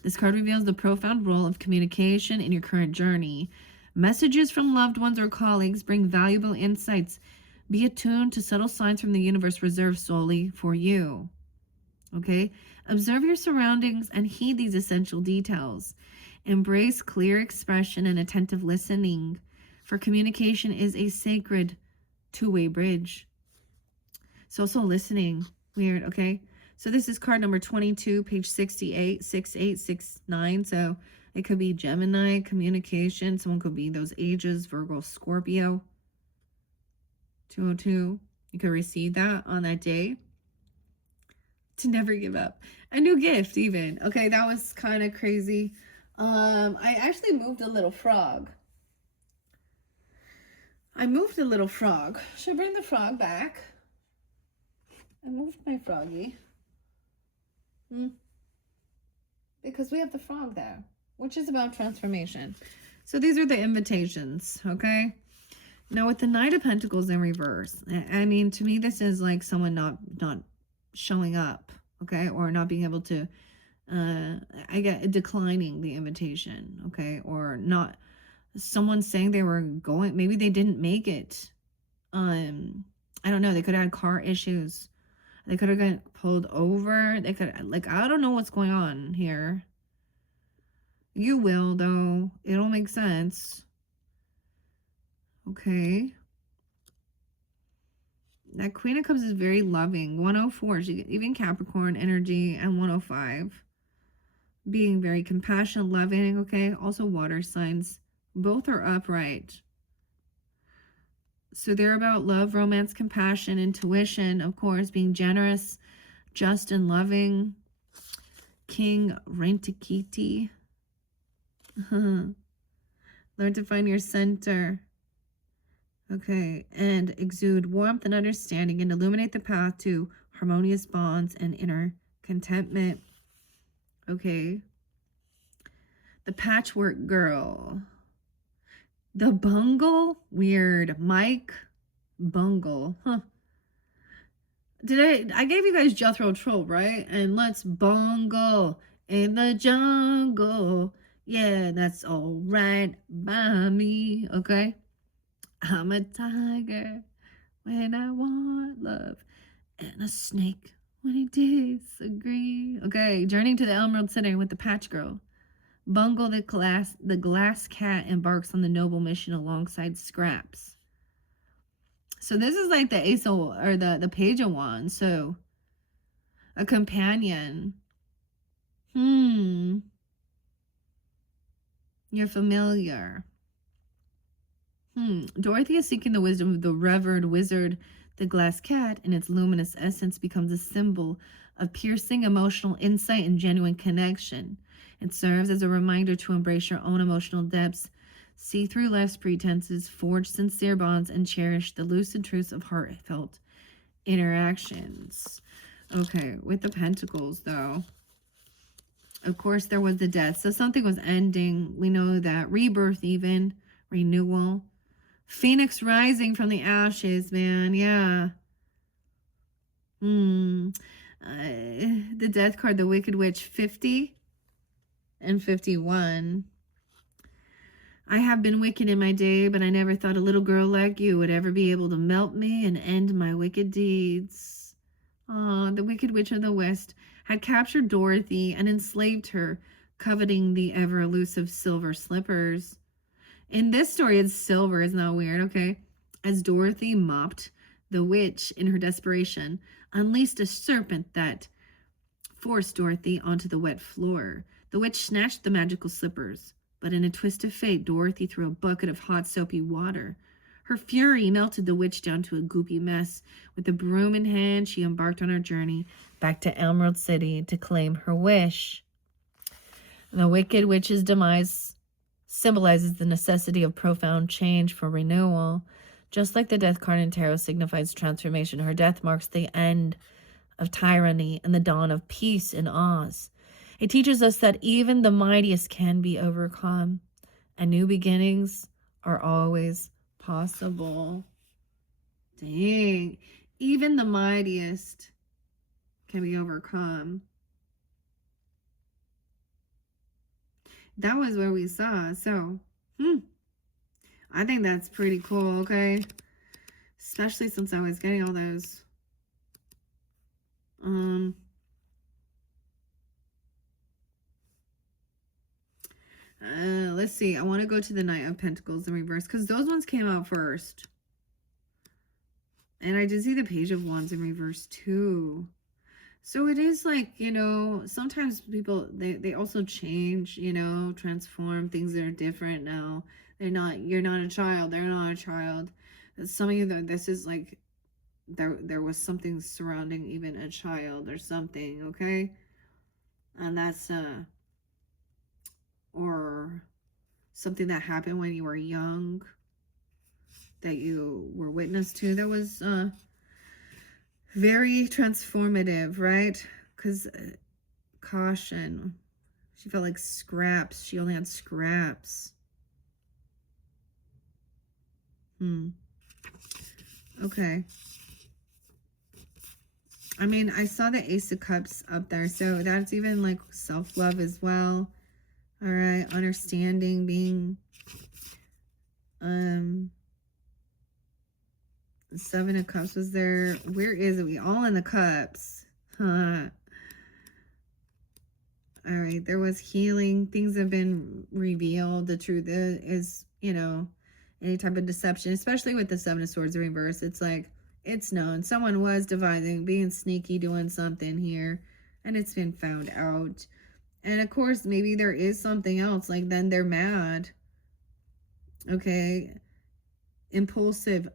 This card reveals the profound role of communication in your current journey. Messages from loved ones or colleagues bring valuable insights. Be attuned to subtle signs from the universe reserved solely for you. Okay? Observe your surroundings and heed these essential details. Embrace clear expression and attentive listening, for communication is a sacred two-way bridge. So also listening. Weird, okay? So this is card number 22, page 68, 6869. So it could be Gemini, communication. Someone could be those ages, Virgo, Scorpio. 202. You could receive that on that day. To never give up. A new gift, even. Okay, that was kind of crazy. I actually moved a little frog. Should I bring the frog back? I moved my froggy. Because we have the frog there, which is about transformation. So these are the invitations, okay? Now with the Knight of Pentacles in reverse, I mean, to me, this is like someone not showing up, okay? Or not being able to, I get declining the invitation, okay? Or not, someone saying they were going, maybe they didn't make it. I don't know, they could have had car issues. They could have gotten pulled over. They could, like, I don't know what's going on here. You will, though. It'll make sense. Okay. That Queen of Cups is very loving. 104, even Capricorn energy, and 105. Being very compassionate, loving, okay? Also water signs. Both are upright. So they're about love, romance, compassion, intuition, of course, being generous, just, and loving. King Rentikiti. Learn to find your center. Okay, and exude warmth and understanding and illuminate the path to harmonious bonds and inner contentment. Okay. The Patchwork Girl. The Bungle? Weird. Mike Bungle. Huh. I gave you guys Jethro Tull, right? And let's bungle in the jungle. Yeah, that's all right by me. Okay? I'm a tiger when I want love. And a snake 20 days. Agree. Okay. Journeying to the Emerald City with the Patch Girl. Bungle the glass cat embarks on the noble mission alongside Scraps. So this is like the Ace of, or the Page of Wands. So a companion. You're familiar. Dorothy is seeking the wisdom of the revered wizard. The glass cat, in its luminous essence, becomes a symbol of piercing emotional insight and genuine connection. It serves as a reminder to embrace your own emotional depths, see through life's pretenses, forge sincere bonds, and cherish the lucid truths of heartfelt interactions. Okay, with the Pentacles, though, of course, there was the death. So something was ending. We know that. Rebirth, even. Renewal. Phoenix rising from the ashes, man. Yeah. The death card, the Wicked Witch, 50 and 51. I have been wicked in my day, but I never thought a little girl like you would ever be able to melt me and end my wicked deeds. The Wicked Witch of the West had captured Dorothy and enslaved her, coveting the ever elusive silver slippers. In this story, it's silver. Isn't that weird? Okay. As Dorothy mopped, the witch, in her desperation, unleashed a serpent that forced Dorothy onto the wet floor. The witch snatched the magical slippers, but in a twist of fate, Dorothy threw a bucket of hot, soapy water. Her fury melted the witch down to a goopy mess. With a broom in hand, she embarked on her journey back to Emerald City to claim her wish. The Wicked Witch's demise symbolizes the necessity of profound change for renewal. Just like the death card in tarot signifies transformation, her death marks the end of tyranny and the dawn of peace in Oz. It teaches us that even the mightiest can be overcome, and new beginnings are always possible. Dang. Even the mightiest can be overcome. That was what we saw. So, I think that's pretty cool, okay? Especially since I was getting all those. Let's see. I want to go to the Knight of Pentacles in reverse because those ones came out first. And I did see the Page of Wands in reverse too. So it is like, you know, sometimes people, they also change, you know, transform. Things that are different now. You're not a child. They're not a child. Some of you, this is like, there was something surrounding even a child or something, okay? And that's, or something that happened when you were young that you were witness to that was, very transformative, right? Because caution. She felt like scraps. She only had scraps. Okay. I mean, I saw the Ace of Cups up there. So that's even like self-love as well. All right. Understanding, being... Seven of Cups was there. Where is it? We all in the cups. All right. There was healing. Things have been revealed. The truth is, you know, any type of deception, especially with the Seven of Swords reverse. It's like, it's known. Someone was devising, being sneaky, doing something here. And it's been found out. And of course, maybe there is something else. Like, then they're mad. Okay. Impulsive.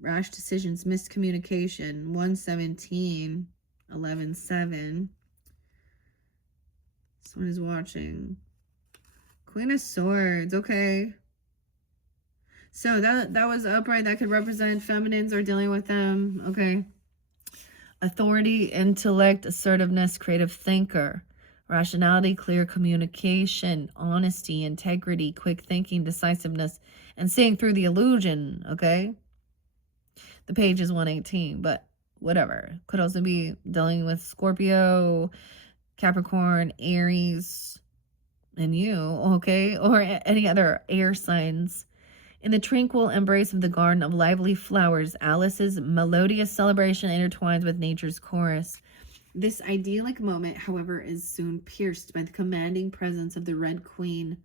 Rash decisions, miscommunication, 117, 11-7. Someone is watching. Queen of Swords, okay. So that was upright. That could represent feminines or dealing with them, okay. Authority, intellect, assertiveness, creative thinker. Rationality, clear communication, honesty, integrity, quick thinking, decisiveness, and seeing through the illusion, okay? The Page is 118, but whatever. Could also be dealing with Scorpio, Capricorn, Aries, and you, okay? Or any other air signs In the tranquil embrace of the garden of lively flowers, Alice's melodious celebration intertwines with nature's chorus. This idyllic moment, however, is soon pierced by the commanding presence of the Red Queen.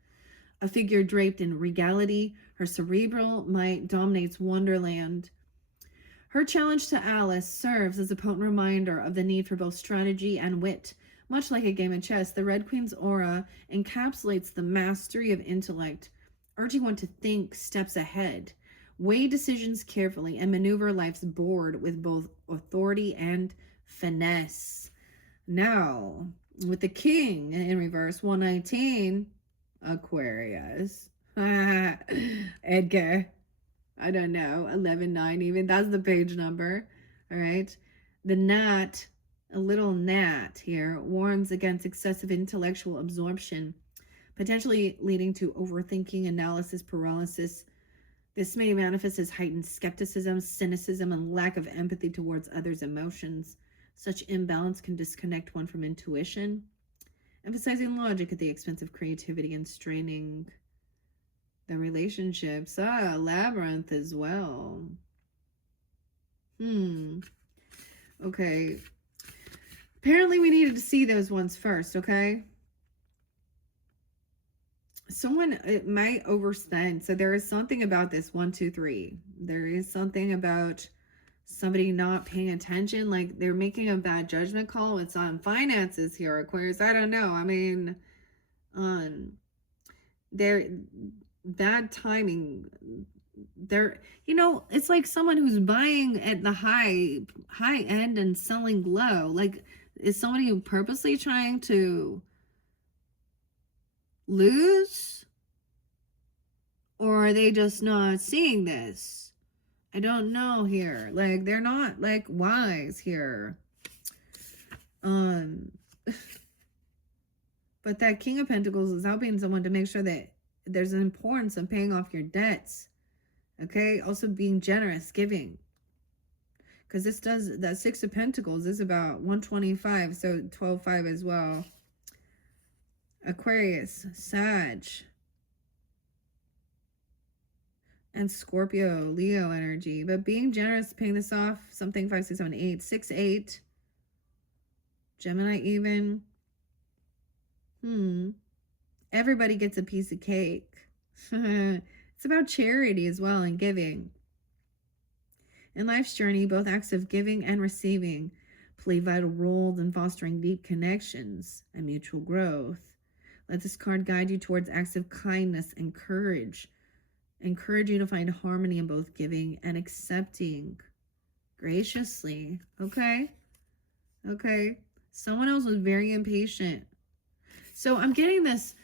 A figure draped in regality, her cerebral might dominates Wonderland. Her challenge to Alice serves as a potent reminder of the need for both strategy and wit. Much like a game of chess, the Red Queen's aura encapsulates the mastery of intellect, urging one to think steps ahead, weigh decisions carefully, and maneuver life's board with both authority and finesse. Now, with the King in reverse, 119, Aquarius. Edgar. I don't know, 11-9 even. That's the page number. All right. The gnat, a little gnat here, warns against excessive intellectual absorption, potentially leading to overthinking, analysis paralysis. This may manifest as heightened skepticism, cynicism, and lack of empathy towards others' emotions. Such imbalance can disconnect one from intuition, emphasizing logic at the expense of creativity and straining the relationships. Labyrinth as well. Okay. Apparently we needed to see those ones first, okay? Someone, it might overspend. So there is something about this 1, 2, 3. There is something about somebody not paying attention. Like they're making a bad judgment call. It's on finances here, Aquarius. I don't know. I mean, they're bad timing. They're, you know, it's like someone who's buying at the high end and selling low. Like, is somebody purposely trying to lose, or are they just not seeing this? I don't know here. Like, they're not like wise here. But that King of Pentacles is helping someone to make sure that there's an importance of paying off your debts. Okay, also being generous, giving. Because this does, that 6 of Pentacles is about 125, so 12-5 as well. Aquarius, Sag, and Scorpio, Leo energy. But being generous, paying this off, something 5, 6, 7, 8, 6, 8. Gemini even. Everybody gets a piece of cake. It's about charity as well and giving. In life's journey, both acts of giving and receiving play vital roles in fostering deep connections and mutual growth. Let this card guide you towards acts of kindness and courage. Encourage you to find harmony in both giving and accepting graciously. Okay? Okay. Someone else was very impatient. So I'm getting this.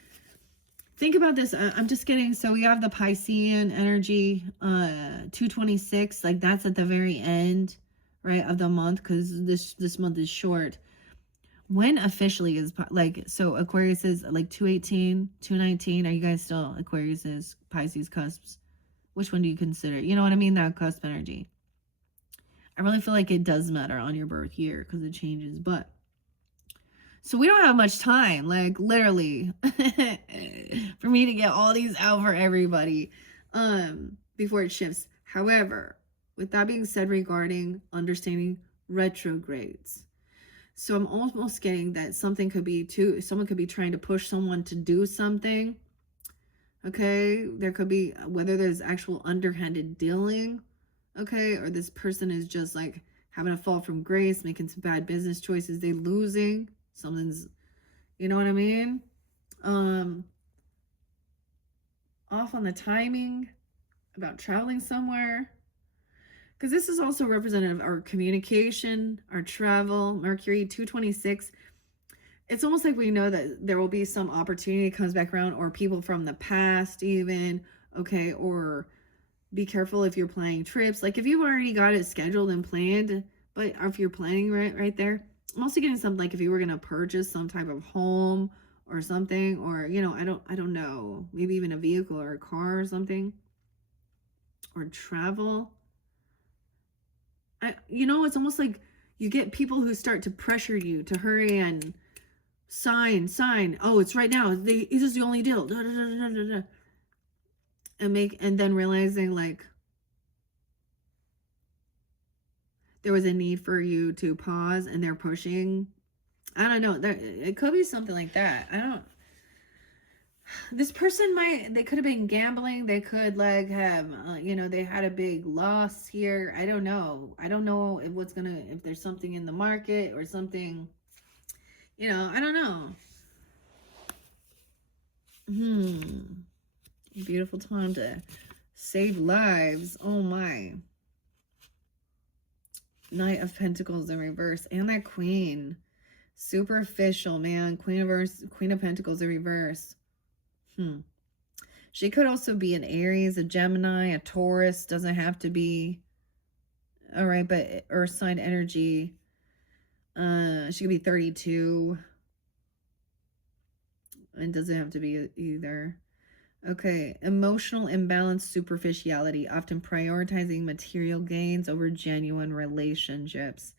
Think about this. I'm just getting, so we have the Piscean energy, 226, like that's at the very end, right, of the month, because this month is short. When officially is, like, so Aquarius is like 218, 219. Are you guys still Aquarius's Pisces cusps? Which one do you consider? You know what I mean? That cusp energy. I really feel like it does matter on your birth year because it changes, but so we don't have much time, like literally, for me to get all these out for everybody before it shifts. However, with that being said, regarding understanding retrogrades, so I'm almost getting that something could be someone could be trying to push someone to do something. Okay, there could be, whether there's actual underhanded dealing, okay, or this person is just like having a fall from grace, making some bad business choices, they losing. Something's, you know what I mean? Off on the timing about traveling somewhere. Because this is also representative of our communication, our travel. Mercury, 226. It's almost like we know that there will be some opportunity that comes back around, or people from the past even, okay, or be careful if you're planning trips. Like if you've already got it scheduled and planned, but if you're planning right there, I'm also getting something like if you were going to purchase some type of home or something, or, you know, I don't know, maybe even a vehicle or a car or something, or travel. You know, it's almost like you get people who start to pressure you to hurry and sign. Oh, it's right now. This is the only deal. and then realizing like there was a need for you to pause and they're pushing. I don't know. It could be something like that. I don't. This person they could have been gambling. They could like have, they had a big loss here. I don't know. I don't know if there's something in the market or something, I don't know. Beautiful time to save lives. Oh my. Knight of Pentacles in reverse. And that Queen. Superficial, man. Queen of Pentacles in reverse. She could also be an Aries, a Gemini, a Taurus. Doesn't have to be. All right, but Earth sign energy. She could be 32. And doesn't have to be either. Okay, emotional imbalance, superficiality, often prioritizing material gains over genuine relationships.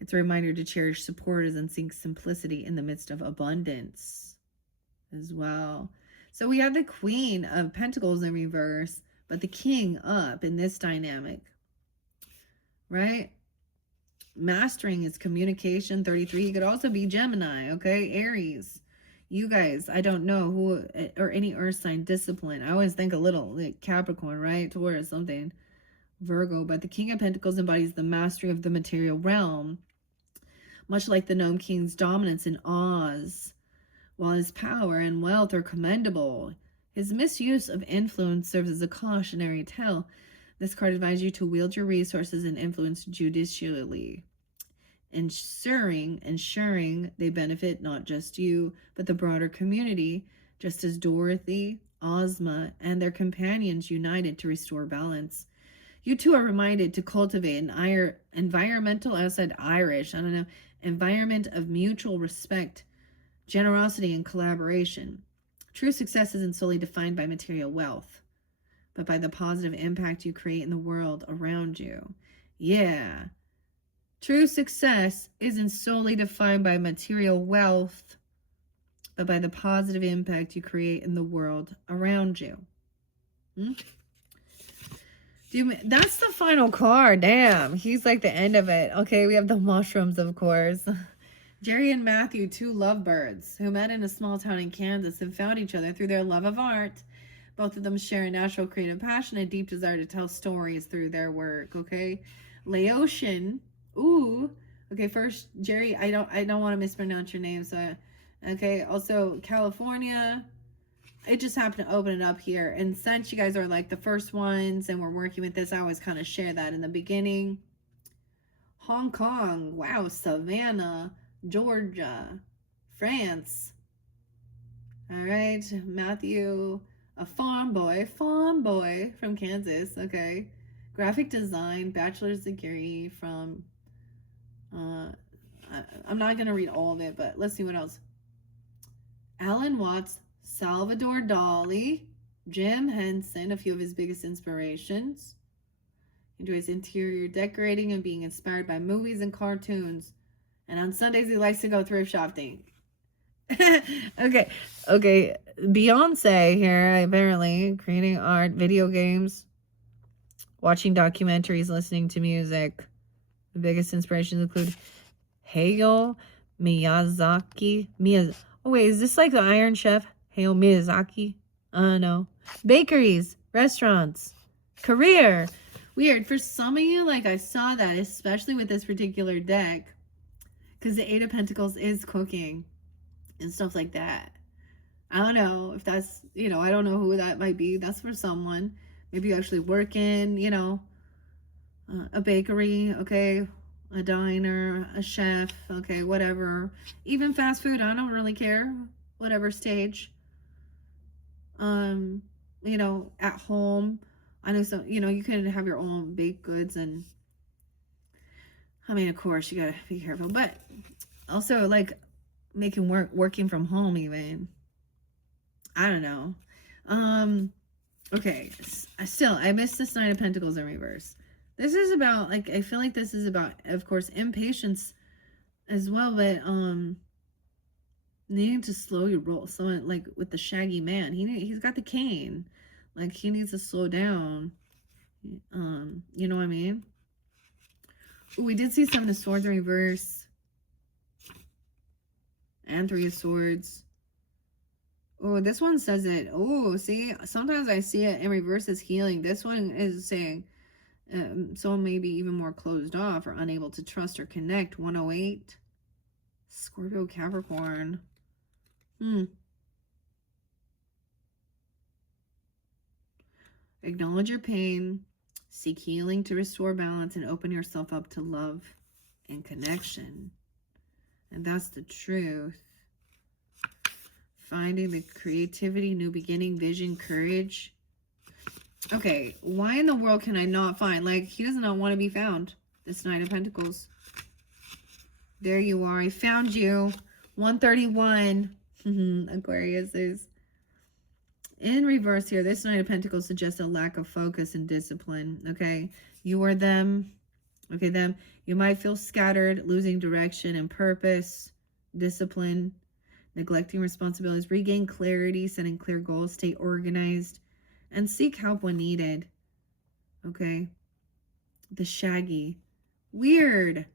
It's a reminder to cherish supporters and seek simplicity in the midst of abundance as well. So we have the Queen of Pentacles in reverse, but the King up in this dynamic, right? Mastering is communication, 33. He could also be Gemini, okay? Aries. You guys, I don't know who, or any earth sign, discipline. I always think a little like Capricorn, right? Taurus, something. Virgo, but the King of Pentacles embodies the mastery of the material realm, much like the Gnome King's dominance in Oz. While his power and wealth are commendable, his misuse of influence serves as a cautionary tale. This card advises you to wield your resources and influence judicially, ensuring they benefit not just you, but the broader community, just as Dorothy, Ozma, and their companions united to restore balance. You too are reminded to cultivate an environmental, outside Irish, environment of mutual respect, generosity, and collaboration. True success isn't solely defined by material wealth, but by the positive impact you create in the world around you. Yeah. True success isn't solely defined by material wealth, but by the positive impact you create in the world around you. That's the final card. Damn. He's like the end of it. Okay, we have the mushrooms, of course. Jerry and Matthew, two lovebirds who met in a small town in Kansas and found each other through their love of art. Both of them share a natural creative passion and a deep desire to tell stories through their work, okay? Laotian. Ooh. Okay, first, Jerry, I don't want to mispronounce your name, so okay. Also, California. It just happened to open it up here. And since you guys are like the first ones and we're working with this, I always kind of share that in the beginning. Hong Kong. Wow. Savannah. Georgia. France. All right. Matthew. A farm boy from Kansas. Okay. Graphic design. Bachelor's degree from... I'm not going to read all of it, but let's see what else. Alan Watts. Salvador Dali, Jim Henson, a few of his biggest inspirations. He enjoys interior decorating and being inspired by movies and cartoons. And on Sundays, he likes to go thrift shopping. Okay. Beyonce here, apparently, creating art, video games, watching documentaries, listening to music. The biggest inspirations include Hayao Miyazaki. Oh, wait, is this like the Iron Chef? Hayao Miyazaki? No. Bakeries, restaurants, career. Weird. For some of you, like I saw that, especially with this particular deck, because the Eight of Pentacles is cooking and stuff like that. I don't know if that's, I don't know who that might be. That's for someone. Maybe you actually work in, a bakery, okay, a diner, a chef, okay, whatever. Even fast food, I don't really care. Whatever stage. At home. I know some, you can have your own baked goods and of course you gotta be careful, but also like working from home even. I don't know. Okay. I missed this Nine of Pentacles in reverse. This is about I feel like this is about, of course, impatience as well, but needing to slow your roll. So like with the shaggy man, he's got the cane. Like, he needs to slow down. You know what I mean? Ooh, we did see Seven of Swords in reverse. And Three of Swords. Oh, this one says it. Oh, see, sometimes I see it in reverse as healing. This one is saying someone may be even more closed off or unable to trust or connect. 108. Scorpio, Capricorn. Acknowledge your pain. Seek healing to restore balance and open yourself up to love and connection. And that's the truth. Finding the creativity, new beginning, vision, courage. Okay, why in the world can I not find? Like, he does not want to be found. This Knight of Pentacles. There you are. I found you. 131. Aquarius is in reverse here. This Knight of Pentacles suggests a lack of focus and discipline. Okay, you or them. Okay, them. You might feel scattered, losing direction and purpose, discipline, neglecting responsibilities. Regain clarity, setting clear goals, stay organized, and seek help when needed. Okay. The Shaggy. Weird.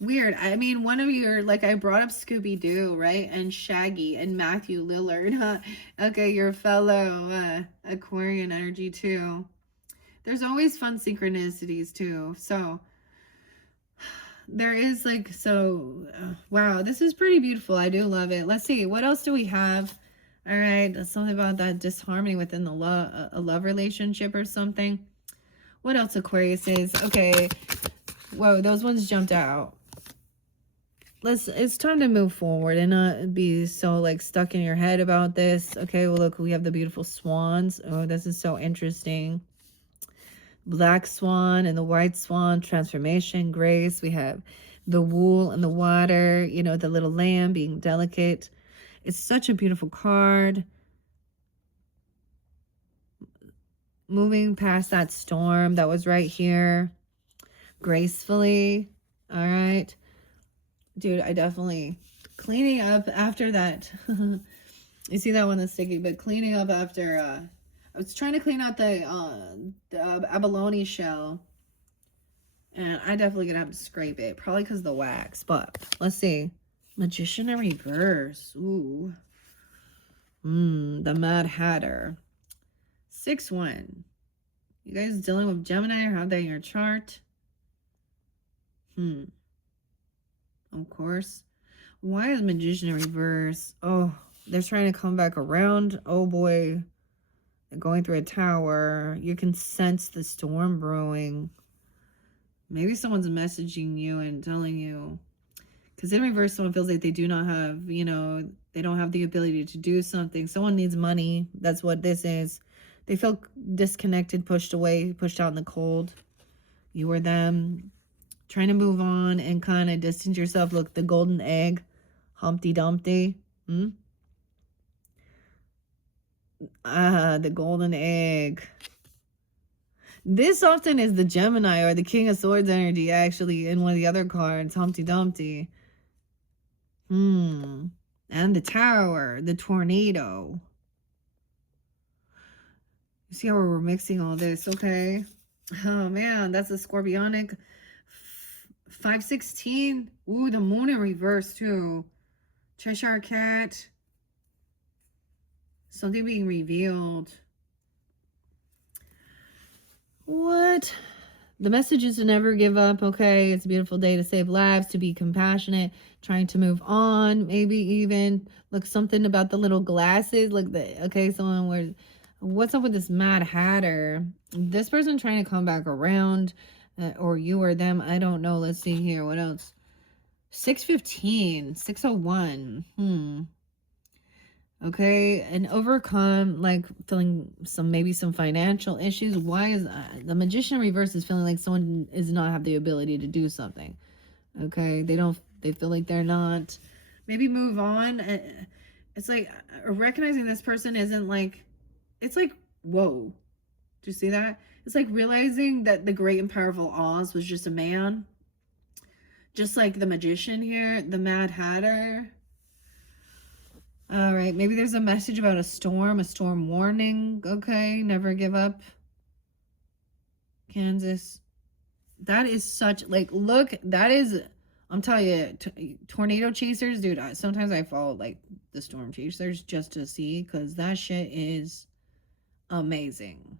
Weird. I mean, one of your, like, I brought up Scooby-Doo, right? And Shaggy and Matthew Lillard. Okay, your fellow Aquarian energy, too. There's always fun synchronicities, too. So, there is, like, so, wow, this is pretty beautiful. I do love it. Let's see. What else do we have? All right. Something about that disharmony within the a love relationship or something. What else, Aquarius is? Okay. Whoa, those ones jumped out. It's time to move forward and not be so, like, stuck in your head about this. Okay, well, look, we have the beautiful swans. Oh, this is so interesting. Black swan and the white swan, transformation, grace. We have the wool and the water, you know, the little lamb being delicate. It's such a beautiful card. Moving past that storm that was right here gracefully. All right. Dude, I definitely cleaning up after that. You see that one that's sticky, but cleaning up after I was trying to clean out the abalone shell, and I definitely gonna have to scrape it, probably because of the wax. But let's see. Magician in reverse. Ooh. The Mad Hatter. 6-1. You guys dealing with Gemini or have that in your chart? Of course. Why is Magician in reverse? Oh, they're trying to come back around. Oh boy. They're going through a tower. You can sense the storm brewing. Maybe someone's messaging you and telling you. Because in reverse, someone feels like they do not have, you know, they don't have the ability to do something. Someone needs money. That's what this is. They feel disconnected, pushed away, pushed out in the cold. You or them. Trying to move on and kind of distance yourself. Look, the golden egg. Humpty Dumpty. The golden egg. This often is the Gemini or the King of Swords energy, actually, in one of the other cards. Humpty Dumpty. And the Tower. The Tornado. You see how we're mixing all this, okay? Oh, man, that's a Scorpionic. 516. Ooh, the Moon in reverse, too. Cheshire Cat. Something being revealed. What? The message is to never give up, okay? It's a beautiful day to save lives, to be compassionate, trying to move on, maybe even. Look, something about the little glasses. Like, okay, someone where... What's up with this Mad Hatter? This person trying to come back around, or you or them. I don't know. Let's see here. What else? 615, 601. Okay, and overcome, like, feeling maybe some financial issues. Why is the Magician in reverse is feeling like someone is not have the ability to do something? Okay, they feel like they're not. Maybe move on. It's like recognizing this person isn't like. It's like, whoa. Do you see that? It's like realizing that the great and powerful Oz was just a man. Just like the Magician here, the Mad Hatter. All right, maybe there's a message about a storm warning. Okay, never give up. Kansas. That is such, like, look, that is, I'm telling you, tornado chasers, dude, sometimes I follow, like, the storm chasers just to see, because that shit is amazing.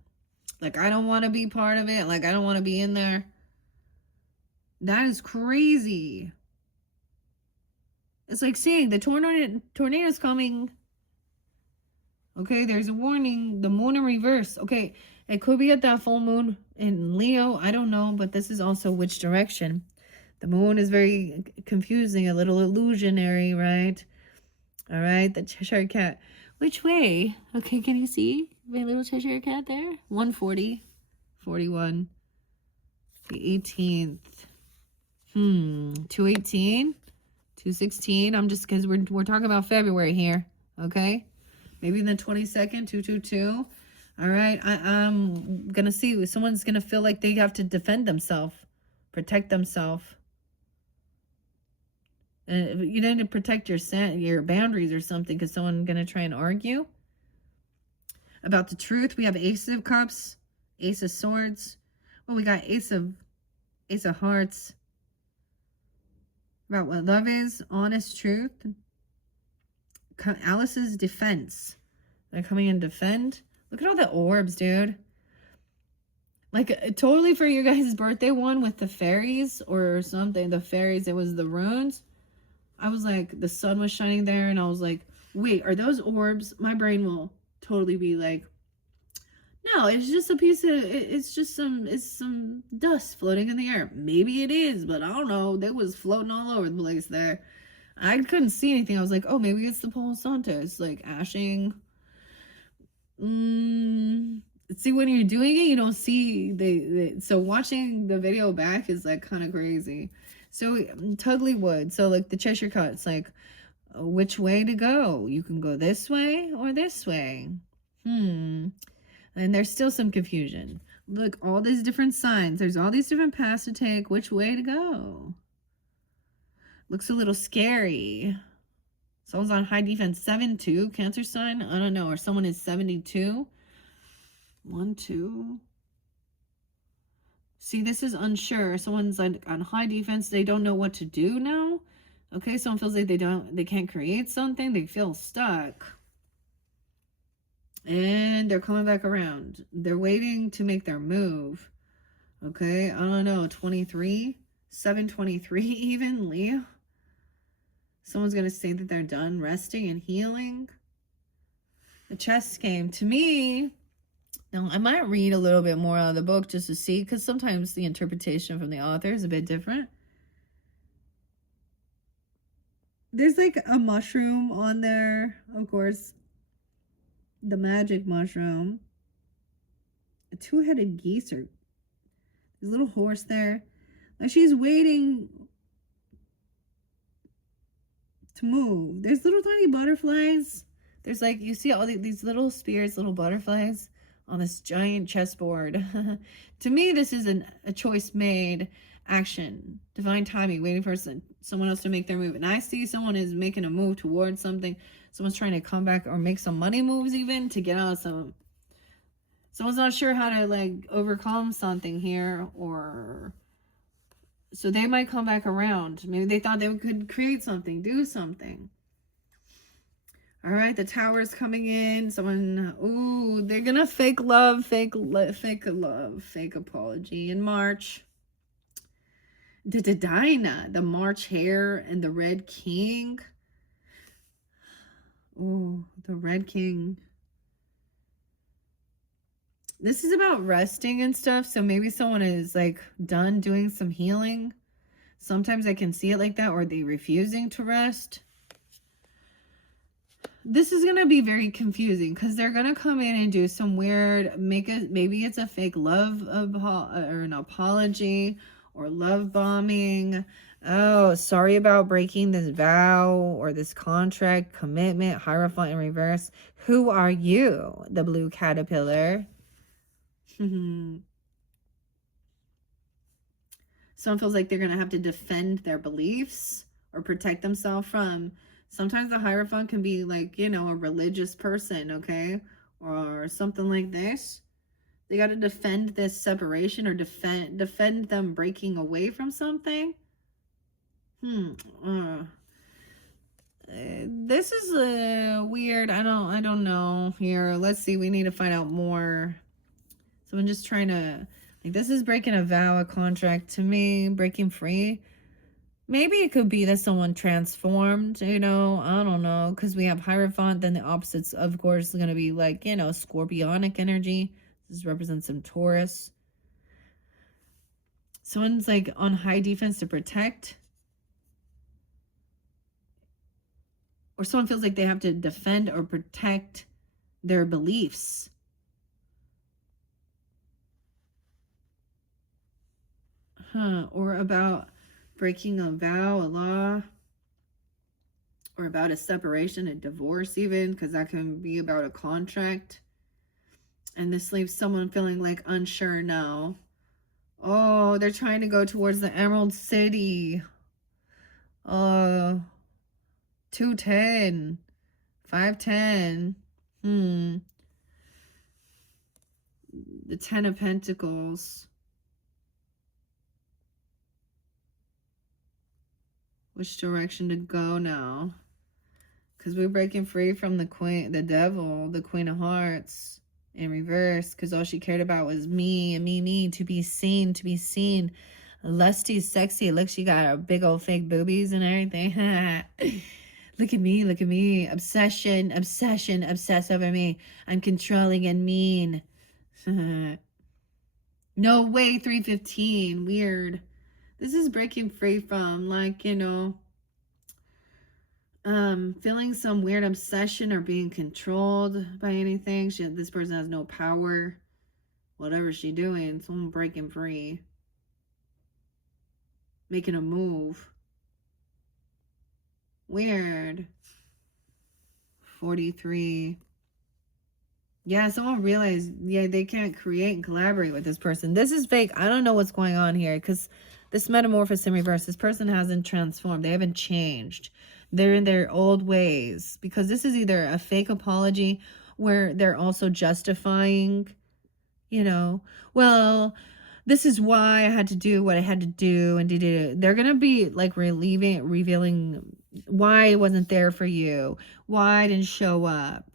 Like, I don't want to be part of it. Like, I don't want to be in there. That is crazy. It's like seeing the tornado's coming. Okay, there's a warning. The moon in reverse. Okay, it could be at that full moon in Leo. I don't know, but this is also which direction. The moon is very confusing, a little illusionary, right? All right, the Cheshire Cat. Which way? Okay, can you see my little Cheshire Cat there? 140, 41, the 18th. 218, 216. I'm just, because we're talking about February here, okay? Maybe the 22nd, 222. All right, I'm gonna see. Someone's gonna feel like they have to defend themselves, protect themselves. You need to protect your boundaries or something, because someone's gonna try and argue about the truth. We have Ace of Cups, Ace of Swords. Well, we got Ace of Hearts. About what love is, honest truth. Alice's defense. They're coming in defend. Look at all the orbs, dude. Like, totally for your guys' birthday one with the fairies or something. The fairies, it was the runes. I was like, the sun was shining there, and I was like, wait, are those orbs? My brain will totally be like, no, it's just a piece of, it's some dust floating in the air. Maybe it is, but I don't know. They was floating all over the place there. I couldn't see anything. I was like, oh, maybe it's the Palo Santo. It's like ashing. See, when you're doing it, you don't see so watching the video back is like kind of crazy. So Tugly Wood. So like the Cheshire Cat, it's like, which way to go? You can go this way or this way. And there's still some confusion. Look, all these different signs. There's all these different paths to take. Which way to go? Looks a little scary. Someone's on high defense. 7-2, Cancer sign. I don't know. Or someone is 72. 1, 2. See, this is unsure. Someone's like on high defense. They don't know what to do now. Okay, someone feels like they can't create something. They feel stuck. And they're coming back around. They're waiting to make their move. Okay, I don't know. 23, 723 even, Leo. Someone's going to say that they're done resting and healing. The chess game. To me, now I might read a little bit more out of the book just to see, because sometimes the interpretation from the author is a bit different. There's like a mushroom on there, of course. The magic mushroom. A two-headed geese, or there's a little horse there. Like she's waiting to move. There's little tiny butterflies. There's like, you see all these little spirits, little butterflies on this giant chessboard. To me, this is a choice made, action, divine timing, waiting for someone else to make their move. And I see someone is making a move towards something. Someone's trying to come back or make some money moves even to get out of some. Someone's not sure how to like overcome something here, or so they might come back around. Maybe they thought they could create something, do something. All right, the tower's coming in. Someone, ooh, they're gonna fake love, fake apology in March. Dinah, the March hare and the Red King. Oh, the Red King. This is about resting and stuff. So maybe someone is like done doing some healing. Sometimes I can see it like that, or they refusing to rest. This is going to be very confusing because they're going to come in and do some weird, maybe it's a fake love or an apology or love bombing. Oh, sorry about breaking this vow or this contract, commitment, Hierophant in reverse. Who are you? The blue caterpillar. Someone feels like they're going to have to defend their beliefs or protect themselves from Sometimes the Hierophant can be like, you know, a religious person, okay? Or something like this. They got to defend this separation or defend them breaking away from something. This is weird. I don't know here. Let's see. We need to find out more. So I'm just trying to, like, this is breaking a vow, a contract to me, breaking free. Maybe it could be that someone transformed, you know, I don't know, because we have Hierophant, then the opposites, of course, are going to be like, you know, Scorpionic energy. This represents some Taurus. Someone's like on high defense to protect. Or someone feels like they have to defend or protect their beliefs. Or about breaking a vow, a law. Or about a separation, a divorce even, because that can be about a contract. And this leaves someone feeling like unsure now. Oh, they're trying to go towards the Emerald City. 210. 510. The 10 of Pentacles. Which direction to go now? Because we're breaking free from the Queen, the Devil, the Queen of Hearts in reverse. Because all she cared about was me and me, to be seen, to be seen. Lusty, sexy. Look, she got her big old fake boobies and everything. Look at me, look at me. Obsession, obsession, obsess over me. I'm controlling and mean. No way, 315. Weird. This is breaking free from, like, you know, feeling some weird obsession or being controlled by anything. This person has no power. Whatever she's doing, someone breaking free. Making a move. Weird. 43. Yeah, someone realized, yeah, they can't create and collaborate with this person. This is fake. I don't know what's going on here because this metamorphosis in reverse, this person hasn't transformed. They haven't changed. They're in their old ways because this is either a fake apology where they're also justifying, you know, well, this is why I had to do what I had to do and they're going to be like revealing why I wasn't there for you, why I didn't show up.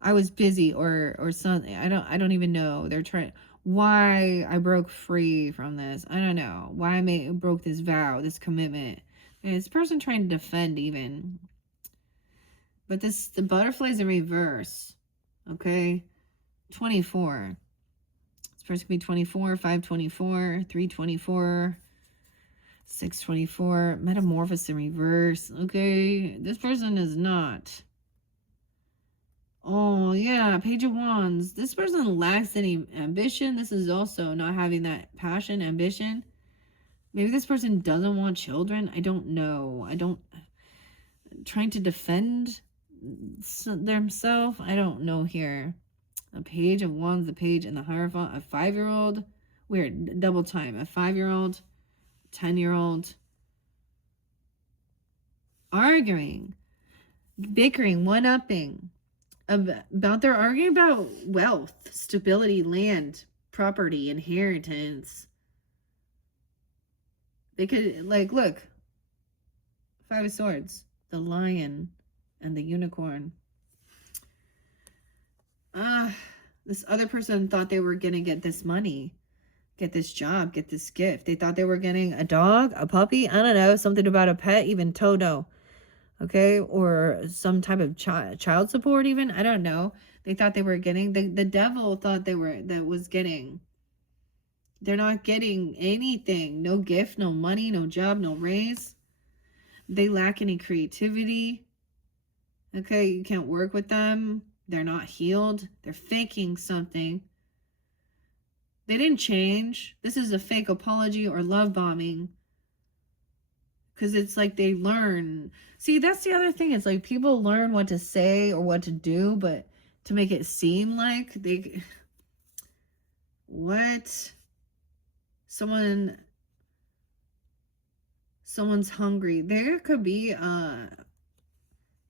I was busy or something. I don't even know. They're trying why I broke free from this. I don't know. Why I broke this vow, this commitment. And this person trying to defend even. But the butterfly's in reverse. Okay? 24. This person can be 24, 524, 324, 624. Metamorphosis in reverse. Okay? This person is not. Oh, yeah, Page of Wands. This person lacks any ambition. This is also not having that passion, ambition. Maybe this person doesn't want children. I don't know. Trying to defend themselves. I don't know here. A Page of Wands, the Page and the Hierophant. A 5-year-old. Weird, double time. A 5-year-old, 10-year-old. Arguing. Bickering, one-upping. They're arguing about wealth, stability, land, property, inheritance. They could, like, look. 5 of Swords. The lion and the unicorn. This other person thought they were going to get this money. Get this job. Get this gift. They thought they were getting a dog, a puppy. I don't know. Something about a pet. Even Toto. Okay, or some type of child support even. I don't know. They thought they were getting, the devil thought was getting. They're not getting anything. No gift, no money, no job, no raise. They lack any creativity. Okay, you can't work with them. They're not healed. They're faking something. They didn't change. This is a fake apology or love bombing. Because it's like they learn. See, that's the other thing. It's like people learn what to say or what to do, but to make it seem like they... What? Someone... Someone's hungry. There could be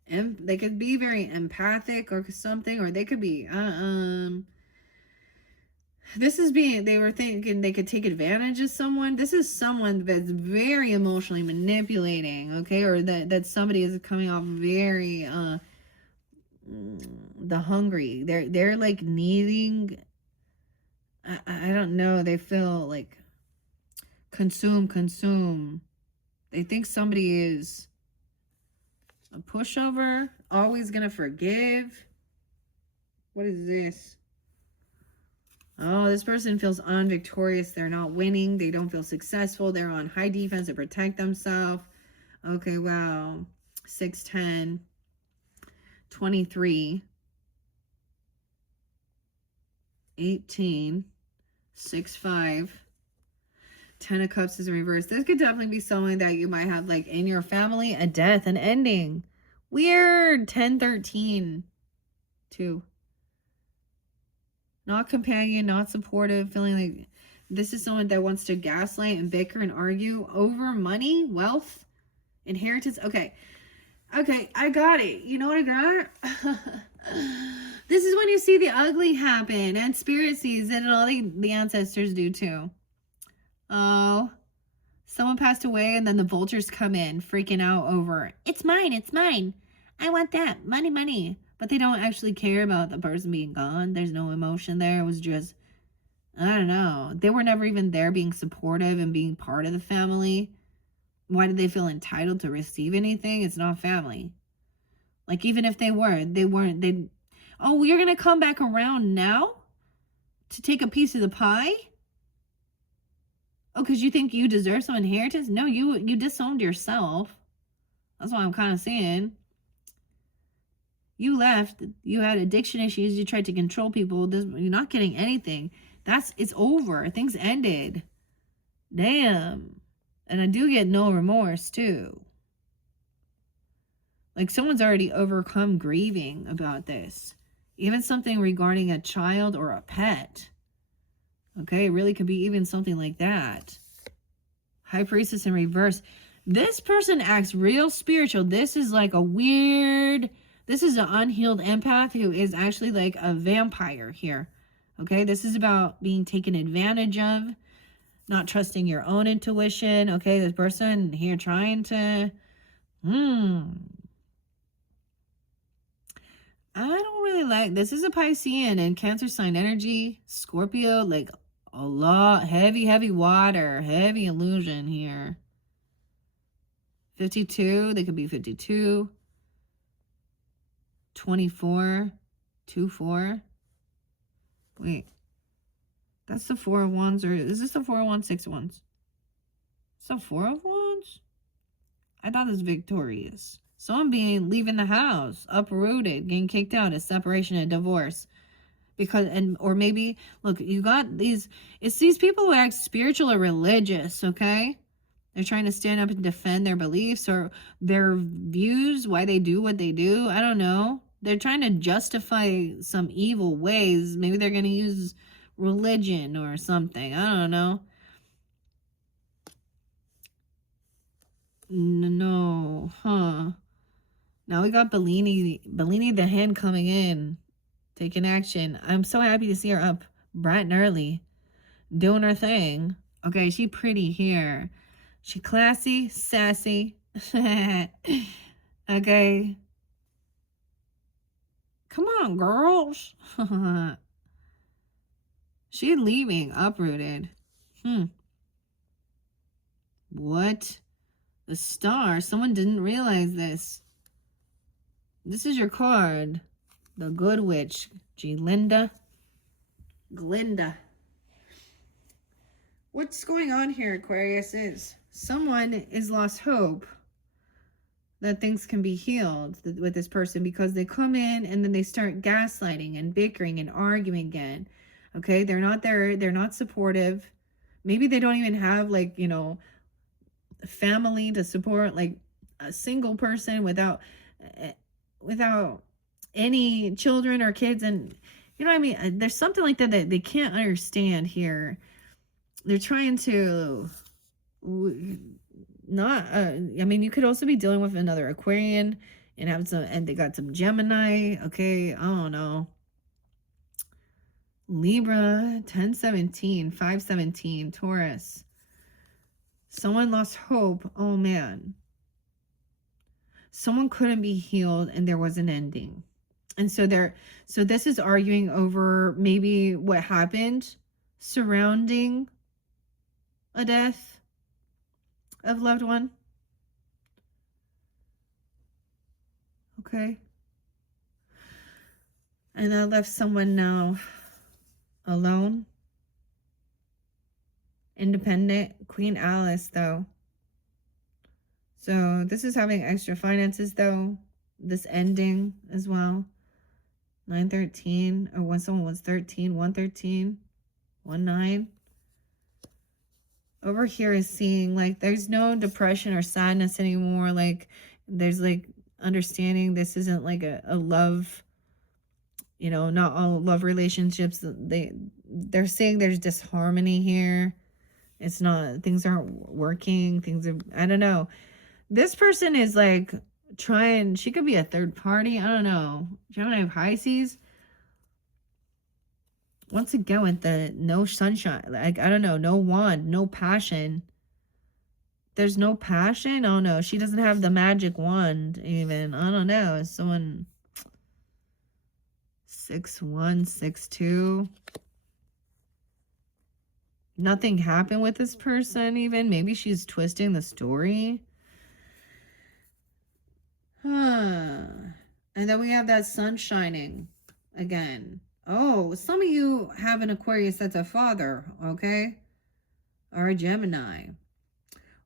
they could be very empathic or something, or they could be this is being, they were thinking they could take advantage of someone. This is someone that's very emotionally manipulating, okay? Or that somebody is coming off very the hungry. They're like needing, I don't know, they feel like consume. They think somebody is a pushover, always gonna forgive. What is this? Oh, this person feels unvictorious. They're not winning. They don't feel successful. They're on high defense to protect themselves. Okay, wow. 610, 23, 18, 6-5. 10 of Cups is in reverse. This could definitely be someone that you might have like in your family, a death, an ending. Weird. 10-13, 2. Not companion, not supportive, feeling like this is someone that wants to gaslight and bicker and argue over money, wealth, inheritance. Okay, I got it. You know what I got? This is when you see the ugly happen, and spirit sees it, and all the ancestors do too. Oh, someone passed away, and then the vultures come in, freaking out over, it's mine, I want that, money. But they don't actually care about the person being gone. There's no emotion there. It was just, I don't know. They were never even there being supportive and being part of the family. Why did they feel entitled to receive anything? It's not family. Like, even if they weren't, oh, you're going to come back around now to take a piece of the pie? Oh, because you think you deserve some inheritance? No, you disowned yourself. That's what I'm kind of saying. You left. You had addiction issues. You tried to control people. You're not getting anything. It's over. Things ended. Damn. And I do get no remorse too. Like, someone's already overcome grieving about this. Even something regarding a child or a pet. Okay, it really could be even something like that. High Priestess in reverse. This person acts real spiritual. This is like this is an unhealed empath who is actually like a vampire here. Okay, this is about being taken advantage of, not trusting your own intuition. Okay, this person here trying to, I don't really like, this is a Piscean and Cancer sign energy, Scorpio, like a lot, heavy water, heavy illusion here. 52, they could be 52. 24, 2-4. Wait, that's the 4 of Wands, or is this the 4 of Wands, 6 of Wands? It's the 4 of Wands? I thought it was victorious. Someone leaving the house, uprooted, getting kicked out, a separation, a divorce. Because, or maybe, look, you got it's these people who act spiritual or religious, okay? They're trying to stand up and defend their beliefs or their views, why they do what they do. I don't know. They're trying to justify some evil ways. Maybe they're going to use religion or something. I don't know. No. Huh. Now we got Bellini the hen coming in, taking action. I'm so happy to see her up bright and early, doing her thing. Okay, she pretty here. She classy, sassy. Okay. Come on, girls. She leaving, uprooted. What? The star. Someone didn't realize this. This is your card. The Good Witch. Glinda. What's going on here, Aquarius, is someone is lost hope that things can be healed with this person because they come in and then they start gaslighting and bickering and arguing again. Okay, they're not there. They're not supportive. Maybe they don't even have, like, you know, family to support, like a single person without any children or kids. And you know what I mean? There's something like that they can't understand here. They're trying to not, I mean, you could also be dealing with another Aquarian and have some, and they got some Gemini. Okay. I don't know. Libra, 1017, 517, Taurus. Someone lost hope. Oh man. Someone couldn't be healed and there was an ending. And so this is arguing over maybe what happened surrounding a death of loved one. Okay. And that left someone now alone, independent. Queen Alice, though. So this is having extra finances, though. This ending as well. 913, or when someone was 13, 113, 19. Over here is seeing like there's no depression or sadness anymore. Like there's like understanding this isn't like a love, you know, not all love relationships. They're saying there's disharmony here. It's not, things aren't working. Things are, I don't know. This person is like trying, she could be a third party. I don't know. Gemini of Pisces. Once again with the no sunshine, like, I don't know, no wand, no passion. There's no passion? Oh no, she doesn't have the magic wand even. I don't know. Is someone 6'1", 6'2"? Nothing happened with this person even. Maybe she's twisting the story. Huh. And then we have that sun shining again. Oh, some of you have an Aquarius that's a father, okay? Or a Gemini.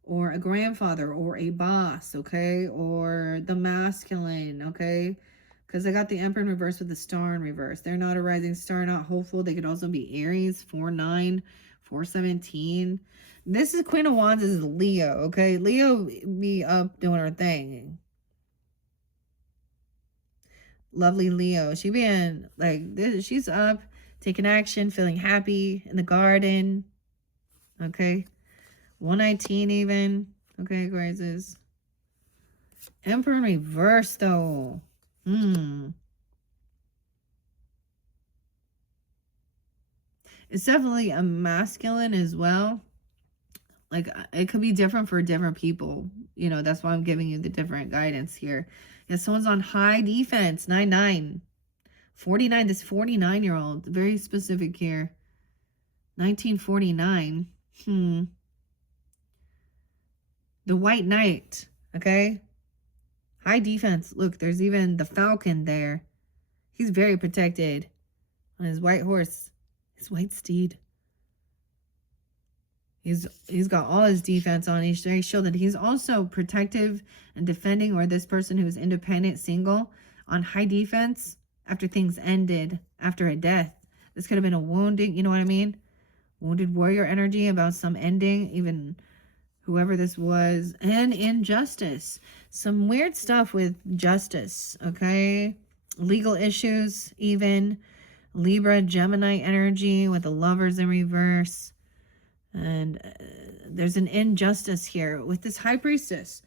Or a grandfather, or a boss, okay? Or the masculine, okay? Because I got the Emperor in reverse with the star in reverse. They're not a rising star, not hopeful. They could also be Aries, 4-9, 4-17. This is Queen of Wands is Leo, okay? Leo be up doing her thing. Lovely Leo. She being like this. She's up, taking action, feeling happy in the garden. Okay. 119 even. Okay, Aquarius. Emperor in reverse though. It's definitely a masculine as well. Like it could be different for different people. You know, that's why I'm giving you the different guidance here. Yeah, someone's on high defense. 99. 49. This 49-year-old. Very specific here. 1949. The White Knight. Okay. High defense. Look, there's even the Falcon there. He's very protected on his white horse. His white steed. He's got all his defense on. He's very shielded. He's also protective and defending, or this person who's independent, single, on high defense after things ended, after a death. This could have been a wounding, you know what I mean? Wounded warrior energy about some ending, even whoever this was. And injustice. Some weird stuff with justice, okay? Legal issues, even. Libra, Gemini energy with the Lovers in reverse. And there's an injustice here with this High Priestess.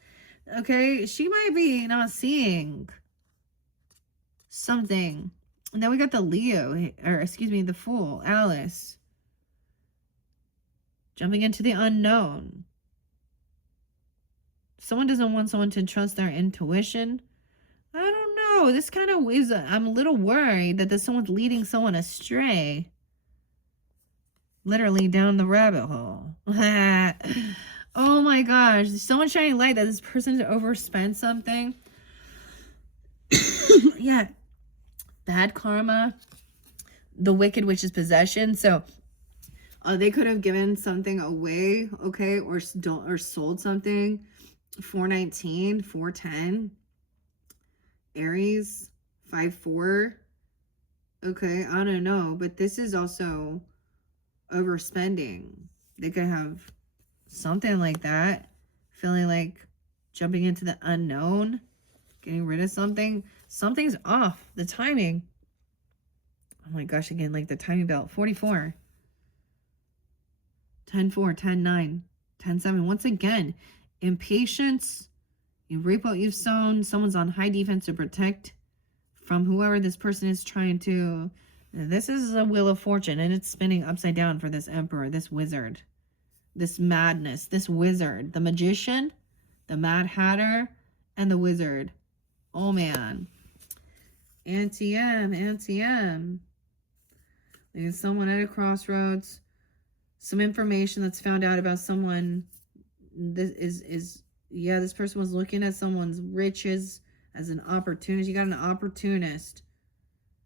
Okay, she might be not seeing something. And then we got the Leo, or excuse me, the Fool, Alice. Jumping into the unknown. Someone doesn't want someone to trust their intuition. I don't know. This kind of is, I'm a little worried that someone's leading someone astray. Literally down the rabbit hole. Oh my gosh. There's so much shining light that this person overspent something. Yeah. Bad karma. The wicked witch's possession. So they could have given something away, okay, or sold something. 419, 410. Aries, 5-4. Okay, I don't know. But this is also overspending. They could have something like that. Feeling like jumping into the unknown. Getting rid of something. Something's off. The timing. Oh my gosh, again, like the timing belt. 44. 10-4, 10-9, 10-7. Once again, Impatience. You reap what you've sown. Someone's on high defense to protect from whoever this person is trying to. This is a wheel of fortune, and it's spinning upside down for this emperor, this wizard, this madness, this wizard, the magician, the Mad Hatter, and the wizard. Oh man. Anti-M. There's someone at a crossroads. Some information that's found out about someone. This person was looking at someone's riches as an opportunist. You got an opportunist.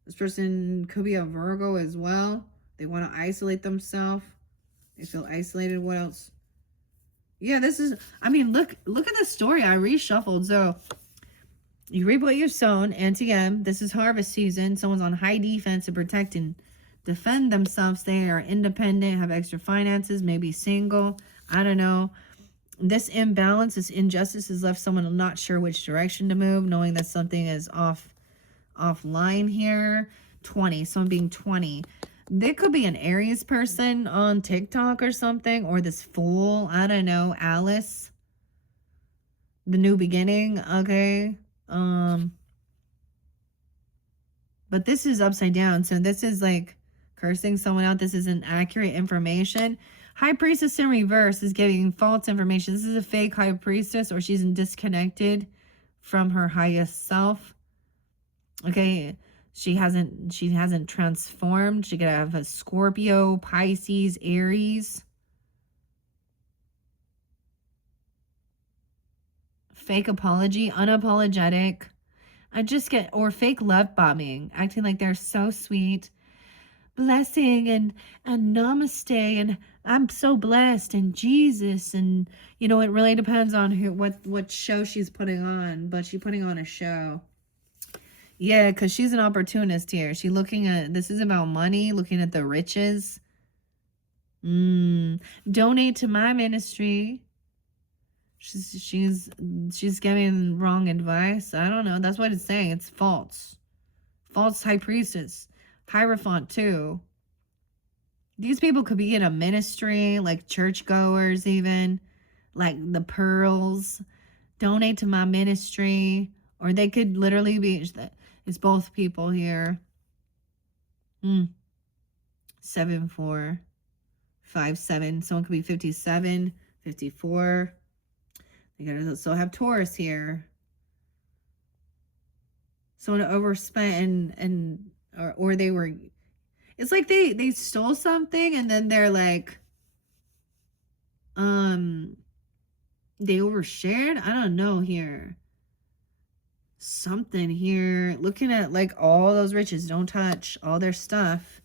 This person could be a Virgo as well. They want to isolate themselves. They feel isolated. What else? Yeah, this is, I mean, look at the story. I reshuffled. So you reap what you've sown. Anti-M. This is harvest season. Someone's on high defense to protect and defend themselves. They are independent, have extra finances, maybe single. I don't know. This imbalance, this injustice has left someone not sure which direction to move, knowing that something is offline here. 20, someone being 20. They could be an Aries person on TikTok or something, or this fool, I don't know, Alice. The new beginning, okay. But this is upside down, so this is like cursing someone out. This isn't accurate information. High Priestess in reverse is giving false information. This is a fake High Priestess, or she's disconnected from her highest self. Okay, she hasn't transformed. She could have a Scorpio, Pisces, Aries. Fake apology, unapologetic. Or fake love bombing, acting like they're so sweet. Blessing and namaste, and I'm so blessed, and Jesus, and you know, it really depends on what show she's putting on, but she's putting on a show. Yeah, because she's an opportunist here. She's looking at, this is about money, looking at the riches. Donate to my ministry. She's giving wrong advice. I don't know. That's what it's saying. It's false. False High Priestess. Hierophant too. These people could be in a ministry, like churchgoers even, like the pearls. Donate to my ministry. Or they could literally be, it's both people here. 7, 4, 5, 7. Someone could be 57, 54. They could also have Taurus here. Someone overspent or they were, it's like they stole something and then they're like, they overshared. I don't know here. Something here. Looking at like all those riches. Don't touch all their stuff.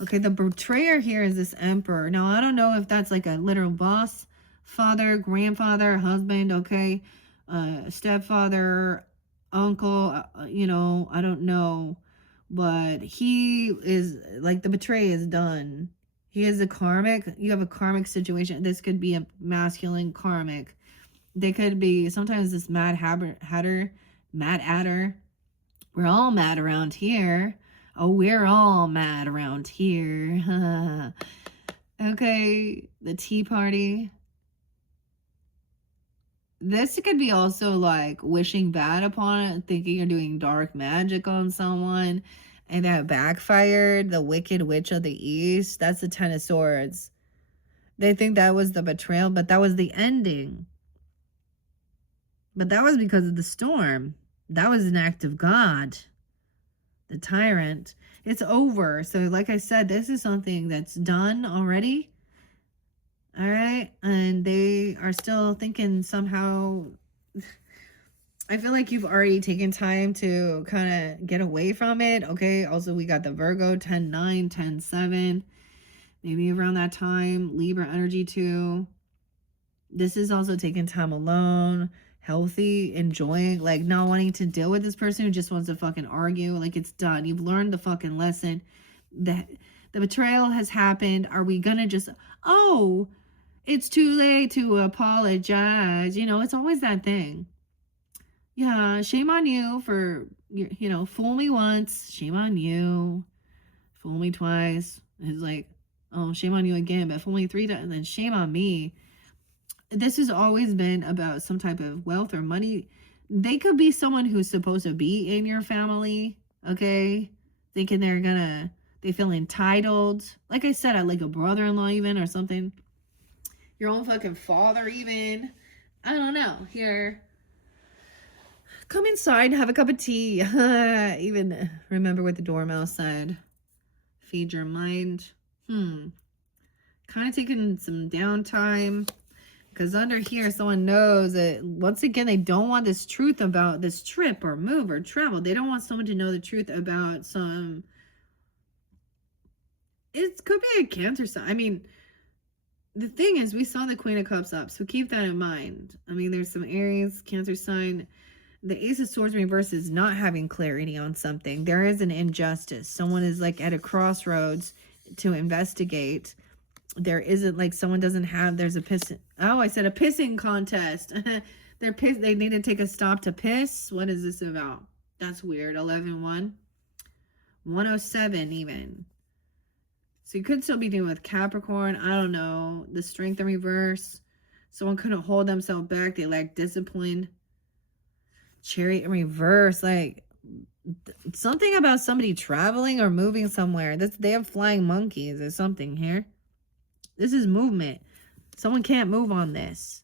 Okay, the betrayer here is this emperor. Now, I don't know if that's like a literal boss, father, grandfather, husband, okay, stepfather, uncle, you know, I don't know. But he is, like, the betray is done. He is a karmic. You have a karmic situation. This could be a masculine karmic. They could be, sometimes this Mad Hatter. We're all mad around here. Oh, we're all mad around here. Okay, the Tea Party. This could be also like wishing bad upon it, thinking you're doing dark magic on someone, and that backfired. The Wicked Witch of the East. That's the 10 of Swords. They think that was the betrayal, but that was the ending. But that was because of the storm. That was an act of God. The Tyrant. It's over. So like I said, this is something that's done already. All right. And they are still thinking somehow. I feel like you've already taken time to kind of get away from it. Okay. Also, we got the Virgo 10-9, 10-7. Maybe around that time. Libra energy too. This is also taking time alone. Healthy, enjoying, like not wanting to deal with this person who just wants to fucking argue. Like it's done. You've learned the fucking lesson. The betrayal has happened. Are we gonna just, oh, it's too late to apologize? You know, it's always that thing. Yeah, shame on you for, you know, fool me once, shame on you. Fool me twice. It's like, oh, shame on you again, but fool me 3 times, and then shame on me. this has always been about some type of wealth or money. They could be someone who's supposed to be in your family, okay? Thinking they feel entitled. Like I said, like a brother-in-law even or something. Your own fucking father even. I don't know. Here. Come inside, have a cup of tea. Even remember what the dormouse said. Feed your mind. Kind of taking some downtime. Because under here, someone knows that, once again, they don't want this truth about this trip or move or travel. They don't want someone to know the truth about some... It could be a Cancer sign. I mean, the thing is, we saw the Queen of Cups up, so keep that in mind. I mean, there's some Aries, Cancer sign. The Ace of Swords reverse is not having clarity on something. There is an injustice. Someone is like at a crossroads to investigate. There isn't, like, someone doesn't have, there's a piss. Oh, I said a pissing contest. They need to take a stop to piss. What is this about? That's weird. 11-1. 107 even. So you could still be dealing with Capricorn. I don't know. The Strength in reverse. Someone couldn't hold themselves back. They lack discipline. Chariot in reverse. Like, something about somebody traveling or moving somewhere. They have flying monkeys or something here. This is movement. Someone can't move on this.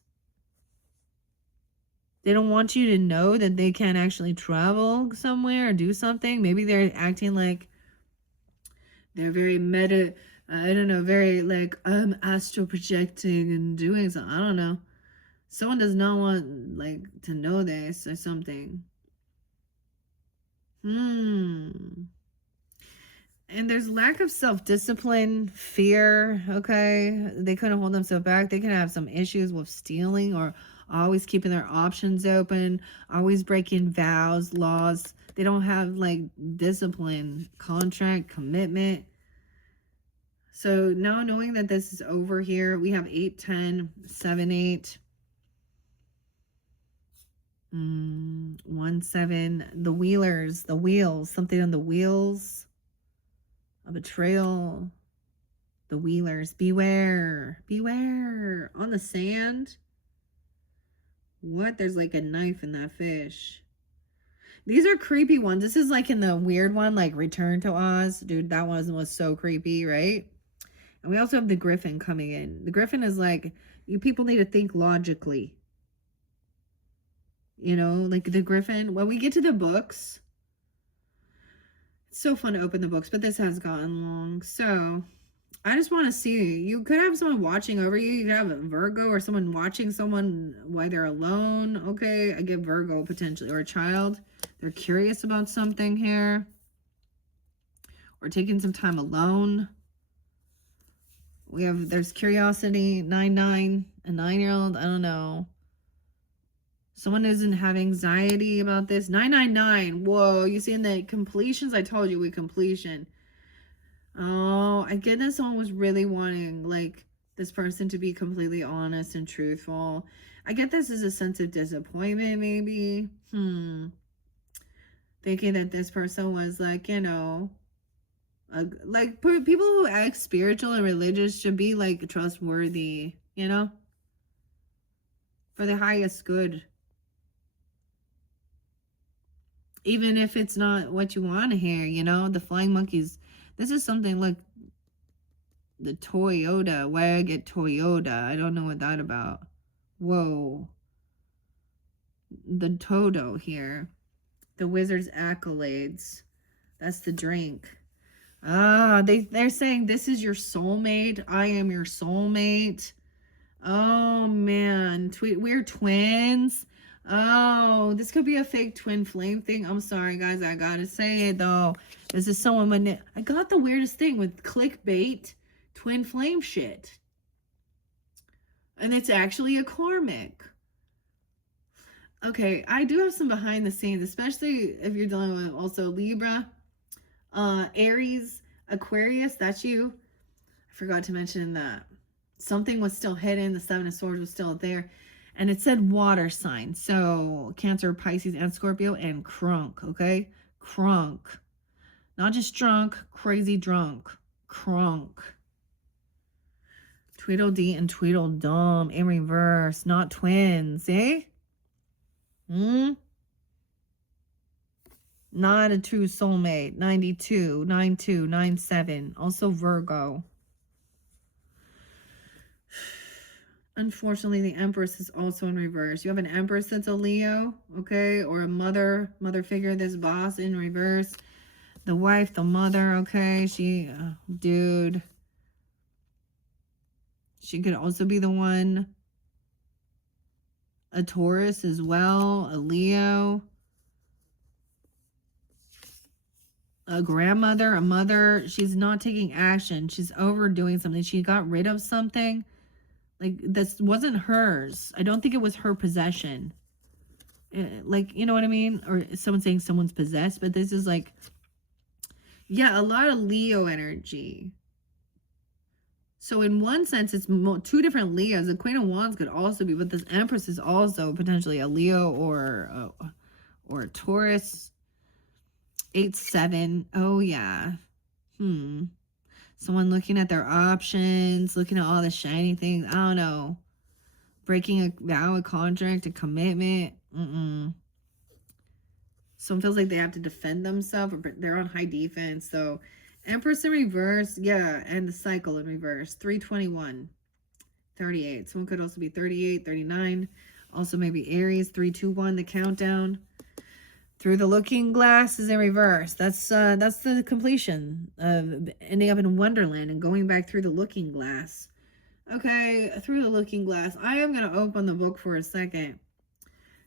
They don't want you to know that they can't actually travel somewhere or do something. Maybe they're acting like they're very meta, I don't know, very like, astral projecting and doing something. I don't know. Someone does not want, like, to know this or something. And there's lack of self-discipline, fear, okay? They couldn't hold themselves back. They can have some issues with stealing or always keeping their options open, always breaking vows, laws. They don't have, like, discipline, contract, commitment. So now knowing that this is over here, we have 8-10, 7-8, 1-7, the wheelers, the wheels, something on the wheels. A betrayal. The wheelers. Beware. Beware. On the sand. What? There's like a knife in that fish. These are creepy ones. This is like in the weird one, like Return to Oz. Dude, that one was so creepy, right? And we also have the Griffin coming in. The Griffin is like, you people need to think logically. You know, like the Griffin. When we get to the books... so fun to open the books, but this has gotten long. So I just want to see. You could have someone watching over you. You could have a Virgo or someone watching someone while they're alone. Okay, I get Virgo potentially, or a child. They're curious about something here, or taking some time alone. There's curiosity. 9-9, a 9-year-old. I don't know. Someone doesn't have anxiety about this. 999. Whoa, you see in the completions? I told you we completion. Oh, I get that someone was really wanting, like, this person to be completely honest and truthful. I get this as a sense of disappointment, maybe. Thinking that this person was, like, you know, like, people who act spiritual and religious should be, like, trustworthy, you know? For the highest good. Even if it's not what you want to hear, you know? The flying monkeys. This is something like the Toyota. Why I get Toyota? I don't know what that's about. Whoa. The Toto here. The Wizard's Accolades. That's the drink. Ah, they're saying this is your soulmate. I am your soulmate. Oh, man. We're twins. Oh, this could be a fake twin flame thing. I'm sorry, guys. I gotta say it, though. This is someone... I got the weirdest thing with clickbait twin flame shit. And it's actually a karmic. Okay, I do have some behind the scenes, especially if you're dealing with also Libra, Aries, Aquarius. That's you. I forgot to mention that something was still hidden. The 7 of Swords was still there. And it said water sign. So Cancer, Pisces, and Scorpio, and crunk, okay? Crunk. Not just drunk, crazy drunk. Crunk. Tweedledee and Tweedledum in reverse, not twins, eh? Not a true soulmate. 92, 92, 97. Also Virgo. Unfortunately, the Empress is also in reverse. You have an Empress that's a Leo, okay? Or a mother figure, this boss in reverse. The wife, the mother, okay? She, dude. She could also be the one. A Taurus as well. A Leo. A grandmother, a mother. She's not taking action. She's overdoing something. She got rid of something. Like, this wasn't hers. I don't think it was her possession. Like, you know what I mean? Or someone saying someone's possessed. But this is like, yeah, a lot of Leo energy. So in one sense, it's two different Leos. The Queen of Wands could also be, but this Empress is also potentially a Leo or a Taurus. 8-7. Oh, yeah. Someone looking at their options, looking at all the shiny things. I don't know. Breaking a vow, a contract, a commitment. Someone feels like they have to defend themselves, or they're on high defense. So, Empress in reverse. Yeah, and the cycle in reverse. 321. 38. Someone could also be 38, 39. Also maybe Aries. 321, the countdown. Through the Looking Glass is in reverse. That's the completion of ending up in Wonderland and going back through the Looking Glass. Okay, through the Looking Glass. I am going to open the book for a second.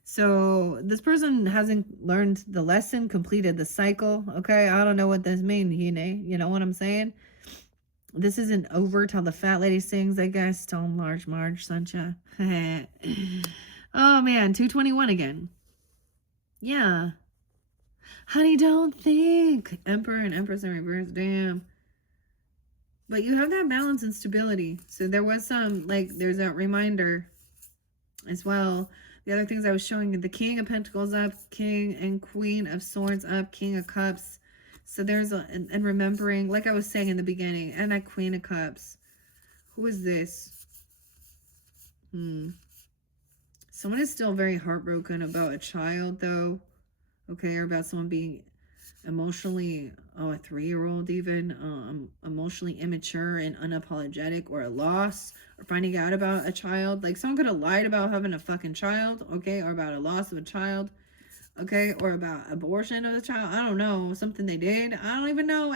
So this person hasn't learned the lesson, completed the cycle. Okay, I don't know what this means, you know what I'm saying? This isn't over till the fat lady sings, I guess. Tell him large Marge, sunshine. Oh, man, 221 again. Yeah. Honey, don't think. Emperor and Empress in reverse. Damn. But you have that balance and stability. So there was some, like, there's that reminder as well. The other things I was showing you, the King of Pentacles up, King and Queen of Swords up, King of Cups. So there's and remembering, like I was saying in the beginning, and that Queen of Cups. Who is this? Someone is still very heartbroken about a child, though. Okay, or about someone being emotionally, a 3-year-old even, emotionally immature and unapologetic, or a loss, or finding out about a child. Like, someone could have lied about having a fucking child, okay, or about a loss of a child, okay, or about abortion of a child. I don't know, something they did. I don't even know.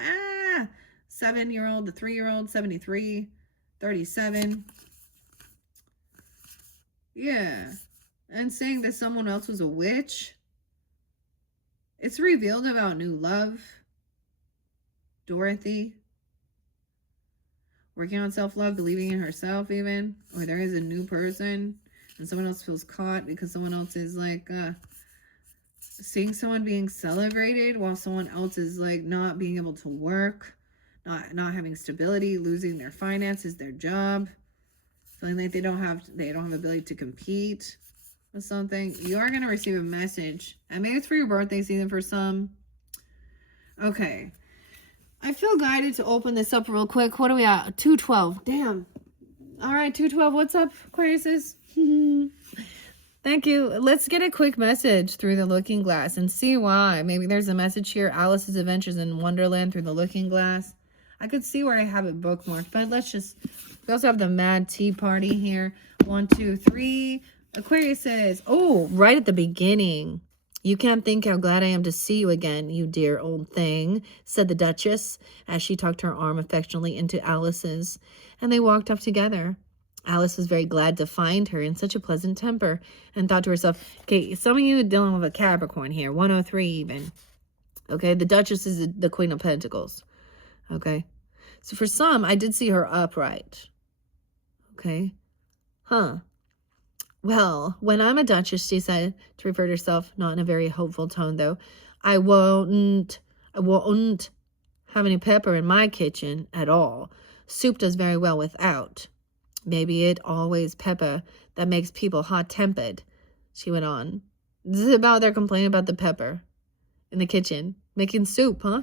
7-year-old, the 3-year-old, 73, 37. Yeah. And saying that someone else was a witch. It's revealed about new love. Dorothy. Working on self-love, believing in herself even. Or there is a new person. And someone else feels caught because someone else is like, seeing someone being celebrated while someone else is like not being able to work. Not having stability, losing their finances, their job. Feeling like they don't have ability to compete with something. You are going to receive a message. And maybe it's for your birthday season for some. Okay. I feel guided to open this up real quick. What are we at? 212. Damn. All right, 212. What's up, Aquariuses? Thank you. Let's get a quick message through the Looking Glass and see why. Maybe there's a message here. Alice's Adventures in Wonderland through the Looking Glass. I could see where I have it bookmarked, but let's just... We also have the Mad Tea Party here. 1, 2, 3... Aquarius says, oh, right at the beginning, you can't think how glad I am to see you again, you dear old thing, said the Duchess, as she tucked her arm affectionately into Alice's, and they walked off together. Alice was very glad to find her in such a pleasant temper, and thought to herself, okay, some of you are dealing with a Capricorn here, 103 even. Okay, the Duchess is the Queen of Pentacles. Okay, so for some, I did see her upright. Okay, Well, when I'm a Duchess, she said, to refer to herself, not in a very hopeful tone, though, I won't have any pepper in my kitchen at all. Soup does very well without. Maybe it always pepper that makes people hot-tempered, she went on. This is about their complaining about the pepper in the kitchen. Making soup, huh?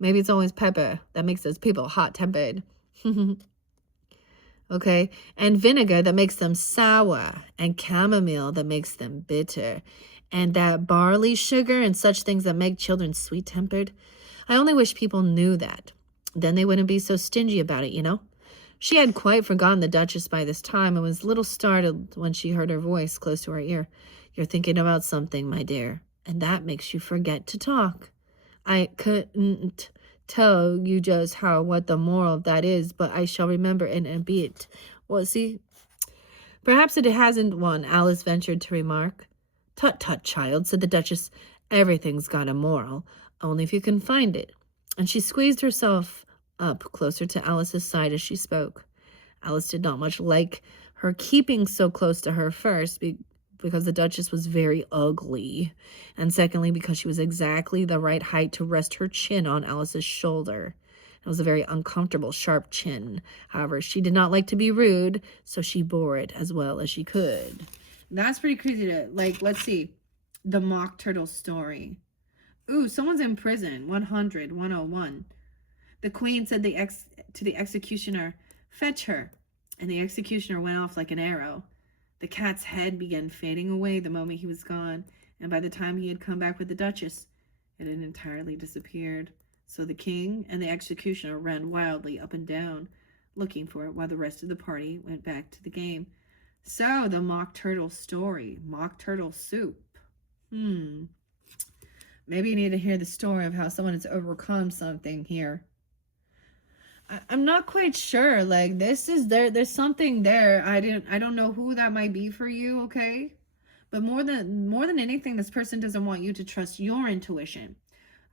Maybe it's always pepper that makes us people hot-tempered. okay? And vinegar that makes them sour, and chamomile that makes them bitter, and that barley sugar and such things that make children sweet-tempered. I only wish people knew that. Then they wouldn't be so stingy about it, you know? She had quite forgotten the Duchess by this time and was a little startled when she heard her voice close to her ear. You're thinking about something, my dear, and that makes you forget to talk. I couldn't tell you just what the moral of that is, but I shall remember in a bit. Well, see, perhaps it hasn't one, Alice ventured to remark. Tut, tut, child, said the Duchess. Everything's got a moral, only if you can find it. And she squeezed herself up closer to Alice's side as she spoke. Alice did not much like her keeping so close to her, first, because the Duchess was very ugly, and secondly, because she was exactly the right height to rest her chin on Alice's shoulder. It was a very uncomfortable, sharp chin. However, she did not like to be rude, so she bore it as well as she could. That's pretty crazy to, like, let's see. The Mock Turtle story. Ooh, someone's in prison. 100, 101. The queen said to the executioner, fetch her. And the executioner went off like an arrow. The cat's head began fading away the moment he was gone, and by the time he had come back with the Duchess, it had entirely disappeared. So the king and the executioner ran wildly up and down, looking for it, while the rest of the party went back to the game. So, the Mock Turtle story. Mock Turtle soup. Maybe you need to hear the story of how someone has overcome something here. I'm not quite sure. Like, this is there's something there. I don't know who that might be for you, okay? But more than anything, this person doesn't want you to trust your intuition.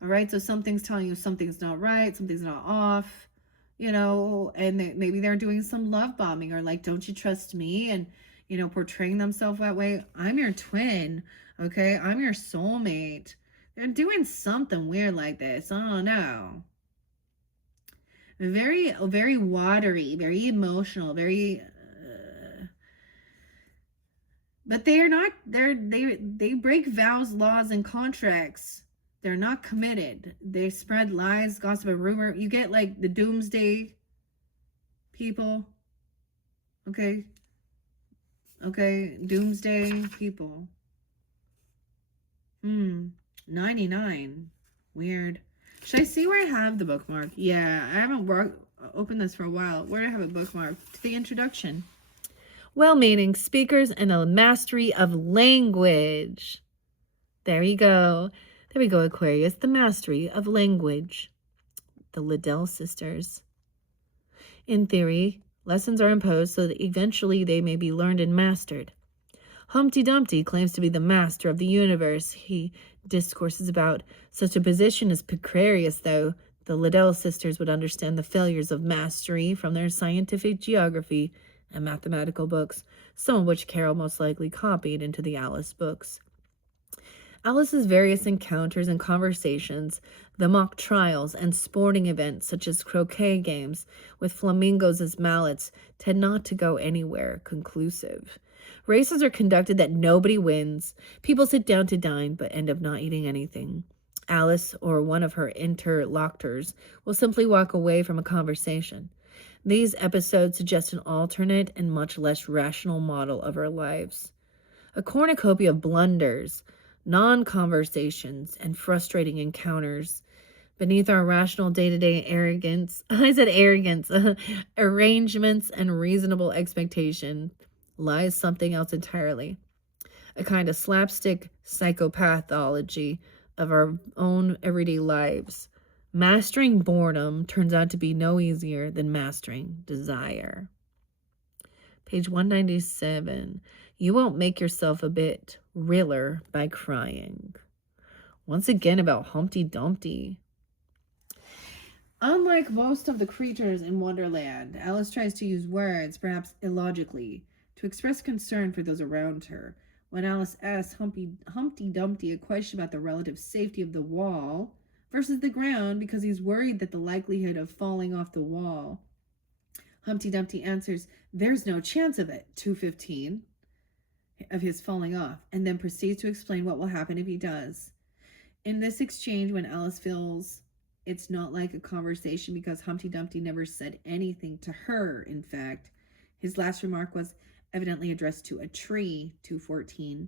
All right? So something's telling you something's not right, something's not off, you know, and maybe they're doing some love bombing, or like, don't you trust me? And, you know, portraying themselves that way. I'm your twin, okay? I'm your soulmate. They're doing something weird like this. I don't know. Very, very watery, very emotional, very. But they are not. They break vows, laws, and contracts. They're not committed. They spread lies, gossip, and rumor. You get like the doomsday people. Okay. Doomsday people. 99. Weird. Should I see where I have the bookmark? Yeah, I haven't opened this for a while. Where do I have a bookmark? To the introduction. Well-meaning speakers and a mastery of language. There you go. There we go, Aquarius. The mastery of language. The Liddell sisters. In theory, lessons are imposed so that eventually they may be learned and mastered. Humpty Dumpty claims to be the master of the universe. He discourses about such a position as precarious, though. The Liddell sisters would understand the failures of mastery from their scientific geography and mathematical books, some of which Carol most likely copied into the Alice books. Alice's various encounters and conversations, the mock trials and sporting events such as croquet games with flamingos as mallets, tend not to go anywhere conclusive. Races are conducted that nobody wins. People sit down to dine but end up not eating anything. Alice or one of her interlocutors will simply walk away from a conversation. These episodes suggest an alternate and much less rational model of our lives. A cornucopia of blunders, non-conversations, and frustrating encounters. Beneath our rational day-to-day arrogance, arrangements, and reasonable expectation lies something else entirely. A kind of slapstick psychopathology of our own everyday lives. Mastering boredom turns out to be no easier than mastering desire. Page 197. You won't make yourself a bit realer by crying. Once again about Humpty Dumpty. Unlike most of the creatures in Wonderland, Alice tries to use words, perhaps illogically, to express concern for those around her. When Alice asks Humpty Dumpty a question about the relative safety of the wall versus the ground because he's worried that the likelihood of falling off the wall, Humpty Dumpty answers, there's no chance of it, 215, of his falling off, and then proceeds to explain what will happen if he does. In this exchange, when Alice feels it's not like a conversation because Humpty Dumpty never said anything to her, in fact, His last remark was evidently addressed to a tree, 214.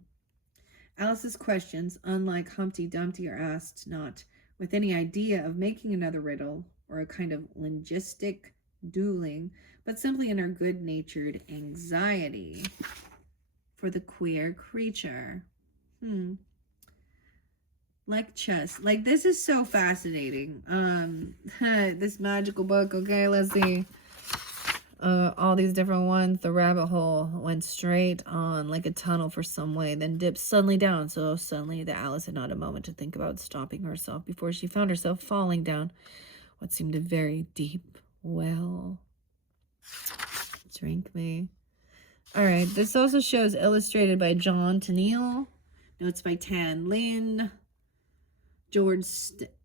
Alice's questions, unlike Humpty Dumpty, are asked not with any idea of making another riddle or a kind of linguistic dueling, but simply in her good-natured anxiety for the queer creature. Like chess. Like, this is so fascinating. This magical book. Okay, let's see. All these different ones. The rabbit hole went straight on like a tunnel for some way, then dipped suddenly down. So suddenly that Alice had not a moment to think about stopping herself before she found herself falling down what seemed a very deep well. Drink me. All right. This also shows illustrated by John Tenniel. Notes by Tan Lin. George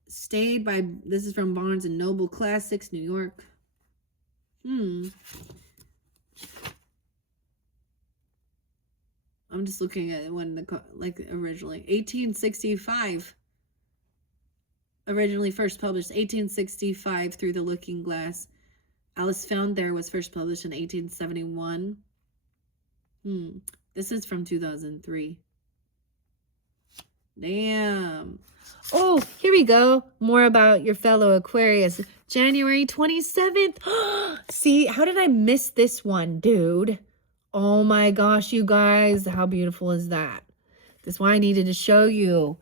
Stayed by, this is from Barnes and Noble Classics, New York. I'm just looking at when the, like, originally 1865. Originally first published 1865 through the Looking Glass. Alice Found There was first published in 1871. This is from 2003. Damn. Oh, here we go. More about your fellow Aquarius. January 27th. See, how did I miss this one, dude? Oh my gosh, you guys. How beautiful is that? That's why I needed to show you.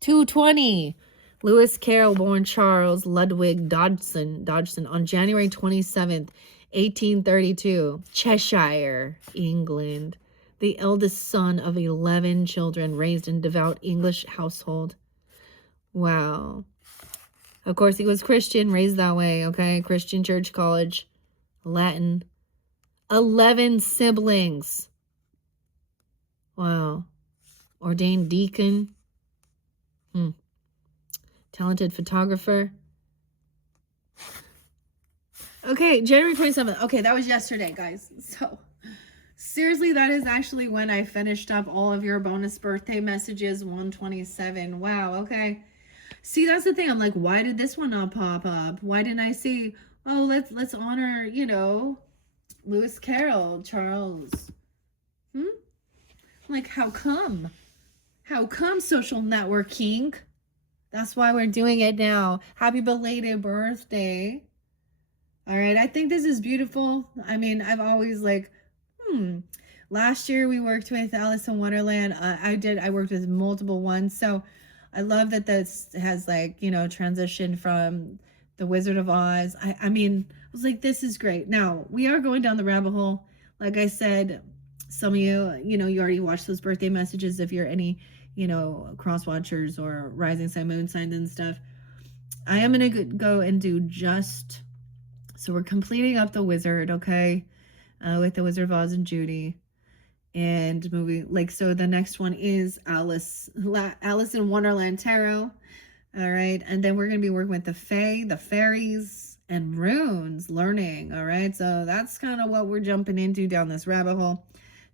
220. Lewis Carroll, born Charles Ludwig Dodgson on January 27th, 1832. Cheshire, England. The eldest son of 11 children raised in devout English household. Wow. Of course, he was Christian, raised that way, okay? Christian church, college, Latin. 11 siblings. Wow. Ordained deacon. Talented photographer. Okay, January 27th. Okay, that was yesterday, guys. So, seriously, that is actually when I finished up all of your bonus birthday messages, 127. Wow, okay. See, that's the thing. I'm like, why did this one not pop up? Why didn't I say, oh, let's honor, you know, Lewis Carroll, Charles? Like, how come? How come, social networking? That's why we're doing it now. Happy belated birthday. All right, I think this is beautiful. I mean, I've always like, last year we worked with Alice in Wonderland. I worked with multiple ones. So I love that this has, like, you know, transitioned from the Wizard of Oz. I mean, I was like, this is great. Now, we are going down the rabbit hole. Like I said, some of you, you know, you already watched those birthday messages if you're any, you know, cross watchers or rising sign, moon signs and stuff. I am going to go and do just, so we're completing up the wizard, okay, with the Wizard of Oz and Judy. And moving, like, so the next one is Alice in Wonderland Tarot. All right. And then we're going to be working with the Fae, the fairies, and runes learning. All right. So that's kind of what we're jumping into down this rabbit hole.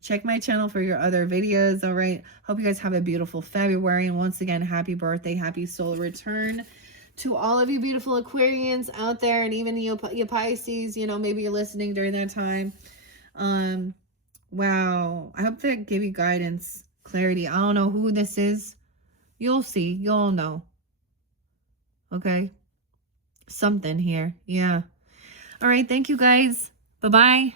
Check my channel for your other videos. All right. Hope you guys have a beautiful February. And once again, happy birthday, happy solar return to all of you beautiful Aquarians out there. And even you Pisces, you know, maybe you're listening during that time. Wow. I hope that gave you guidance, clarity. I don't know who this is. You'll see. You'll know. Okay. Something here. Yeah. All right. Thank you, guys. Bye-bye.